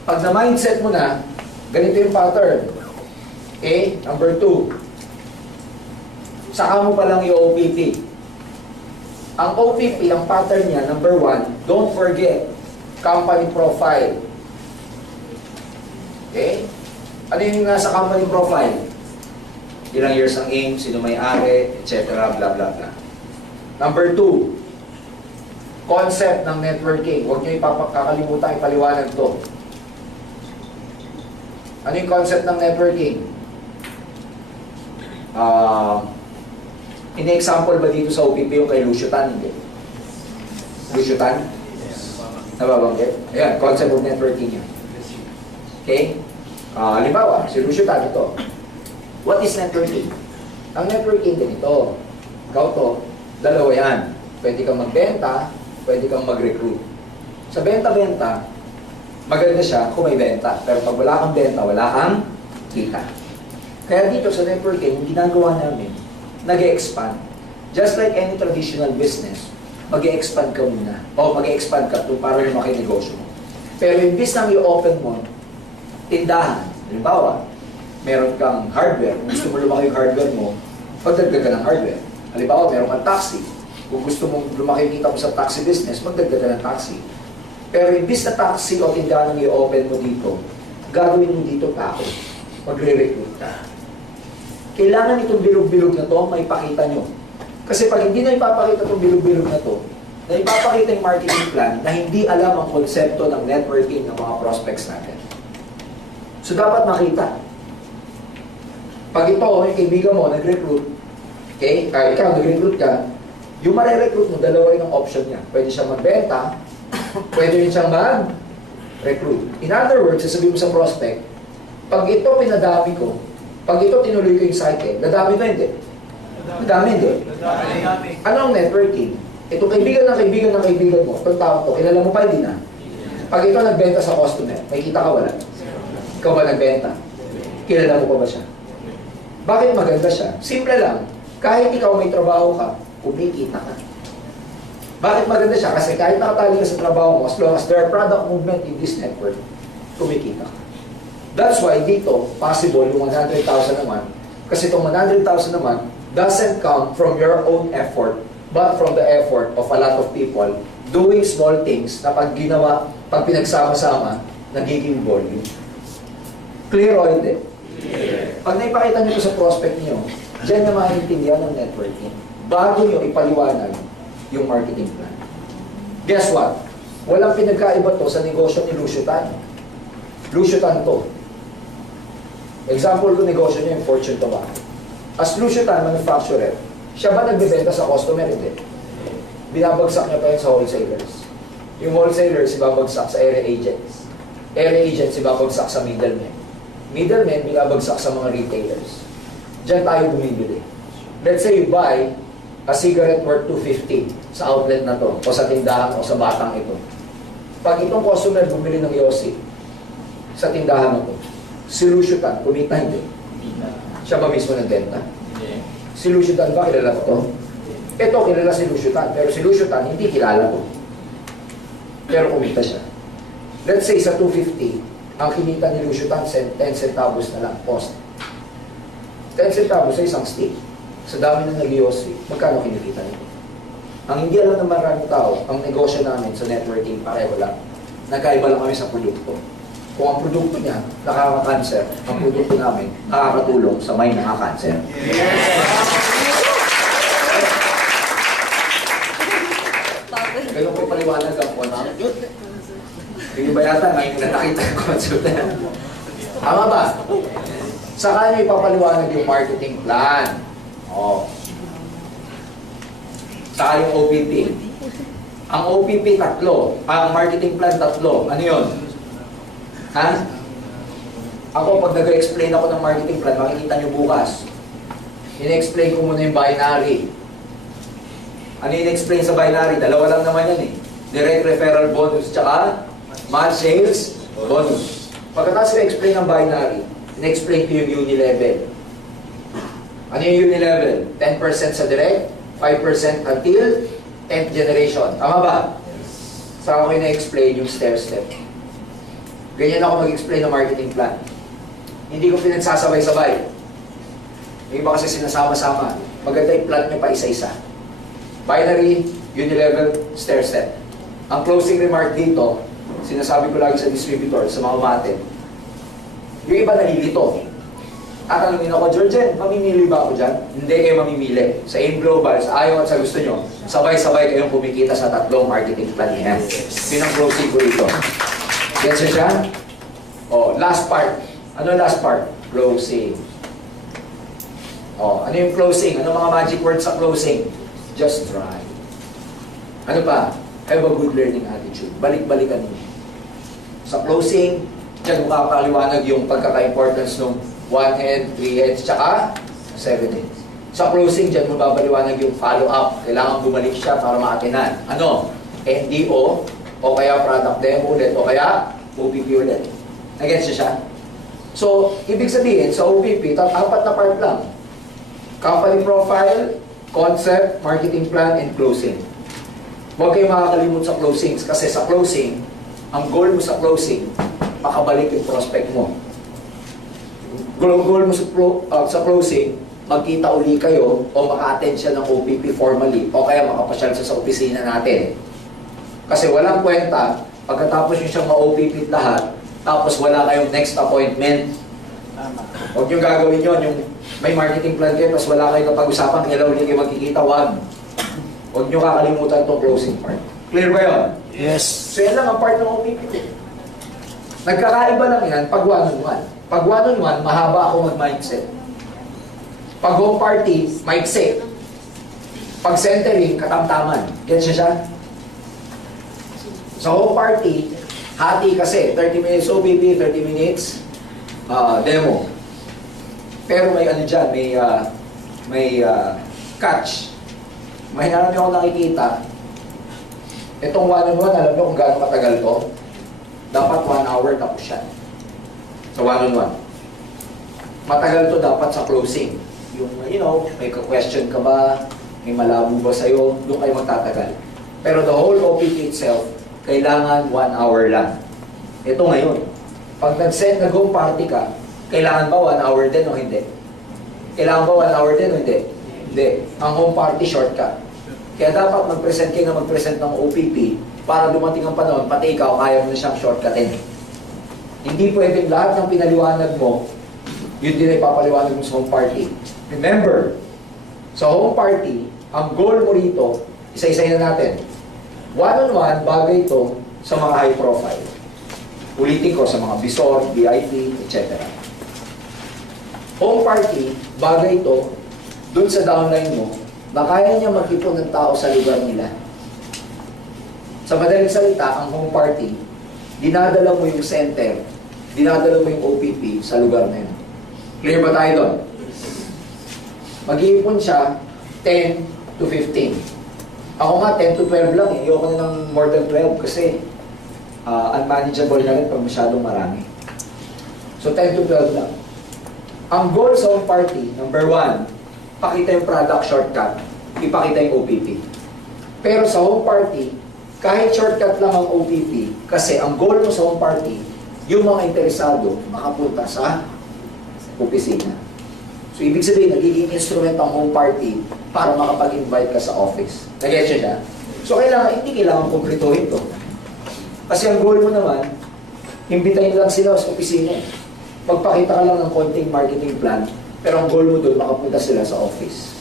Pag na-mindset mo na, ganito yung pattern. Okay? Number 2. Saka mo palang yung OPP. Ang OPP, ang pattern niya, number 1, don't forget, company profile. Okay? Ano yung nasa company profile? Ilang years ang aim, sino may-ari, etc. blah blah blah. Number 2, concept ng networking. Huwag niyo kakalimutan ipaliwanag to. Ano yung concept ng networking? In-example ba dito sa OPP yung kay Lucio Tan? Hindi. Lucio Tan? Nababanggit? Ayan, concept of networking yan. Okay? Halimbawa, si Lucio Tan ito. What is networking? Ang networking ganito. Ikaw to, dalawa yan. Pwede kang magbenta, pwede kang mag-recruit. Sa benta-benta, maganda siya kung may benta. Pero pag wala kang benta, wala kang kita. Kaya dito sa networking, yung ginagawa namin, nag-e-expand. Just like any traditional business, mag-e-expand ka muna. O mag-e-expand ka to para lumaki negosyo mo. Pero imbis nang i-open mo, tindahan. Halimbawa, meron kang hardware. Kung gusto mo lumaki yung hardware mo, magdagdag ka ng hardware. Halimbawa, meron kang taxi. Kung gusto mong lumaki kita mo sa taxi business, magdagdag ka ng taxi. Pero imbis na taxi o tindahan ang i-open mo dito, gagawin mo dito tao. Magre-recruit ka. Kailangan itong bilog-bilog na to, maipakita nyo. Kasi pag hindi na ipapakita itong bilog-bilog na to, na ipapakita yung marketing plan na hindi alam ang konsepto ng networking ng mga prospects natin. So dapat makita. Pag ito, yung kaibigan mo, nag-recruit, okay? Ikaw, nag-recruit ka, yung mare-recruit mo, dalawa rin ang option niya. Pwede siyang magbenta, pwede rin siyang mag-recruit. In other words, sasabihin mo sa prospect, pag ito pinadami ko, pag ito tinuloy ko yung cycle, nadami ba hindi? Nadami hindi. Ano ang networking? Ito kaibigan ng kaibigan ng kaibigan mo, itong tao to, kilala mo pa hindi na. Pag ito nagbenta sa customer, may kita ka wala? Ikaw ba nagbenta? Kilala mo pa ba siya? Bakit maganda siya? Simple lang. Kahit ikaw may trabaho ka, kumikita ka. Bakit maganda siya? Kasi kahit nakatali ka sa trabaho mo, as long as there are product movement in this network, kumikita ka. That's why dito, possible yung 100,000 naman. Kasi itong 100,000 naman doesn't come from your own effort, but from the effort of a lot of people doing small things na pag ginawa, pag pinagsama-sama, nagiging volume. Clear o hindi? Pag naipakita nyo sa prospect nyo, dyan na maintindihan ng networking. Bago nyo ipaliwanag yung marketing plan. Guess what? Walang pinagkaiba to sa negosyo ni Lucio Tan. Lucio Tan to. Example ko negosyo niya yung Fortune Tobacco. As Lucio Tan, manufacturer, siya ba nagbibenta sa customer? Hindi. Binabagsak niya pa yun sa wholesalers. Yung wholesalers, ibabagsak sa area agents. Area agents, ibabagsak sa middlemen. Middlemen, binabagsak sa mga retailers. Diyan tayo bumibili. Let's say you buy a cigarette worth $250 sa outlet na to, o sa tindahan, o sa batang ito. Pag itong customer bumili ng Yossi sa tindahan na to, si Lucio Tan, kumita hindi. Siya ba mismo nagbenta? Si Lucio Tan ba, kilala ko to? Ito, kilala si Lucio Tan, pero si Lucio Tan, hindi kilala ko. Pero kumita siya. Let's say sa 250, ang kinita ni Lucio Tan, 10 centavos na lang, cost. 10 centavos sa isang stick. Sa dami ng nag-Yossi, magkano kinikita nito? Ang hindi alam ng maraming tao, ang negosyo namin sa networking, pareho lang. Nagkaiba lang kami sa produkto. Kung ang produkto niya nakaka-cancer, ang produkto namin nakakatulong sa may nakaka-cancer. Ganun ko paliwanag ang po na. Hindi ba yata ngayon na nakita yung concept na yan? Tama ba? Saka nyo ipapaliwanag yung marketing plan. Oh. Saka yung OPP. Ang OPP tatlo. Ang marketing plan tatlo. Ano yun? Ha? Ako, pag nag-explain ako ng marketing plan, makikita nyo bukas. In-explain ko muna yung binary. Ano in-explain sa binary? Dalawa lang naman yan eh. Direct referral bonus, tsaka match sales bonus. Pagkatapos i-explain ng binary, in-explain ko yung uni-level. Ano yung uni-level? 10% sa direct, 5% until 10th generation. Tama ba? Saka ko in-explain yung step-step. Ganyan ako mag-explain ng marketing plan. Hindi ko pinagsasabay-sabay. Yung iba kasi sinasama-sama. Maganda yung plan nyo pa isa-isa. Binary, uni-level, stair-step. Ang closing remark dito, sinasabi ko lagi sa distributor, sa mga umatin, yung iba nalilito. Tatanungin ako, Georgian, mamimili ba ako dyan? Hindi kayo mamimili. Sa AIM Global, sa ayaw at sa gusto nyo, sabay-sabay kayong kumikita sa tatlong marketing plan niya. Yun ang closing ko dito. Gets nyo siya? O, last part. Ano last part? Closing. O, ano yung closing? Ano mga magic words sa closing? Just try. Ano pa? Have a good learning attitude. Balik-balikan niyo. Sa closing, dyan makakaliwanag yung pagkaka-importance ng 1 head, 3 heads, tsaka 7 heads. Sa closing, dyan mo babaliwanag yung follow-up. Kailangan bumalik siya para maatinan. Ano? NDO, o kaya product demo ulit, o kaya OPP ulit. Nag-gets siya? So, ibig sabihin, sa OPP, apat na part lang. Company profile, concept, marketing plan, and closing. Huwag kayong makakalimut sa closings kasi sa closing, ang goal mo sa closing, makabalik yung prospect mo. Goal mo sa closing, magkita uli kayo o maka-attend siya ng OPP formally o kaya makapasyal siya sa opisina natin. Kasi walang kwenta, pagkatapos nyo siyang ma-OPP lahat, tapos wala kayong next appointment. Huwag nyo gagawin yun, yung may marketing plan kayo, tapos wala kayong kapag-usapan, kailan ulit kayo magkikita, huwag nyo kakalimutan itong closing part. Clear ba yun? Yes. So yan lang ang part ng OPP ko. Nagkakaiba lang yan pag one-on-one. Pag one-on-one, mahaba ako mag-mindset. Pag home party, mindset. Pag centering, katamtaman. Gets niya siya? Sa home party, hati kasi, 30 minutes OPP, 30 minutes demo. Pero may ano dyan, may catch. May namin ako nakikita. Itong one-on-one, alam nyo kung gaano matagal to? Dapat 1 hour tapos siya. Sa one-on-one. Matagal to dapat sa closing. Yung, may question ka ba? May malabo ba sa'yo? Doon kayo magtatagal. Pero the whole OPP itself, kailangan 1 hour lang. Ito ngayon. Pag nag-send na home party ka, kailangan ba 1 hour din o hindi? Kailangan ba 1 hour din o hindi? Hindi. Ang home party shortcut. Kaya dapat mag-present kayo na mag-present ng OPP para dumating ang panahon, pati ikaw, kaya mo na siyang shortcutin. Hindi pwedeng lahat ng pinaliwanag mo, yun din ay papaliwanag mo sa home party. Remember, sa home party, ang goal mo rito, isa-isay na natin. One-on-one, bagay ito sa mga high profile. Ulitin ko sa mga bisor, VIP, etc. Home party, bagay ito dun sa downline mo na kaya niya mag-ipon ng tao sa lugar nila. Sa madaling salita, ang home party, dinadala mo yung center, dinadala mo yung OPP sa lugar na yun. Clear ba tayo doon? Mag-iipon siya 10 to 15. Ako nga, 10 to 12 lang eh. Ayoko na ng more than 12 kasi unmanageable na rin pag masyadong marami. So 10 to 12 lang. Ang goal sa home party, number 1, pakita yung product shortcut, ipakita yung OPP. Pero sa home party, kahit shortcut lang ang OPP, kasi ang goal mo sa home party, yung mga interesado makapunta sa opisina. So ibig sabihin, nagiging instrument ang home party para makapag-invite ka sa office. Nag-get siya? So hindi kailangan kumplituhin to. Kasi ang goal mo naman, imbitahin lang sila sa opisina. Magpakita ka lang ng konting marketing plan, pero ang goal mo doon, makapunta sila sa office.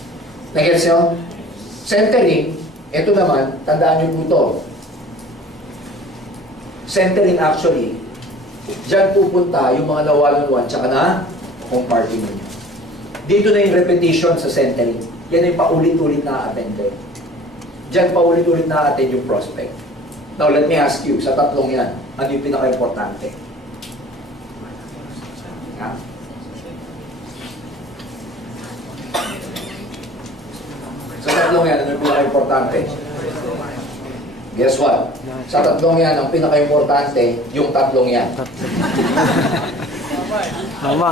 Nag-gets nyo? Centering, ito naman, tandaan nyo po ito. Centering actually, dyan pupunta yung mga na-one-on-one, tsaka na home party ninyo. Dito na yung repetition sa centering. Yan yung paulit-ulit na attend kayo. Dyan paulit-ulit na attend yung prospect. Now, let me ask you, sa tatlong yan, ano yung pinaka-importante? Ha? Sa tatlong yan, ano yung pinaka-importante? Guess what? Sa tatlong yan, ang pinaka-importante, yung tatlong yan. Tama.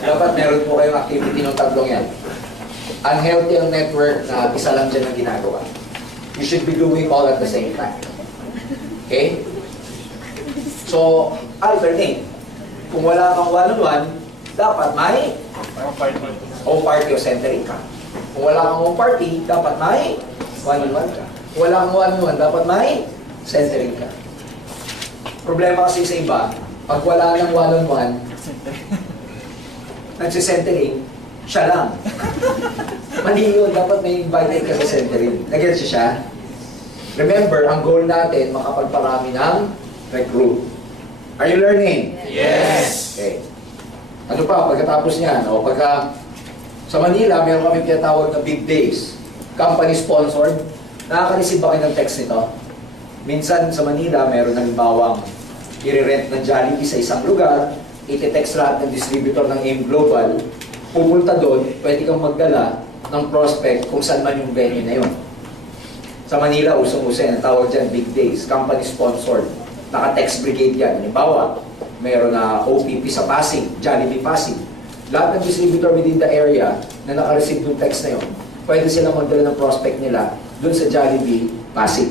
Dapat meron po kayong activity ng tatlong yan. Unhealthy ang network na isa lang dyan ang ginagawa. You should be doing all at the same time. Okay? So, alternate. Kung wala kang one-on-one, dapat may home party o centering ka. Kung wala kang home party, dapat may one-on-one ka. Kung wala kang one-on-one, dapat may centering ka. Problema kasi sa iba, pag wala ng one-on-one, nagsisentering, siya lang. Mali yun, dapat may invited ka sa centering. Nag-get siya? Remember, ang goal natin, makapagparami ng recruit. Are you learning? Yes. Okay. Ano pa, pagkatapos niyan, o pagka sa Manila, meron kami tinatawag na big days. Company-sponsored. Nakaka-receive ba kayo ng text nito? Minsan sa Manila, meron halimbawang i-rent ng Jollibee sa isang lugar, iti-text lahat ng distributor ng AIM Global, pupunta doon, pwede kang magdala ng prospect kung saan man yung venue na yun. Sa Manila, usong-uso yan, ang tawag dyan, big days, company-sponsored. Naka-text brigade yan. Halimbawa, meron na OPP sa Pasig, Jollibee Pasig. Lahat ng distributor within the area na naka-receive ng text na yun, pwede silang magdala ng prospect nila doon sa Jollibee Pasig.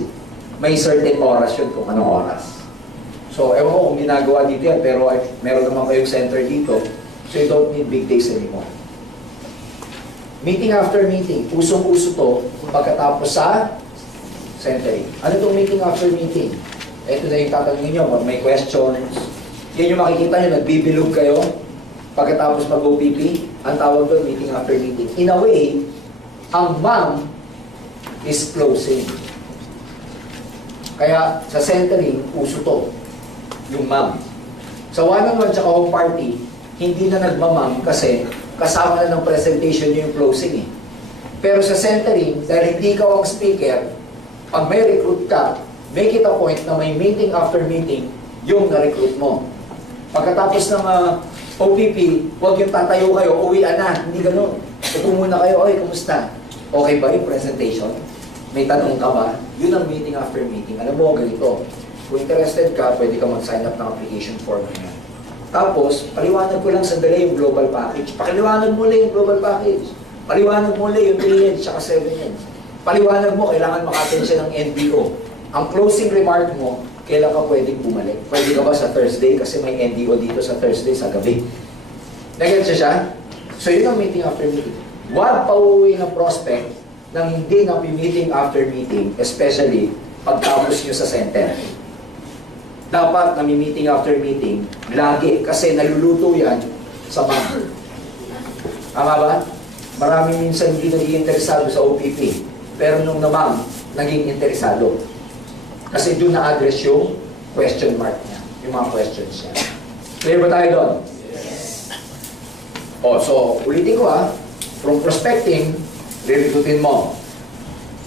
May certain oras yun kung anong oras. So, ewan ko kung ginagawa dito yan, pero meron naman kayong center dito, so you don't need big days anymore. Meeting after meeting, usong-uso to pagkatapos sa centering. Ano itong meeting after meeting? Ito na yung tatanungin nyo, may questions. Yan yung makikita nyo, nagbibilog kayo pagkatapos mag-OPP. Ang tawag doon, meeting after meeting. In a way, ang mom is closing. Kaya sa centering, uso to, yung mom. Sa one-on-one tsaka home party, hindi na nagmamam kasi kasama na ng presentation nyo yung closing eh. Pero sa centering, dahil hindi ka ang speaker, pag may recruit ka, make it a point na may meeting after meeting yung na-recruit mo. Pagkatapos ng OPP, huwag yung tatayo kayo, uwian na, hindi ganun. Upo muna kayo, oy, kumusta? Okay ba yung presentation? May tanong ka ba? Yun ang meeting after meeting. Alam mo, ganito. Kung interested ka, pwede ka mag-sign up ng application form na yan. Tapos, paliwanag ko lang sandali yung global package. Pakiliwanag mo lang yung global package. Paliwanag mo lang yung 3 heads, tsaka 7 heads. Paliwanag mo, kailangan maka-attend siya ng NDO. Ang closing remark mo, kailan ka pwedeng bumalik? Pwede ka ba sa Thursday? Kasi may NDO dito sa Thursday sa gabi. Nag-get siya? So yun ang meeting after meeting. Huwag pauwi ng prospect nang hindi na meeting after meeting, especially pagtapos nyo sa center. Dapat na meeting after meeting, lagi, kasi naluluto yan sa mom. Tama ba? Maraming minsan hindi naging interesado sa OPP, pero nung na mom, naging interesado. Kasi doon na-address yung question mark niya, yung mga questions niya. Clear ba tayo doon? Yes. O, so, ulitin ko from prospecting, re-recruitin mo,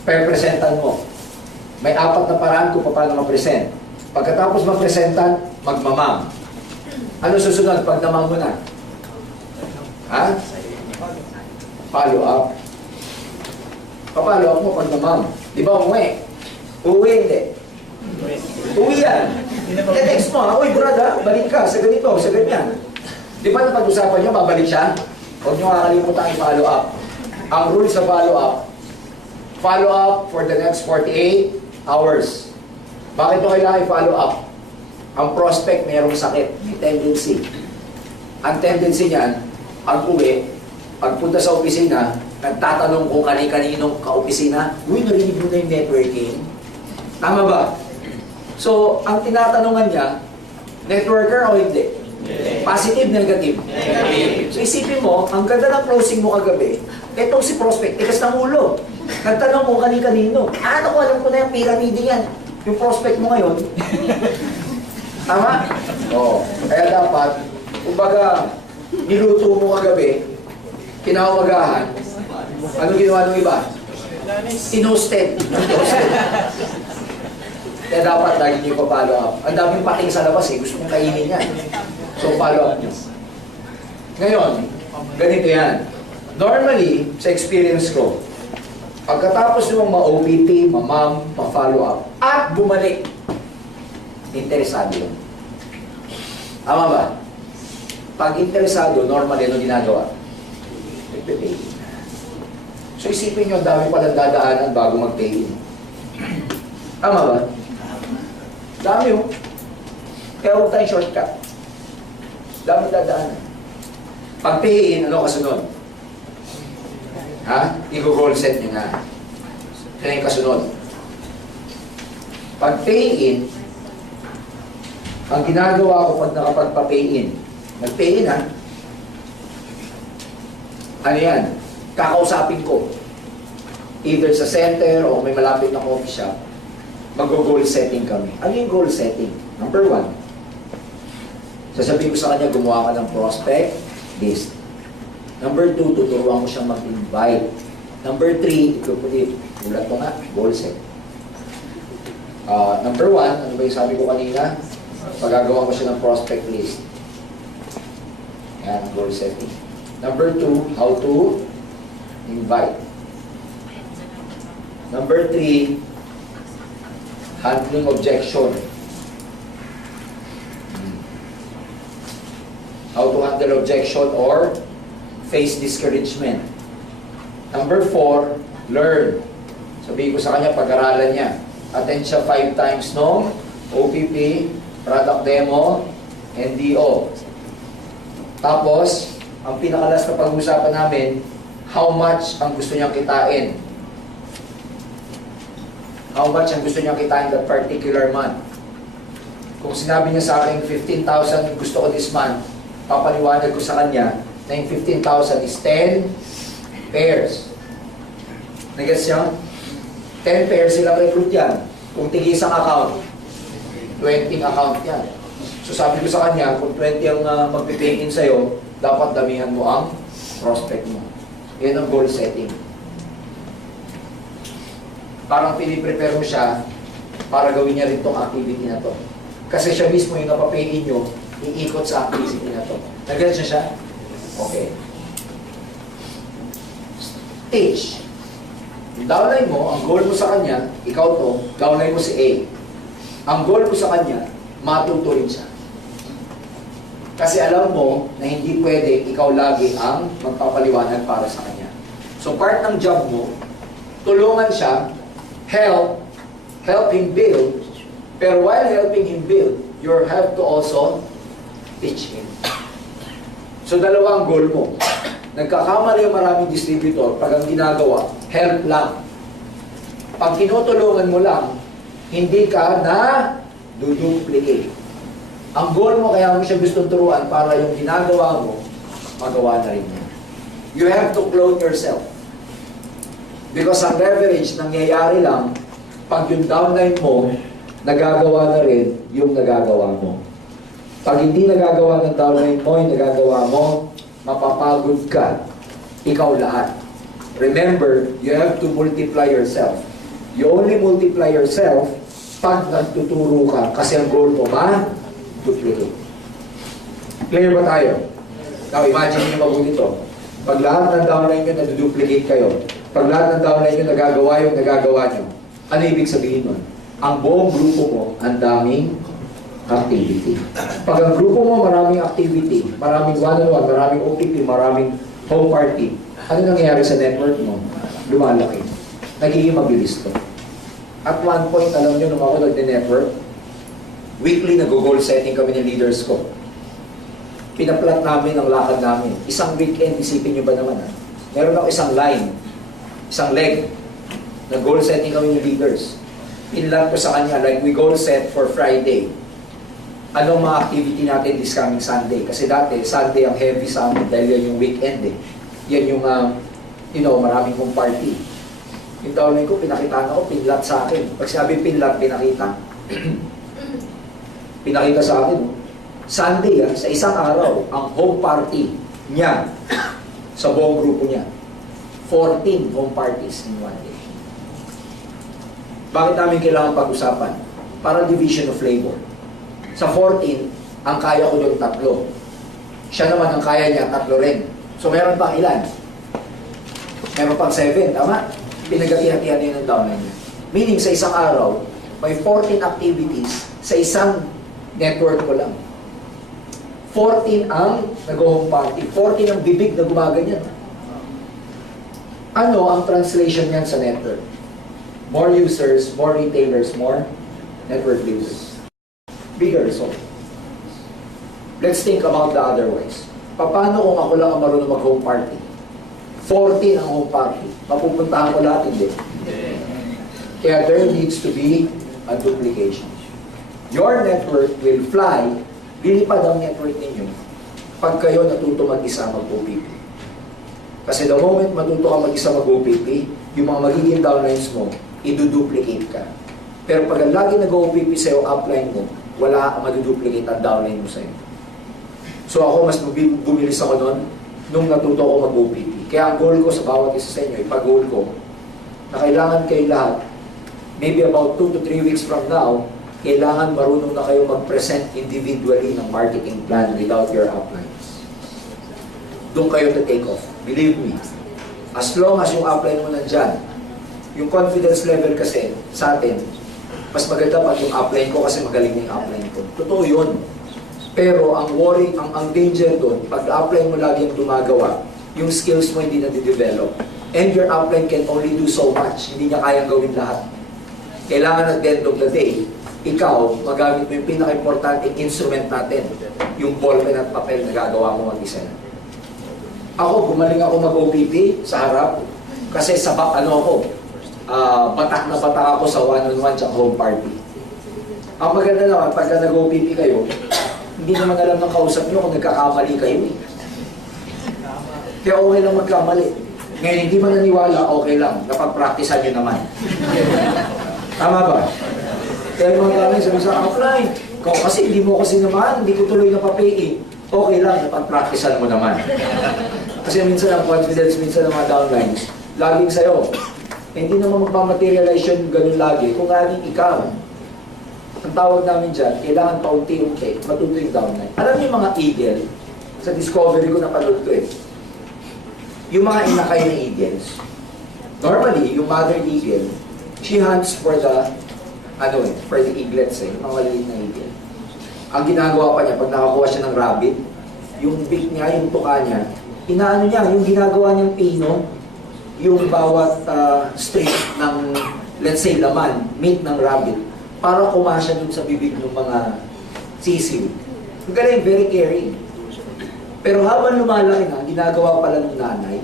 pre-presentan mo. May 4 na paraan kung paano ma-present. Pagkatapos ma-presentan, magmamam. Ano susunod pag namam mo na? Ha? Follow up. Pa-follow up mo pag namam. Di ba umuwi? Uwi hindi. Uwi yan. Text mo, uy brad balik ka sa ganito, sa ganyan. Di ba napag-usapan nyo, babalik siya? Huwag nyo kakalimutan i-follow up. Ang rule sa follow up for the next 48 hours. Bakit nyo kailangan i-follow up? Ang prospect mayroong sakit, may tendency. Ang tendency niyan, pag-uwi, pagpunta sa opisina, nagtatanong kung kani-kaninong ka-opisina, uy, narinig mo na yung networking. Tama ba? So, ang tinatanungan niya, networker o hindi? Positive, negative? Negative. So, isipin mo, ang ganda ng closing mo kagabi, etong si prospect, tikas ng ulo. Nagtanong mo kani-kanino. Ako, alam ko na yung pyramid yan. Yung prospect mo ngayon. Tama? Oo. Kaya dapat, kumbaga, niluto mo kagabi, kinawagahan, ano ginawa ng iba? Tinosted. Kaya dapat lagi niyo pa-follow up. Ang daming pating sa labas eh, gusto kong kainin yan. So follow up niyo. Ngayon, ganito yan. Normally, sa experience ko, pagkatapos nyo ma-OPT, ma-mom, ma-follow up, at bumalik, interesado yun. Tama ba? Pag interesado, normally, ano ginagawa? Nagpe-pay. So isipin nyo, ang dami palang dadaanan bago mag-pay. Tama ba? Dami yun. Kaya huwag tayong shortcut. Dami dadaanan. Pag pay-in, ano kasunod? Ha? I-goal set nyo na. Yan yung kasunod. Pag pay-in, ang ginagawa ko pag nakapagpa-pay-in, nag-pay-in ha? Ano yan? Kakausapin ko. Either sa center o may malapit na coffee shop, mag-goal setting kami. Ano yung goal setting? Number 1, sasabihin ko sa kanya, gumawa ka ng prospect list. Number 2, tuturuan ko siyang mag-invite. Number 3, ulat ko nga, goal set. Number 1, ano ba yung sabi ko kanina? Pagagawa ko siya ng prospect list. Yan, goal setting. Number 2, how to invite. Number 3, handling objection. How to handle objection or face discouragement. Number 4, learn. Sabihin ko sa kanya, pag-aralan niya. Attend siya 5 times no? OPP, product demo, NDO. Tapos, ang pinakalas na pag-usapan namin, how much ang gusto niyang kitain. How much ang gusto niyang kitain that particular month. Kung sinabi niya sa akin, 15,000 gusto ko this month, papaliwanag ko sa kanya na yung 15,000 is 10 pairs. Nag-gets niya? 10 pairs silang recruit yan. Kung tig-isang account, 20 account yan. So sabi ko sa kanya, kung 20 ang magpipay-in sa'yo, dapat damihan mo ang prospect mo. Yan ang goal setting. Parang piniprepare mo siya para gawin niya rin tong activity na to. Kasi siya mismo yung napapay-in nyo, iikot sa activity na to. Nag-gets niya siya? Okay. Stage. Yung downline mo, ang goal mo sa kanya, ikaw to, downline mo si A. Ang goal mo sa kanya, matuto rin siya. Kasi alam mo na hindi pwede ikaw lagi ang magpapaliwanag para sa kanya. So part ng job mo, tulungan siya, help him build, pero while helping him build, you have to also teach him. So dalawang goal mo. Nagkakamali yung maraming distributor pag ang ginagawa, help lang. Pag tinutulungan mo lang, hindi ka na duduplicate. Ang goal mo kaya mo siya gustong turuan para yung ginagawa mo, magawa na rin niya. You have to clone yourself. Because ang leverage nangyayari lang pag yung downline mo, nagagawa na rin yung nagagawa mo. Pag hindi nagagawa ng downline mo, yung nagagawa mo, mapapagod ka. Ikaw lahat. Remember, you have to multiply yourself. You only multiply yourself pag nagtuturo ka kasi ang goal mo duplicate. Clear ba tayo? Now, imagine nyo mabuti ito. Pag lahat ng downline nyo naduduplicate kayo, pag lahat ng downline nyo nagagawa yung nagagawa nyo, ano ibig sabihin nun? Ang buong grupo mo, ang daming activity. Pag ang grupo mo maraming activity, maraming one-on-one, maraming OPP, maraming home party, ano nangyayari sa network mo? Lumalaki. Nagiging mabilis to. At one point, alam nyo, nung ako nag-network, weekly nag-goal setting kami ng leaders ko. Pinaplat namin ang lakad namin. Isang weekend, isipin nyo ba naman ha? Meron ako isang line, isang leg. Nag-goal setting kami ng leaders. Pinlat ko sa kanya, like we goal set for Friday. Anong mga activity natin this coming Sunday? Kasi dati, Sunday ang heavy sa amin dahil yan yung weekend eh. Yan yung, maraming kong party. Yung taon ko, pinakitaan ako, pinlat sa akin. Pag sinabi pinlat, pinakita. Pinakita sa akin, Sunday, sa isang araw, ang home party niya sa buong grupo niya. 14 home parties in one day. Bakit namin kailangan pag-usapan? Para division of labor. Sa 14, ang kaya ko yung 3. Siya naman ang kaya niya, 3 rin. So meron pang ilan? Meron pang 7, tama? Pinagati-hatihan niya ng downline niya. Meaning sa isang araw, may 14 activities sa isang network ko lang. 14 ang nag-home party. 14 ang bibig na gumaganyan. Ano ang translation niyan sa network? More users, more retailers, more network users. Bigger result. Let's think about the other ways. Paano kung ako lang ang marunong mag-home party? 14 ang home party. Mapupuntahan ko lahat, hindi. Kaya there needs to be a duplication. Your network will fly, lilipad ang network ninyo pag kayo natuto mag-isa mag-OPP. Kasi the moment matuto ka mag-isa mag-OPP, yung mga magiging downlines mo, iduduplicate ka. Pero pag lagi nag-OPP sa'yo, upline mo, wala kang maduduplicate ang downline mo sa'yo. So ako, mas bumilis ako noon nung natuto ko mag-OPP. Kaya ang goal ko sa bawat isa sa inyo, ipag-goal ko, na kailangan kayo lahat, maybe about 2 to 3 weeks from now, kailangan marunong na kayo mag-present individually ng marketing plan without your uplines. Doon kayo to take off. Believe me, as long as yung upline mo nandyan, yung confidence level kasi sa atin, mas maganda pag yung upline ko kasi magaling na yung upline ko. Totoo yun. Pero ang worry, ang danger doon, pag upline mo lagi yung gumagawa, yung skills mo hindi na di-develop. And your upline can only do so much. Hindi niya kayang gawin lahat. Kailangan at the end of the day, ikaw, magamit mo yung pinaka-importanting instrument natin, yung ballpen at papel na gagawa mo mag-isa. Ako, gumaling ako mag-OPP sa harap, kasi sa batak na batak ako sa one-on-one tsaka home party. Ang maganda naman, pagka nag-OPP kayo, hindi naman alam ng kausap nyo kung nagkakamali kayo eh. Kaya okay lang magkamali. Ngayon, hindi man naniwala, okay lang. Napag-practicean nyo naman. Tama ba? Kaya mga gamit, sabi sa offline, kasi hindi mo kasi naman, hindi ko tuloy na pa-pay. Okay lang, napag-practicean mo naman. Kasi minsan ang confidence, minsan ang mga downlines, laging sa'yo. Hindi naman magmamaterialize yun ganun lagi. Kung laging ikaw, ang tawag namin dyan, kailangan paunti-unti, matuto yung downline. Alam niyo mga eagle, sa discovery ko napanood ko eh, yung mga inakay na eagles, normally, yung mother eagle, she hunts for the, for the eaglets eh, yung mga maliliit na eagle. Ang ginagawa pa niya, pag nakakuha siya ng rabbit, yung beak niya, yung tuka niya, inaano niya, yung ginagawa niyang pino, yung bawat strip ng, let's say, laman, meat ng rabbit, para kumasya dun sa bibig ng mga sisiw. Ang galing, very caring. Pero habang lumalaki na, ginagawa pala ng nanay,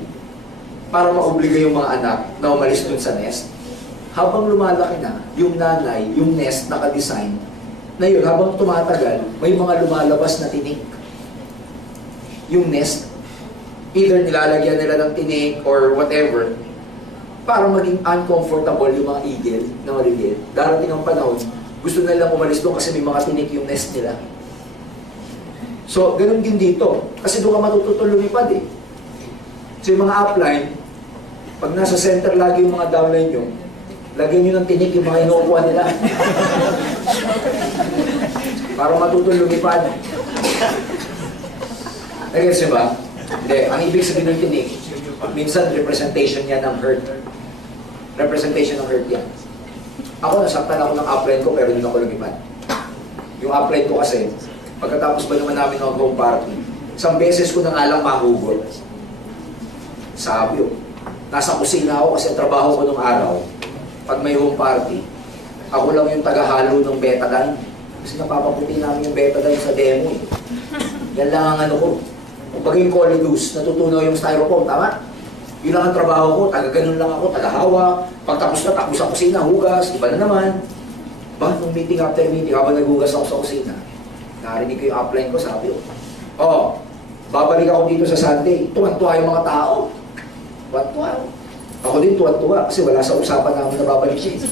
para maobliga yung mga anak na umalis dun sa nest, habang lumalaki na, yung nanay, yung nest naka-design, na yun, habang tumatagal, may mga lumalabas na tinik. Yung nest, either nilalagyan nila ng tinik or whatever, para maging uncomfortable yung mga eagle na maliliit. Darating ang panahon, gusto na lang umalis doon kasi may mga tinik yung nest nila. So, ganun din dito. Kasi doon ka matututo lumipad eh. So, yung mga upline, pag nasa center lagi yung mga downline nyo, lagyan nyo ng tinik yung mga inuupuan nila. Para matuto lumipad. Nag-gets nyo ba? Hindi. Ang ibig sabihin ng tinik, minsan representation yan ng hurt. Representation ng hurt yan. Ako, nasaktan ako ng upline ko pero hindi ako lumipad. Yung upline ko kasi, pagkatapos ba naman namin ng home party, isang beses ko na nga lang mahugot. Sabi ko, nasa kusina ako kasi trabaho ko nung araw. Pag may home party, ako lang yung tagahalo ng betadine. Kasi napapaputi namin yung betadine sa demo eh. Yan lang ang ano ko. Kung bagay yung colidus, natutunaw yung styrofoam, tama? Yun lang ang trabaho ko, taga-ganon lang ako, taga-hawa. Pagtapos na, tapos sa kusina, hugas, iba na naman. Ba, nung meeting after meeting, habang naghugas ako sa kusina, narinig ko yung upline ko, sabi ko, babalik ako dito sa Sunday. Tuwan-tuwa yung mga tao. Tuwan-tuwa. Ako din tuwan-tuwa, kasi wala sa usapan namin na babalik siya.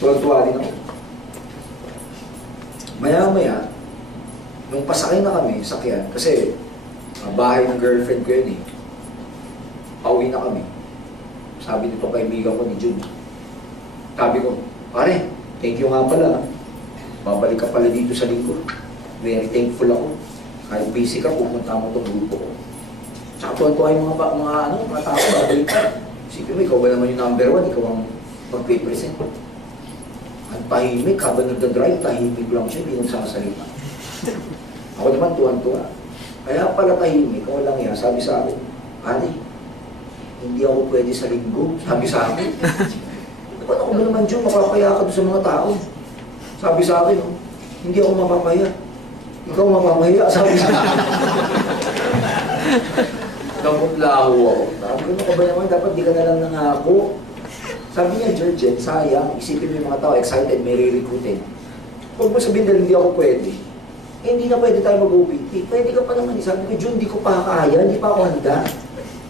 Tuwan-tuwa din ako. Maya-maya, nung pasakay na kami, sakyan, kasi bahay ng girlfriend ko yun eh. Pauwi na kami. Sabi nito kaibigan ko ni June. Sabi ko, pare, thank you nga pala. Babalik ka pala dito sa lingkod. Very thankful ako. Kahit Kung busy ka, pupunta mo itong grupo ko. Tsaka tuwan-tuwa yung mga tao, babalik ka. Sige mo, ikaw ba naman yung number 1, ikaw ang mag-present. Ang tahimik, habang nagdadrive, tahimik lang siya, hindi nagsasalita. Ako naman, tuwan-tuwa. Kaya pala tahimik, ako lang yan, sabi sa akin, Ani, hindi ako pwede sa linggo, sabi sa akin. Ba't ako ba naman dyan, mapapaya ka doon sa mga tao? Sabi sa akin, oh, hindi ako mapapaya. Ikaw mapapaya, sabi sa akin. Namutlaho ako. Sabi ko, ano ka ba naman, dapat di ka na lang nangako. Sabi niya, Georgette, sayang, isipin mo yung mga tao, excited, may re-recruitin. Huwag mo sabihin dahil hindi ako pwede. Eh, hindi na pwede tayo mag-OPT. Pwede ka pa naman. Sabi ko, Jun, hindi ko pa kaya, hindi pa ako handa.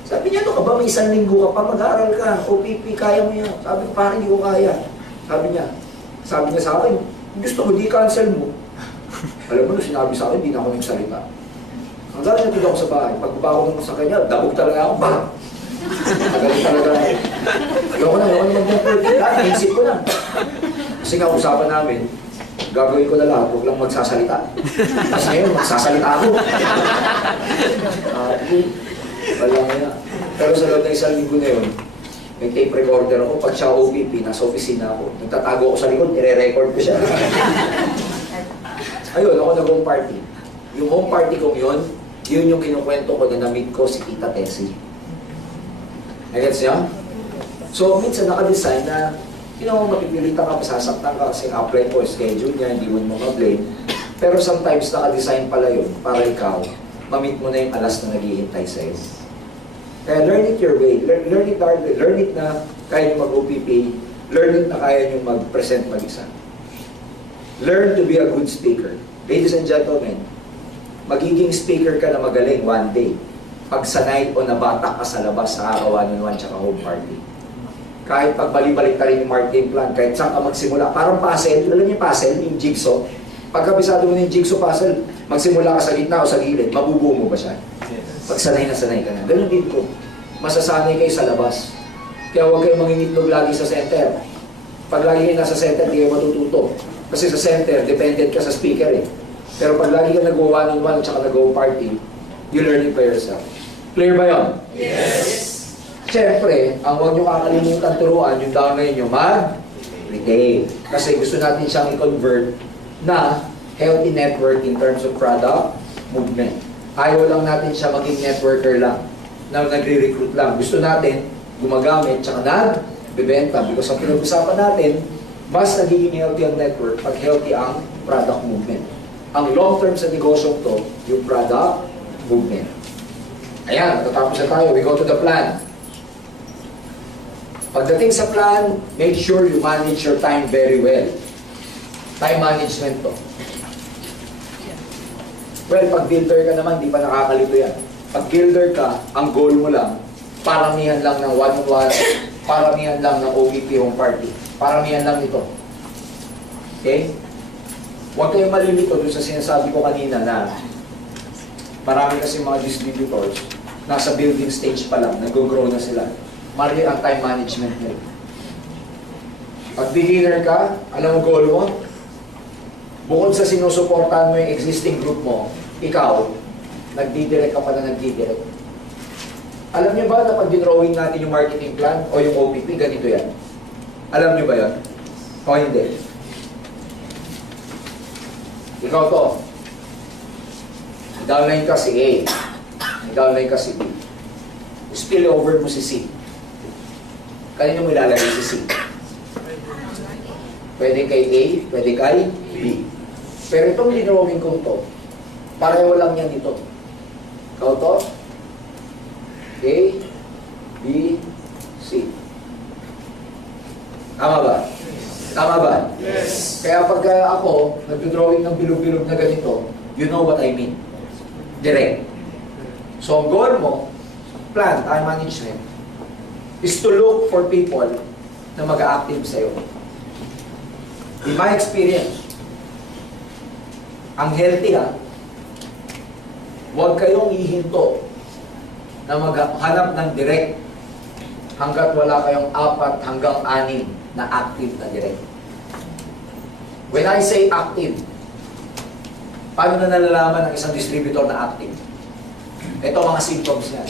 Sabi niya, ano ka ba, may 1 linggo ka pa, mag-aaral ka, OPP, kaya mo yan. Sabi ko, parang hindi ko kaya. Sabi niya sa akin, gusto mo, di cancel mo. Alam mo, nung sinabi sa akin, hindi na ako nagsalita. Ang gano'n natulog ako sa bahay. Pagbaba ko naman sa kanya, dabog talaga ako, ba? Magaling talaga ako. Ayoko na mag-OPT. Naisip ko na. Kasi nga, usapan namin, gagawin ko na lahat, huwag lang magsasalita. Kasi ngayon, magsasalita ako. Wala nga. Pero sa loob ng 1 linggo na yun, may tape recorder ako. Pag siya OPP, nasa opisina ako. Nagtatago ako sa likod, nire-record ko siya. Ayun, ako nag-home party. Yung home party kong yun yung kinukwento ko na na-meet ko si Tita Tessie. Nagets niya? So, minsan naka-design na mapipilitan ka, masasaktan ka kasi apply mo, schedule niya, hindi mo ma-blame. Pero sometimes naka-design pala yun para ikaw, ma-meet mo na yung alas na naghihintay sa'yo. Kaya learn it your way. Learn it hard way. Learn it na kaya nyo mag-OPP. Learn it na kaya nyo mag-present mag-isa. Learn to be a good speaker. Ladies and gentlemen, magiging speaker ka na magaling one day. Pag sanay o nabata ka sa labas sa one-on-one tsaka home party. Kahit pagbalik-balik ka rin yung marketing plan, kahit saan ka magsimula, parang puzzle, alam niyo puzzle, yung jigsaw. Pag kabisado mo na yung jigsaw puzzle, magsimula ka sa gitna o sa gilid, mabubuo mo ba siya? Pag sanay ka na. Ganun din ko. Masasanay kayo sa labas. Kaya huwag kayong mangingitlog lagi sa center. Pag lagi kayo nasa center, hindi kayo matututo. Kasi sa center, dependent ka sa speaker eh. Pero pag lagi ka nag-one-on-one at saka nag-go party, you learn it by yourself. Clear ba yun? Yes. Siyempre, ang huwag nyo kakalimutan turuan, yung downline nyo mag-retail. Kasi gusto natin siyang i-convert na healthy network in terms of product movement. Ayaw lang natin siya maging networker lang, na nagre-recruit lang. Gusto natin gumagamit, tsaka nagbibenta. Because ang pinag-usapan natin, mas nagiging healthy ang network pag healthy ang product movement. Ang long-term sa negosyo to, yung product movement. Ayan, natatapos na tayo. We go to the plan. Pagdating sa plan, make sure you manage your time very well. Time management to. Well, pag builder ka naman, di pa nakakalito yan. Pag builder ka, ang goal mo lang, paramihan lang ng one-on-one, paramihan lang ng OPP home party. Paramihan lang ito. Okay? Huwag kayong malilito doon sa sinasabi ko kanina na marami kasi mga distributors, nasa building stage pa lang, nag-grow na sila. Mali ang time management nila. Pag beginner ka, alam mo goal mo? Bukod sa sinusuportahan mo yung existing group mo, ikaw, nagdidirect ka pa na nagdidirect. Alam niyo ba na pag dinrawing natin yung marketing plan o yung OPP, ganito yan? Alam niyo ba yan? O hindi? Ikaw to. Downline ka si A. Downline ka si B. Spill over mo si C. Kanino mo ilalagay si C? Pwede kay A, pwede kay B. Pero itong dinrawing ko to, pareho lang yan ito. Ikaw to, A, B, C. Tama ba? Tama ba? Yes. Kaya pag ako, nagdodrawing ng bilog-bilog na ganito, you know what I mean. Direct. So, ang goal mo, plan, time management, is to look for people na mag-a-active sa'yo. In my experience, ang healthy huwag kayong ihinto na maghanap ng direct hanggat wala kayong 4 hanggang 6 na active na direct. When I say active, Paano na nalalaman ng isang distributor na active? Ito mga symptoms niya.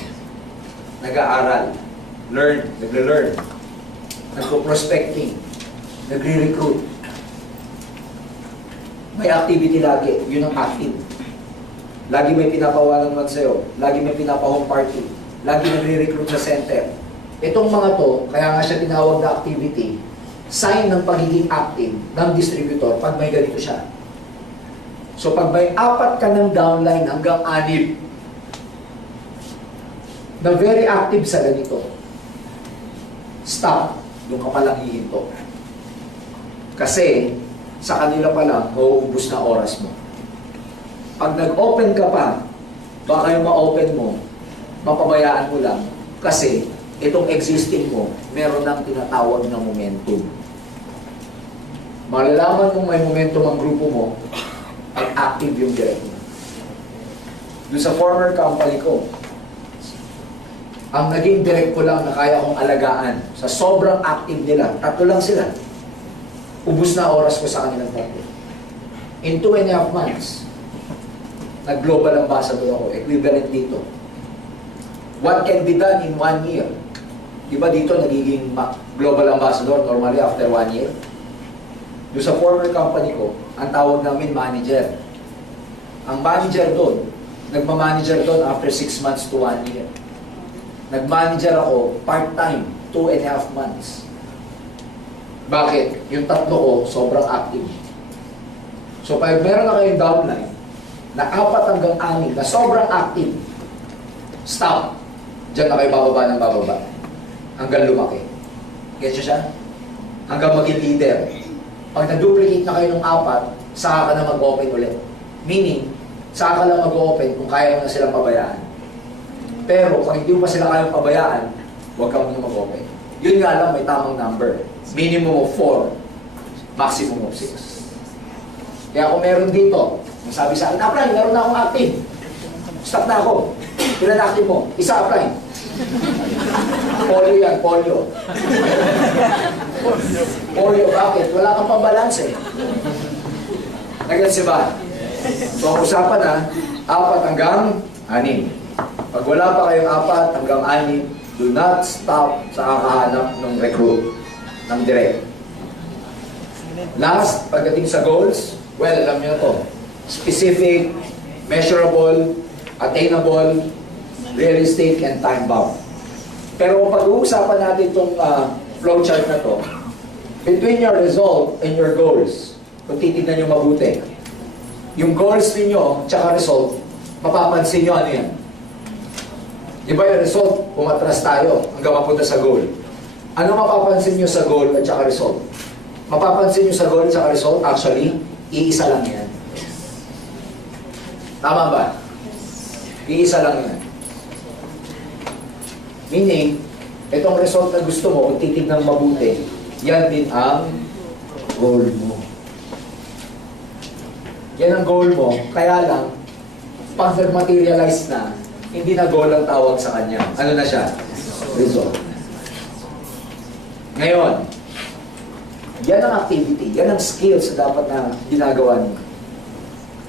Nag-aaral, nagre-learn, nagpo-prospecting, nagre-recruit. May activity lagi, yun ang active. Lagi may pinapawalan man sa'yo, lagi may pinapa-home party, lagi nagre-recruit sa center. Itong mga to, kaya nga siya tinawag na activity, sign ng pagiging active ng distributor pag may ganito siya. So pag may 4 ka ng downline hanggang 6 na very active sa ganito, stop, doon ka palang hihinto. Kasi sa kanila pa lang, mauubos na oras mo. Pag nag-open ka pa, baka yung ma-open mo, mapabayaan mo lang kasi itong existing mo, meron ng tinatawag na momentum. Malalaman kung may momentum ang grupo mo, pag active yung direct mo. Doon sa former company ko, ang naging direct ko lang na kaya kong alagaan, sa sobrang active nila, 3 lang sila. Ubus na oras ko sa kanilang 3. In 2.5 months, nag-global ambassador ako, equivalent dito. What can be done in 1 year? Diba dito nagiging global ambassador normally after 1 year? Doon sa former company ko, ang tawag namin manager. Ang manager doon, nagmamanager doon after 6 months to 1 year. Nag-manager ako part-time, 2.5 months. Bakit? Yung 3 ko, sobrang active. So, pag meron na kayong downline, na 4 hanggang 6, na sobrang active, stop. Diyan na kayo bababa ng bababa. Hanggang lumaki. Get siya siya? Hanggang maging leader. Pag na-duplicate na kayo ng 4, saka ka na mag-open ulit. Meaning, saka ka lang mag-open kung kaya mo na silang pabayaan. Pero kung hindi mo pa sila kayang pabayaan, huwag ka muna mag-open. Yun nga lang, may tamang number. Minimum of 4, maximum of 6. Kaya kung meron dito, sabi sa akin, apply, meron na akong active. Stop na ako. Ilan active mo? Isa apply. Polio yan, polio. Polio, bakit? Wala kang pambalance eh. Nag-gets ba? So ang usapan na, 4 hanggang 6. Pag wala pa kayong 4 hanggang 6, do not stop sa kakahanap ng recruit, ng direct. Last, pagdating sa goals, well, alam nyo to. Specific, measurable, attainable, realistic, and time-bound. Pero pag-uusapan natin itong flowchart na to, between your result and your goals, kung titignan nyo mabuti, yung goals ninyo, tsaka result, mapapansin nyo ano yan. Diba yung result, pumatras tayo hanggang mapunta sa goal. Ano mapapansin nyo sa goal at saka result? Mapapansin nyo sa goal at saka result, actually, iisa lang yan. Tama ba? Iisa lang yan. Meaning, itong result na gusto mo, kung titignan mabuti, yan din ang goal mo. Yan ang goal mo, kaya lang, pag nag-materialize na, hindi na goal ang tawag sa kanya. Ano na siya? Result. Ngayon, yan ang activity, yan ang skills na dapat na ginagawa niyo.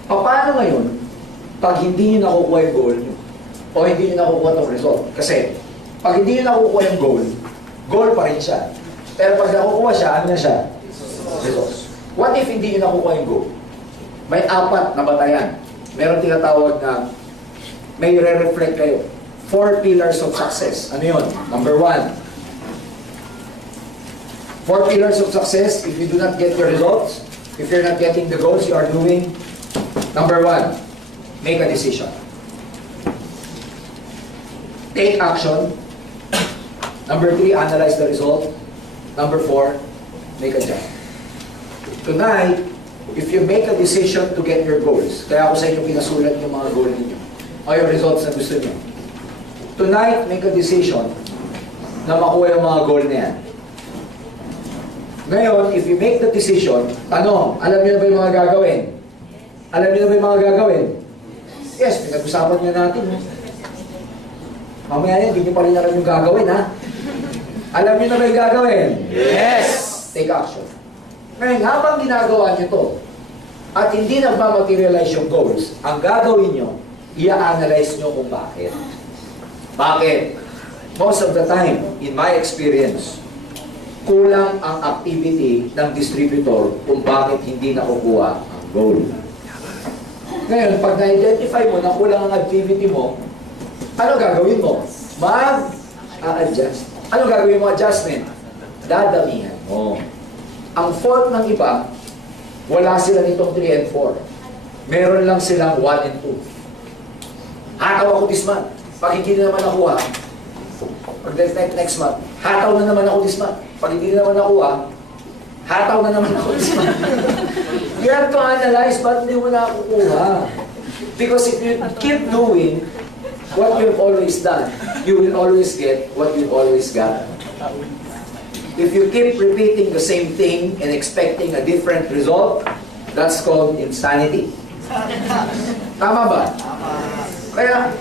Paano ngayon, pag hindi niyo nakukuha yung goal niyo, o hindi niyo nakukuha itong result? Kasi, pag hindi niyo nakukuha yung goal pa rin siya. Pero pag nakukuha siya, ano na siya? Result. What if hindi niyo nakukuha yung goal? May 4 na batayan. Meron tinatawag na may re-reflect kayo. 4 pillars of success. Ano yun? Number 1. 4 pillars of success. If you do not get your results, if you're not getting the goals you are doing, number 1, make a decision. Take action. Number 3, analyze the result. Number 4, make a jump. Tonight, if you make a decision to get your goals, kaya ako sa inyo pinasulat yung mga goal ninyo, o yung results na gusto niyo. Tonight, make a decision na makuha yung mga goal na yan. Ngayon, if you make the decision, tanong, alam niyo na ba yung mga gagawin? Alam niyo na ba yung mga gagawin? Yes, pinag-usapan niya natin. Mamaya yan, hindi niyo pa rin alam yung gagawin, ha? Alam niyo na ba yung gagawin? Yes! Take action. Ngayon, habang ginagawa niyo to, at hindi nagmamaterialize yung goals, ang gagawin nyo, i-analyze nyo kung bakit. Bakit? Most of the time, in my experience, kulang ang activity ng distributor kung bakit hindi nakukuha ang goal. Ngayon, pag na-identify mo na kulang ang activity mo, ano gagawin mo? Mag-a-adjust. Ano gagawin mo? Adjustment. Dadamihan mo. Ang fault ng iba, wala sila nitong 3 and 4. Meron lang silang 1 and 2. Hataw ako this month. Pag hindi na naman nakuha, pag next month, hataw na naman ako this month. Pag hindi na naman nakuha, hataw na naman ako this month. You have to analyze ba't hindi mo nakukuha. Because if you keep doing what you've always done, you will always get what you've always got. If you keep repeating the same thing and expecting a different result, that's called insanity. Tama ba? Kaya,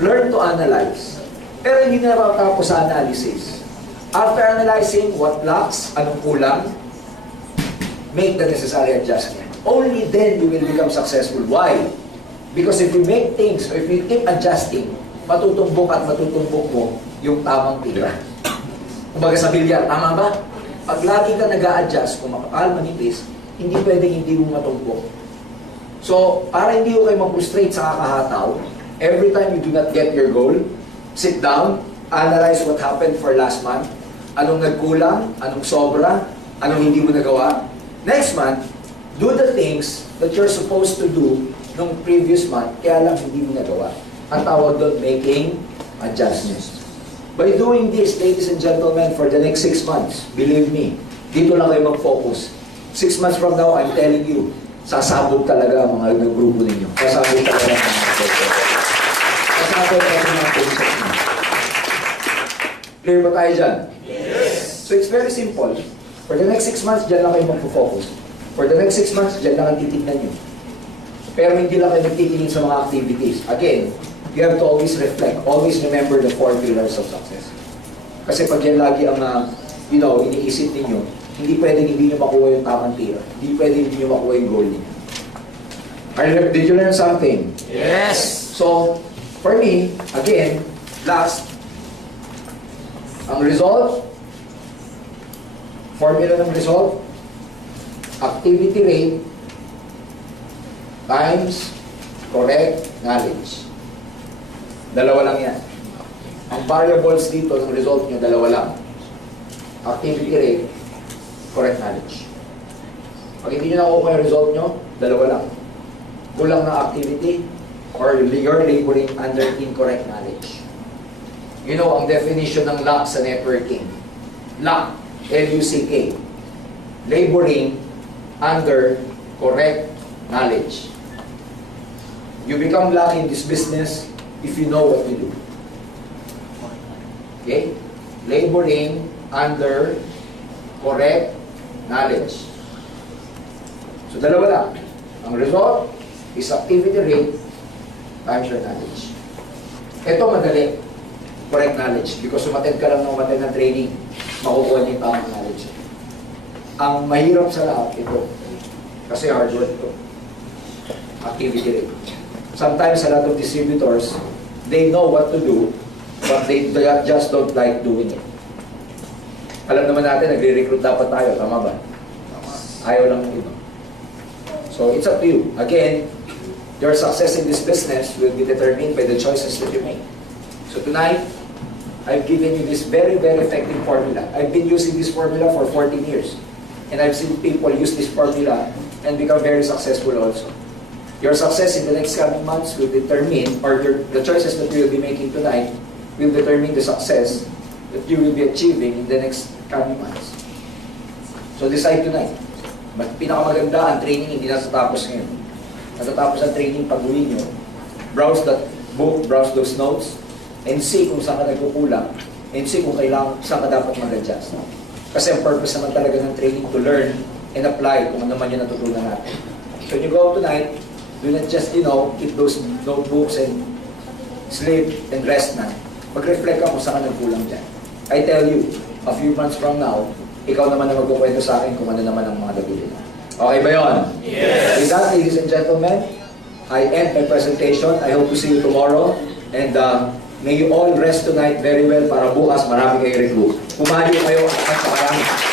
learn to analyze. Pero hindi na tapos sa analysis. After analyzing what lacks, anong kulang, make the necessary adjustment. Only then you will become successful. Why? Because if you make things, or if you keep adjusting, matutumbok at matutumbok mo yung tamang tira. Kumbaga sa bilyar, tama ba? Pag lagi ka nag-a-adjust, kung makapal, manipis, hindi pwedeng hindi mo matumbok. So, para hindi ko kayo mag-frustrate sa kakahataw, every time you do not get your goal, sit down, analyze what happened for last month, anong nagkulang, anong sobra, anong hindi mo nagawa. Next month, do the things that you're supposed to do nung previous month, kaya lang hindi mo nagawa. Ang tawag doon, making adjustments. By doing this, ladies and gentlemen, for the next 6 months, believe me, dito lang kayo mag-focus. 6 months from now, I'm telling you, sasabog talaga ang mga grupo ninyo. Sasabog talaga ang mga grupo. Sasabog talaga ang mga grupo. Clear ba tayo dyan? Yes. So it's very simple. For the next 6 months, dyan lang kayo mag-focus. For the next 6 months, dyan lang ang titignan nyo. Pero hindi lang kayo nagtitingin sa mga activities. Again, you have to always reflect. Always remember the 4 pillars of success. Kasi pag yan lagi ang iniisip ninyo, hindi pwedeng hindi nyo makuha yung tamang tira. Hindi pwedeng hindi nyo makuha yung goal niyo. Did you learn something? Yes. So, for me, again, last, ang result, formula ng result, activity rate times correct knowledge. Dalawa lang yan. Ang variables dito ng result nyo, dalawa lang. Activity rate, correct knowledge. Pag hindi nyo nakukuha yung result nyo, dalawa lang. Kulang na activity or you're laboring under incorrect knowledge. You know, ang definition ng lack sa networking. Lack, L-U-C-K. Laboring under correct knowledge. You become lucky in this business if you know what you do. Okay? Laboring under correct knowledge. So, dalawa lang. Ang result is activity rate times your knowledge. Ito madali. Correct knowledge. Because umattend ka lang ng umattend ng training, makukuha niyo yung tamang knowledge. Ang mahirap sa lahat, ito. Kasi hard work ito. Activity rate. Sometimes a lot of distributors, they know what to do, but they just don't like doing it. Alam naman natin, nagre-recruit dapat tayo, tama ba? Ayaw lang ng iba. So, it's up to you. Again, your success in this business will be determined by the choices that you make. So tonight, I've given you this very, very effective formula. I've been using this formula for 14 years. And I've seen people use this formula and become very successful also. Your success in the next coming months will determine, or the choices that you will be making tonight will determine the success that you will be achieving in the next coming months. So decide tonight. Pinakamaganda ang training hindi natatapos ngayon. Natatapos ang training pag-uwi nyo. Browse that book, browse those notes, and see kung saan ka nagkukulang, and see kung saan ka dapat mag-adjust. Kasi ang purpose naman talaga ng training to learn and apply kung ano man yung natutunan natin. So when you go out tonight, do not just, keep those notebooks and sleep and rest na. Mag-reflect ka kung saan ka nagkulang dyan. I tell you, a few months from now, ikaw naman na magkukwento sa akin kung ano naman ang mga nabili na. Okay ba yun? Yes. With that, ladies and gentlemen, I end my presentation. I hope to see you tomorrow. And may you all rest tonight very well para bukas marami kayo recruit. Pumali kayo at marami.